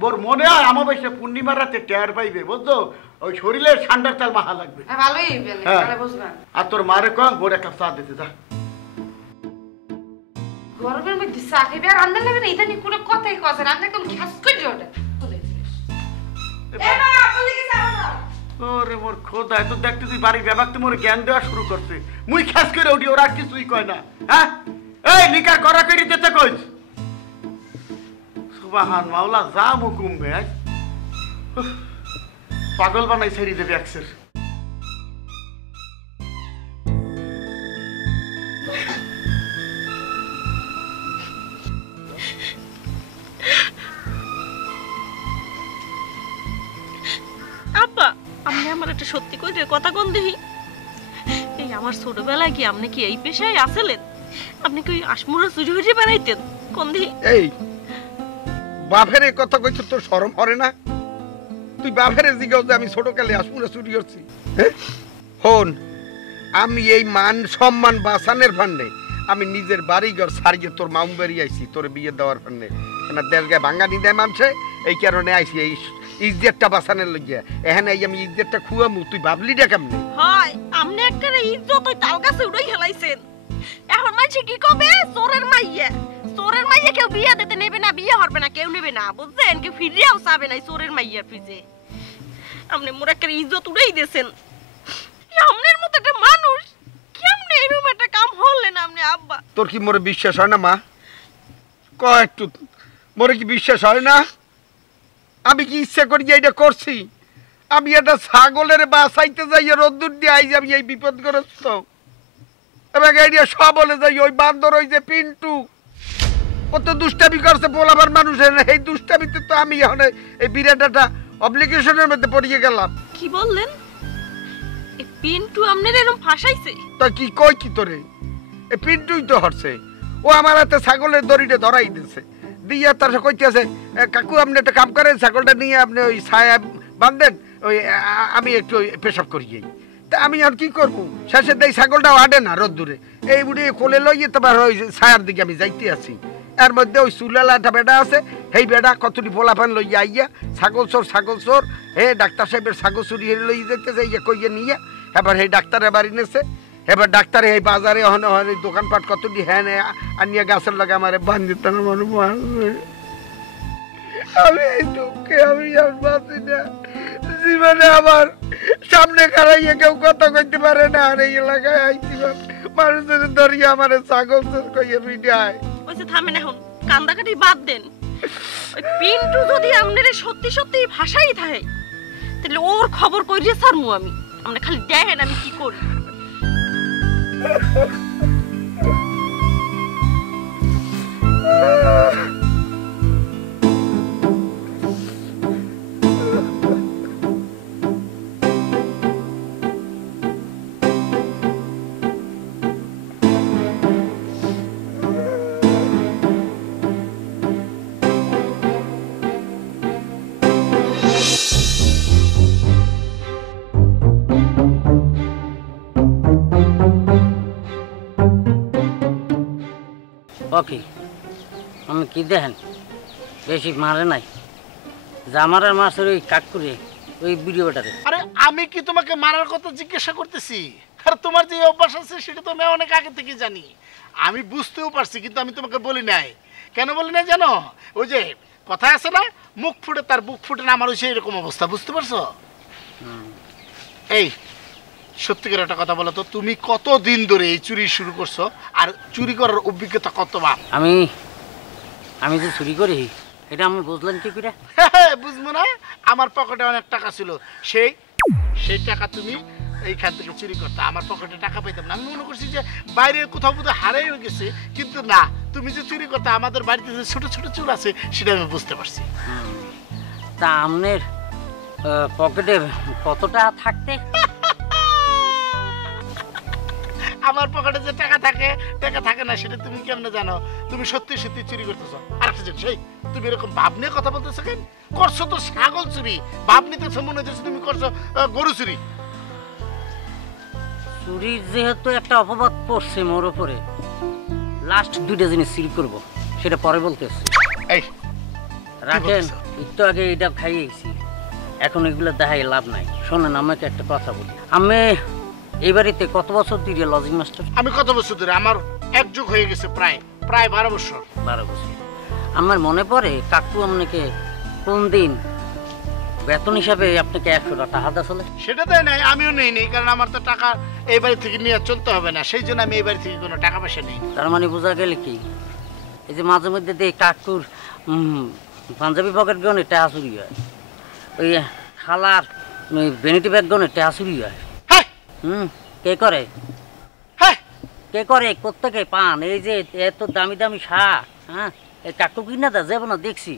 বোর মনে হয় আমাবস্যা পূর্ণিমার রাতে টের পাইবে বুঝছো ওই শরীরে ঠান্ডার চাল মাহা লাগবে ভালোই বুঝবেন আর তোর মারে কম বোর একটা চা দিতে যা গরমের মধ্যে চা খাইবে আর রান্না লাগে না এটা নিয়ে কোনো কথাই কথা রান্না একদম খাস করে ওটা ওরে মোর খোদা তো দেখতে তুই বাড়ি ব্যাপারতে মোর জ্ঞান দেওয়া শুরু করছে মুই খাস করে উঠি ওরা কিছুই কয় না হ্যাঁ এই নিকার করা করি দিতে কইস সুবহান মাওলা যা হুকুম বে পাগল বানাই ছেড়ে দেবে একসের আব্বা আপনি আমার একটা সত্যি করে কথা কোন দেখি এই আমার ছোটবেলায় কি আপনি কি এই পেশায় আসলেন আপনি কি আসমুরা চুরি হয়ে বেড়াইতেন কোন দেখি এই বাপের এই কথা কইছ তোর শরম করে না তুই বাপের জিগাও যে আমি ছোটকালে আসমুরা চুরি করছি হন আমি এই মান সম্মান বাঁচানোর ফান্ডে আমি নিজের বাড়িঘর ছাড়িয়ে তোর মাউন বাড়ি আইছি তোর বিয়ে দেওয়ার ফান্ডে কেন দেড়গায় ভাঙ্গা নিয়ে দেয় মানছে এই কারণে আইছি এই ইজ্জতটা বাঁচানোর লইয়া এখানে আমি ইজ্জতটা খুয়ামু তুই ভাবলিটা কেমনে হয় আপনি একটা ইজ্জত ওই তাল গাছে উড়াই হেলাইছেন এখন মাইছে কি কবে চোরের মাইয়া কেউ বিয়ে দিতে নেবে না বিয়ে হবে না কেউ নেবে না বুঝছেন কেউ ফিরিয়াও চাবে না চোরের মাইয়ার পিছে আপনি মোর একটা ইজ্জত উড়াই দিয়েছেন আপনার মতো একটা মানুষ কেমনে এরকম একটা কাম হলেন আপনি আব্বা তোর কি মোরে বিশ্বাস হয় না মা ক একটু মোরে কি বিশ্বাস হয় না আমি কি ইচ্ছা করি যে এটা করছি আমি একটা ছাগলের বাসাইতে যাই রোদ্দুর দিয়ে আই যাবি এই বিপদগ্রস্ত এবার আইডিয়া সব বলে যাই ওই বান্দর ওই যে পিন্টু ও তো দুষ্টামি করছে বলাবার মানুষের এই দুষ্টামিতে তো আমি এখন এই বিরাট একটা অব্লিগেশনের মধ্যে পড়িয়ে গেলাম কি বললেন এই পিন্টু আপনার এরকম ফাঁসাইছে তা কি কই কি তোরে এই পিন্টুই তো হরছে ও আমার হাতে ছাগলের দড়িটা ধরাই দিছে দিয়া তার কইতেছে কাকু আপনি একটা কাম করেন ছাগলটা নিয়ে আপনি ওই ছায়া বাঁধেন ওই আমি একটু পেশাব করি যাই তা আমি আর কি করবো শেষে দেয় ছাগলটাও আডে না রোদ্দুরে এই বুড়ি কোলে লইয়ে তোমার ওই ছায়ার দিকে আমি যাইতে আছি এর মধ্যে ওই চুলালা একটা বেটা আছে সেই বেটা কতটি পোলাপান লইয়া আইয়া ছাগল চোর হে ডাক্তার সাহেবের ছাগল চুরি হেরে লইয়া যেতেছে ইয়ে কইয়া নিয়ে এবার সেই ডাক্তারের বাড়ি নেছে এবার ডাক্তারে এই বাজারে হনে হয় দোকানপাট কতটি হ্যাঁ আনিয়া গাছের লাগে আমার বান্ধিত মানুষ মারবে আমি এই দুঃখে আমি আর বাঁচি না জীবনে আমার সামনে খারাইয়া কেউ কথা কইতে পারে না আর এই এলাকায় আইছি মানুষের ধরিয়া আমার ছাগল চোর কইয়া পিটায় ওই যে থামেন এখন কান্দাকাটি বাদ দেন ওই পিন্টু যদি আপনারে সত্যি সত্যি ভাষাই থাকে তাহলে ওর খবর কইরে ছাড়মু আমি আমরা খালি দেখেন আমি কি করি ওকে আমি কি দেখেন বেশি মারে নাই জামারের মাছের ওই কাকুরে ওই ভিডিওটারে আরে আমি কি তোমাকে মারার কথা জিজ্ঞাসা করতেছি আর তোমার যে অভ্যাস আছে সেটা তো আমি অনেক আগে থেকে জানি আমি বুঝতেও পারছি কিন্তু আমি তোমাকে বলি নাই কেন বলি নাই জানো ওই যে কথা আছে না, মুখ ফুটে তার বুক ফুটে না, আমার হচ্ছে এরকম অবস্থা, বুঝতে পারছো? এই সত্যিকার একটা কথা বলো তো, তুমি কতদিন ধরে এই চুরি শুরু করছো আর চুরি করার অভিজ্ঞতা কত বার? আমি যে চুরি করি এটা আমি বুঝলাম কি করে? বুঝবো না, আমার পকেটে অনেক টাকা ছিল, সেই টাকা তুমি এইখান থেকে চুরি করতে, আমার পকেটে টাকা পাইতাম না। আমি মনে করছি যে বাইরে কোথাও বোধহয় হারাই হয়ে গেছে, কিন্তু না, তুমি যে চুরি করতে আমাদের বাড়িতে যে ছোট ছোট চুর আছে সেটা আমি বুঝতে পারছি। তা আপনার পকেটে কতটা থাকতে? আমার পকেটে যে টাকা থাকে না সেটা তুমি কেমনে জানো? তুমি সত্যি সত্যি চুরি করতেছো। আর একটা জিনিস, তুমি এরকম ভাব নিয়ে কথা বলতেছো কেন? করছো তো ছাগল চুরি, ভাব নিতেছো মনে হচ্ছে তুমি করছো গরু চুরি। চুরির যেহেতু একটা অপবাদ পড়ছে মোর উপরে, লাস্ট 2টা জিনিস চুরি করবো, সেটা পরে বলতেছি। এই রাখেন, একটু আগে এটা খাইয়েছি, এখন এগুলো দেখাই লাভ নাই। শোনেন, আমাকে একটা কথা বলি, আমি এই বাড়িতে কত বছর ধরে লজিং মাস্টার? আমি কত বছর ধরে? আমার এক যুগ হয়ে গেছে, প্রায় 12 বছর। 12 বছর। আমার মনে পড়ে কাকু আপনাকে কোন দিন বেতন হিসাবে আপনাকে 100 টাকা হাত আসলে? সেটা দেয় নাই, আমিও নেই, কারণ আমার তো টাকা এই বাড়ি থেকে নিয়ে চলতে হবে না, সেই জন্য আমি এই বাড়ি থেকে কোনো টাকা পয়সা নেই। তার মানে বোঝা গেল কি, এই যে মাঝে মধ্যে দিয়ে কাকুর পাঞ্জাবি পকেট গনে টাকা চুরি হয়, ওই খালার ভ্যানিটি ব্যাগ গনে টাকা চুরি হয়। কে করে? কে করে? কোত্থেকে পান? এই যে এত দামি দামি শার্ট, হ্যাঁ, এই কাকু কিনা দা যাবো না, দেখছি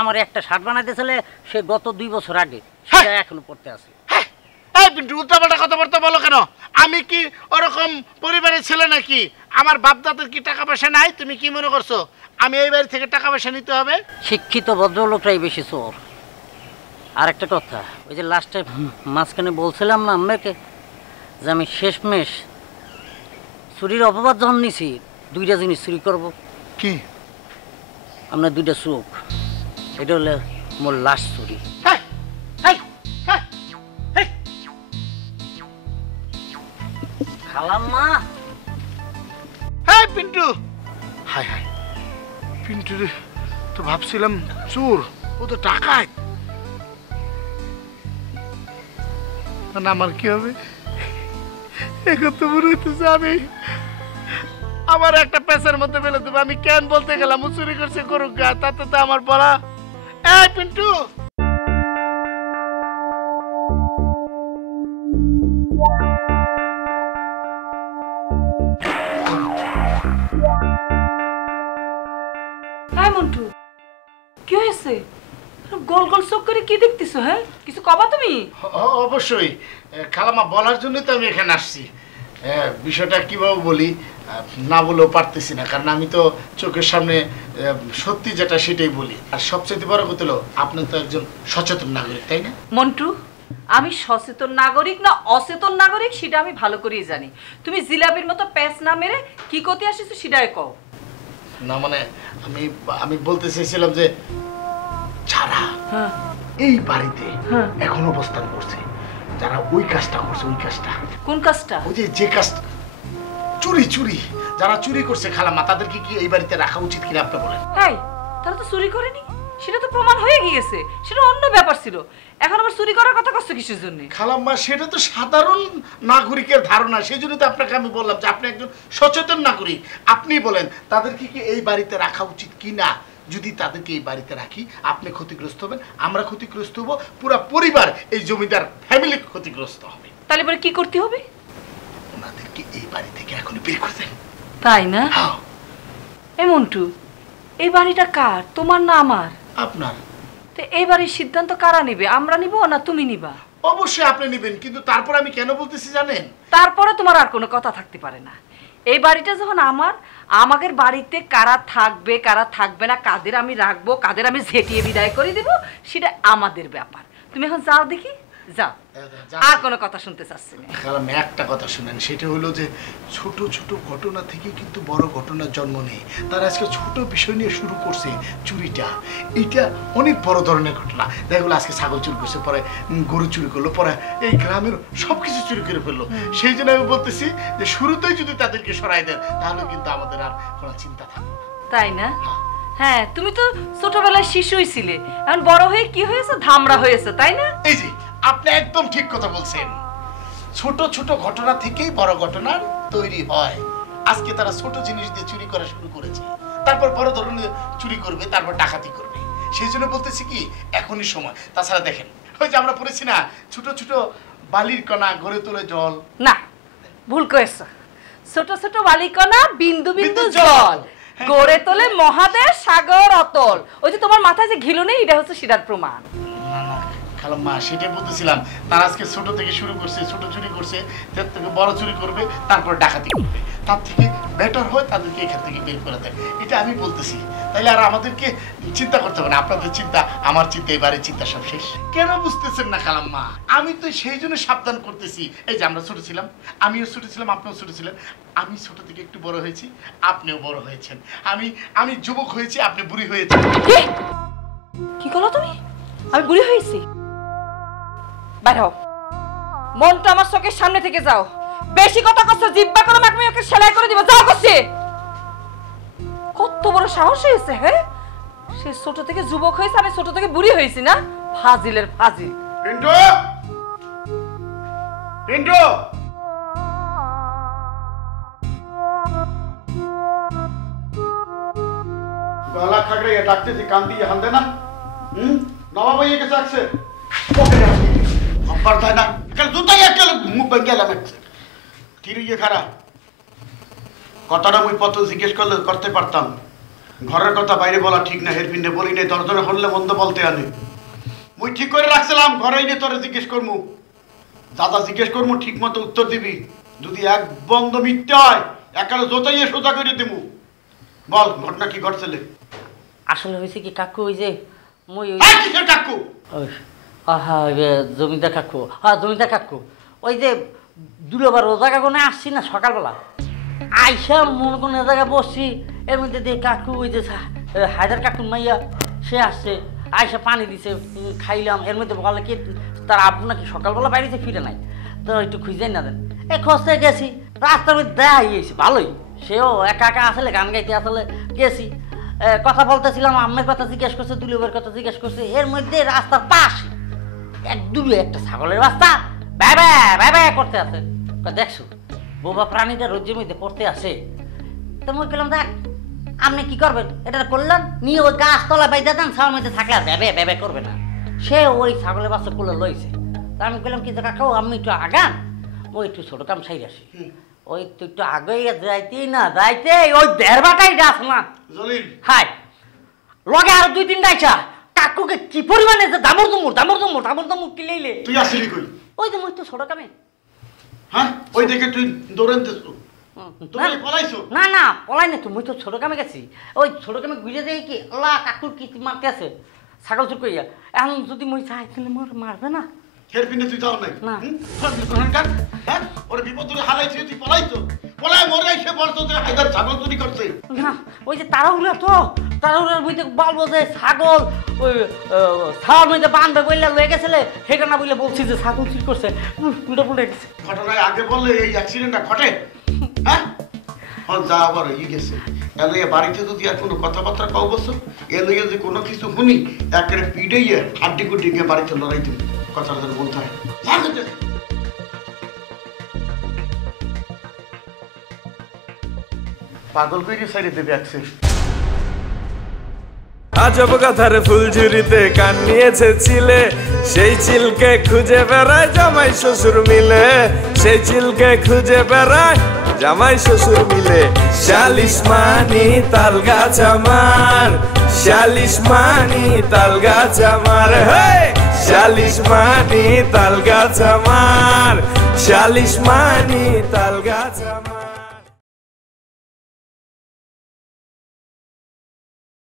আমার একটা শার্ট বানাইতে ছেলে, সে গত 2 বছর আগে, সেটা এখনো পড়তে আছে। এই পিন্টু, উল্টাপাল্টা কথাবার্তা বলো কেন? আমি কি ওরকম পরিবারের ছেলে নাকি? আমার বাপ দাদার কি টাকা পয়সা নাই? তুমি কি মনে করছো আমি এই বাড়ি থেকে টাকা পয়সা নিতে হবে? শিক্ষিত ভদ্রলোকটাই বেশি চোর। আর একটা কথা, ওই যে লাস্টে মাঝখানে বলছিলাম না আমাকে যে আমি শেষমেশ চুরির অপবাদ যখন নিছি, 2টা জিনিস চুরি করবো। কি? আপনার 2টা চোখ, এটা হলে মোর লাস্ট চুরি। খালাম্মা। হ্যাঁ পিন্টু, হাই হাই, পিন্টু রে তো ভাবছিলাম চোর, ও তো টাকায়। আমার কি হবে এখন? তো মনে হইতেছে আমি আমার একটা পেশার মধ্যে ফেলে দেবো। আমি কেন বলতে গেলাম ও চুরি করছে, করুক গা, তাতে তো আমার বলা। এই পিন্টু, মন্টু, কি হয়েছে? গোল গোল চোখ করে কি দেখতেছো? হ্যাঁ, কিছু কবা তুমি? অবশ্যই খালামা, বলার জন্য তো আমি এখানে আসছি। বিষয়টা কিভাবে বলি, না বলেও পারতেছি না, কারণ আমি তো চোখের সামনে সত্যি যেটা সেটাই বলি। আর সবচেয়ে বড় কথা হলো, আপনি তো একজন সচেতন নাগরিক, তাই না? মন্টু, আমি সচেতন নাগরিক না অচেতন নাগরিক সেটা আমি ভালো করেই জানি। তুমি জিলাপির মতো প্যাঁচ না মেরে কি করতে আসিছো সেটাই কও। না মানে আমি বলতে চাইছিলাম যে যারা এই বাড়িতে এখন অবস্থান করছে, যারা ওই কাজটা করছে, ওই কাজটা। কোন কাজটা? ওই যে কাজটা, চুরি যারা চুরি করছে খালাম্মা, তাদেরকে কি এই বাড়িতে রাখা উচিত কিনা আপনি বলেন? এই, তারা তো চুরি করেনি, সেটা তো প্রমাণ হয়ে গিয়েছে, সেটা অন্য ব্যাপার ছিল। এখন আবার চুরি করার কথা কষ্ট কিসের জন্য? খালাম্মা, সেটা তো সাধারণ নাগরিকের ধারণা, সেই জন্য তো আপনাকে আমি বললাম যে আপনি একজন সচেতন নাগরিক, আপনি বলেন তাদেরকে কি এই বাড়িতে রাখা উচিত কিনা। যদি তাদেরকে এই বাড়িতে রাখি, আপনি ক্ষতিগ্রস্ত হবেন, আমরা ক্ষতিগ্রস্ত হব, পুরো পরিবার, এই জমিদার ফ্যামিলি ক্ষতিগ্রস্ত হবে। তাহলে পরে কি করতে হবে? ওনাদেরকে এই বাড়ি থেকে এখনই বের করে দেন। তাই না? এই মন্টু, এই বাড়িটা কার, তোমার না আমার? আপনার। তো এই বাড়ির সিদ্ধান্ত কারা নিবে, আমরা নিব না তুমি নিবা? অবশ্যই আপনি নেবেন, কিন্তু তারপর আমি কেন বলতেছি জানেন? তারপরে তোমার আর কোনো কথা থাকতে পারে না। এই বাড়িটা যখন আমার, আমাদের বাড়িতে কারা থাকবে কারা থাকবে না, কাদের আমি রাখবো কাদের আমি ঝেঁটিয়ে বিদায় করে দিব, সেটা আমাদের ব্যাপার। তুমি এখন যাও দেখি, যাও, আর কোনো কথা শুনতে চাচ্ছি না। খালাম, একটা কথা শুনেন, সেটা হলো যে ছোট ছোট ঘটনা থেকে কিন্তু বড় ঘটনার জন্ম নেই। তারা আজকে ছোট বিষয় নিয়ে শুরু করছে চুরিটা, এটা অনেক বড় ধরনের ঘটনা। দেখা গেলো আজকে ছাগল চুরি করছে, পরে গরু চুরি করলো, পরে এই গ্রামের সবকিছু চুরি করে ফেললো। সেই জন্য আমি বলতেছি যে শুরুতেই যদি তাদেরকে সরাই দেন, তাহলে কিন্তু আমাদের আর কোনো চিন্তা থাকবে না। তাই না? হ্যাঁ তুমি তো ছোটবেলায় শিশুই ছিলে, এখন বড় হয়ে কি হয়েছে, ধামড়া হয়েছে, তাই না? এই যে আপনি একদম ঠিক কথা বলছেন, ছোট ছোট ঘটনা থেকেই বড় ঘটনা তৈরি হয়। আজকে তারা ছোট জিনিস দিয়ে চুরি করা শুরু করেছে, তারপর বড় ধরনের চুরি করবে, তারপর ডাকাতি করবে। সেই জন্য বলতেছি কি এখনই সময়। তাছাড়া দেখেন ওই যে আমরা পড়েছি না, ছোট ছোট বালির কণা গড়ে তোলে জল। না, ভুল করেছ। ছোট ছোট বালিকণা বিন্দু বিন্দু জল গড়ে তোলে মহাদেশ সাগর অতল। ওই যে তোমার মাথায় যে ঘিলু নেই, এটা হচ্ছে সেটার প্রমাণ। না না খালাম্মা, সেটাই বলতেছিলাম, তারা আজকে ছোট থেকে শুরু করছে, ছোট চুরি করছে, তার থেকে বড় চুরি করবে, তারপর ডাকাতি করবে। তার থেকে বেটার হয় তাদেরকে এখান থেকে বের করে দেয়, এটা আমি বলতেছি। তাইলে আর আমাদেরকে চিন্তা করতে হবে না, আপনাদের চিন্তা আমার চিন্তা, এবারে চিন্তা সব শেষ। কেন বুঝতেছেন না খালাম্মা? আমি তো সেই জন্য সাবধান করতেছি। এই যে আমরা ছোট ছিলাম, আমিও ছোট ছিলাম, আপনিও ছোট ছিলেন। আমি ছোট থেকে একটু বড় হয়েছি, আপনিও বড় হয়েছেন। আমি যুবক হয়েছি, আপনি বুড়ি হয়েছেন। কি করলো তুমি? আমি বুড়ি হয়েছি? বাইর হও, মনটা আমার চোখের সামনে থেকে যাও। বেশি কথা কষ্ট, জিব্বা করে আমি ওকে সেলাই করে দিব। যাও করছি। কত বড় সাহস হয়েছে! হ্যাঁ, সে ছোট থেকে যুবক হয়েছে, আমি ছোট থেকে বুড়ি হয়েছি না? ফাজিলের ফাজিল। পিন্টু, পিন্টু, গলা খাগড়ে ডাকতেছি, কান দিয়ে হান দে না। নবাব ভাইয়া কাছে আসছে, আব্বার তাই না জুতাই একটা মুখ ভেঙে গেলাম। কি রে খারাপ কথাটা মুই পত জিজ্ঞেস করলে করতে পারতাম। ঘরের কথা বাইরে বলা ঠিক না, হেরপিনে বলি নাই, দরজনে হলে মন্দ বলতে আনে। মুই ঠিক করে রাখছিলাম ঘরে এনে তোরে জিজ্ঞেস করমু, দাদা জিজ্ঞেস করমু, ঠিক মতো উত্তর দিবি। যদি এক বন্ধ মিথ্যে হয় একালে জোতাইয়ে সোজা করে দিমু। বল ঘটনা কি ঘটছিলে? আসলে হয়েছে কি কাকু, ওই যে মই কিসের কাকু? জমিদার কাকু, হ্যাঁ জমিদার কাকু, ওই যে দুলাবার রোজা কাকুনে আসছি না সকালবেলা, আইসা মনে কোনো জায়গায় বসছি, এর মধ্যে দিয়ে কাকু ওই যে হায়দার কাকুর মাইয়া সে আসছে, আইসা পানি দিছে, খাইলাম। এর মধ্যে বলে কি তার আব্বু নাকি সকালবেলা বাইরেতে ফিরে নাই, তো একটু খুঁজে না দেন। এই খোঁজতে গেছি, রাস্তার মধ্যে দেখা গিয়েছি, ভালোই। সেও একা একা আসলে গান গাইতে আসলে গেছি, কথা বলতেছিলাম, আম্মের কথা জিজ্ঞেস করছে, দুলুবের কথা জিজ্ঞেস করছে। এর মধ্যে রাস্তার পাশে একটা ছাগলের রাস্তা ব্যাবা ব্যাবা করতে আছে। দেখছো বোবা প্রাণীটা রোজ্যের মধ্যে পড়তে আসে। তো মই বললাম দেখ আপনি কি করবেন, এটা করলেন নিয়ে ওই গাছতলা বাইদা দেন, ছাওয়ার মধ্যে থাকলে আর ব্যাবে ব্যাবে করবে না। সে ওই ছাগলের বাচ্চা কুলে লইছে। তা আমি বললাম কি কাকাও আমি একটু আগান, ওই একটু ছোট কাম সাইড আসি। ওই তো একটু আগে যাইতেই না যাইতে ওই দেড়বাটাই গাছ না হাই লগে আর দুই তিনটা আইসা কাকুকে কি পরিমাণে দামর দুমুর দামর দুমুর দামর দুমুর কিলাইলে। তুই আসলি কই? ওই যে মই তো ছোট কামে। হ্যাঁ ওই দেখে তুই দৌড়াইতেছ? না না পলাই না, তুমি তো ছোট কামে গেছি। ওই ছোট কামে ঘুরে যাই কি আল্লাহ কাকুর কি মারতে আছে ছাগল চুর কইয়া। এখন যদি মই চাই তাহলে মোর মারবে না। হেরপিনে তুই যাও নাই না হ্যাঁ ওর বিপদ ধরে হালাইছিস, তুই পলাইছো, পলাই মরে আইছে বলতো যে হায়দার ছাগল চুরি করছে। না ওই যে তাড়াহুড়া, তো তাড়াহুড়ার মধ্যে বলবো যে ছাগল ওই ছাওয়ার মধ্যে বাঁধবে বললে লয়ে গেছিলে, সেটা না বললে বলছি যে ছাগল চুরি করছে। উল্টা পড়ে গেছে। ঘটনায় আগে বললে এই অ্যাক্সিডেন্টটা ঘটে? হ্যাঁ যা আবার হয়ে গেছে। এলে বাড়িতে যদি আর কোনো কথাবার্তা কও বসো, এলে যদি কোনো কিছু শুনি একেবারে পিড়েইয়ে হাড্ডি গুড্ডি গিয়ে বাড়িতে লড়াই দিবি। কথাটা যেন বলতে হয়। পাগল করে সাইডে দেবে অ্যাক্সিডেন্ট। আজব কথার ফুলঝুরিতে কান নিয়েছে চিলে, সেই চিলকে খুঁজে বেড়ায় জামাই শ্বশুর মিলে, সেই চিলকে খুঁজে বেড়ায় জামাই শ্বশুর মিলে। শালিশ মানি তাল গাছ আমার, শালিশ মানি তাল গাছ আমার, শালিশ মানি তাল গাছ আমার, শালিশ মানি তাল গাছ আমার।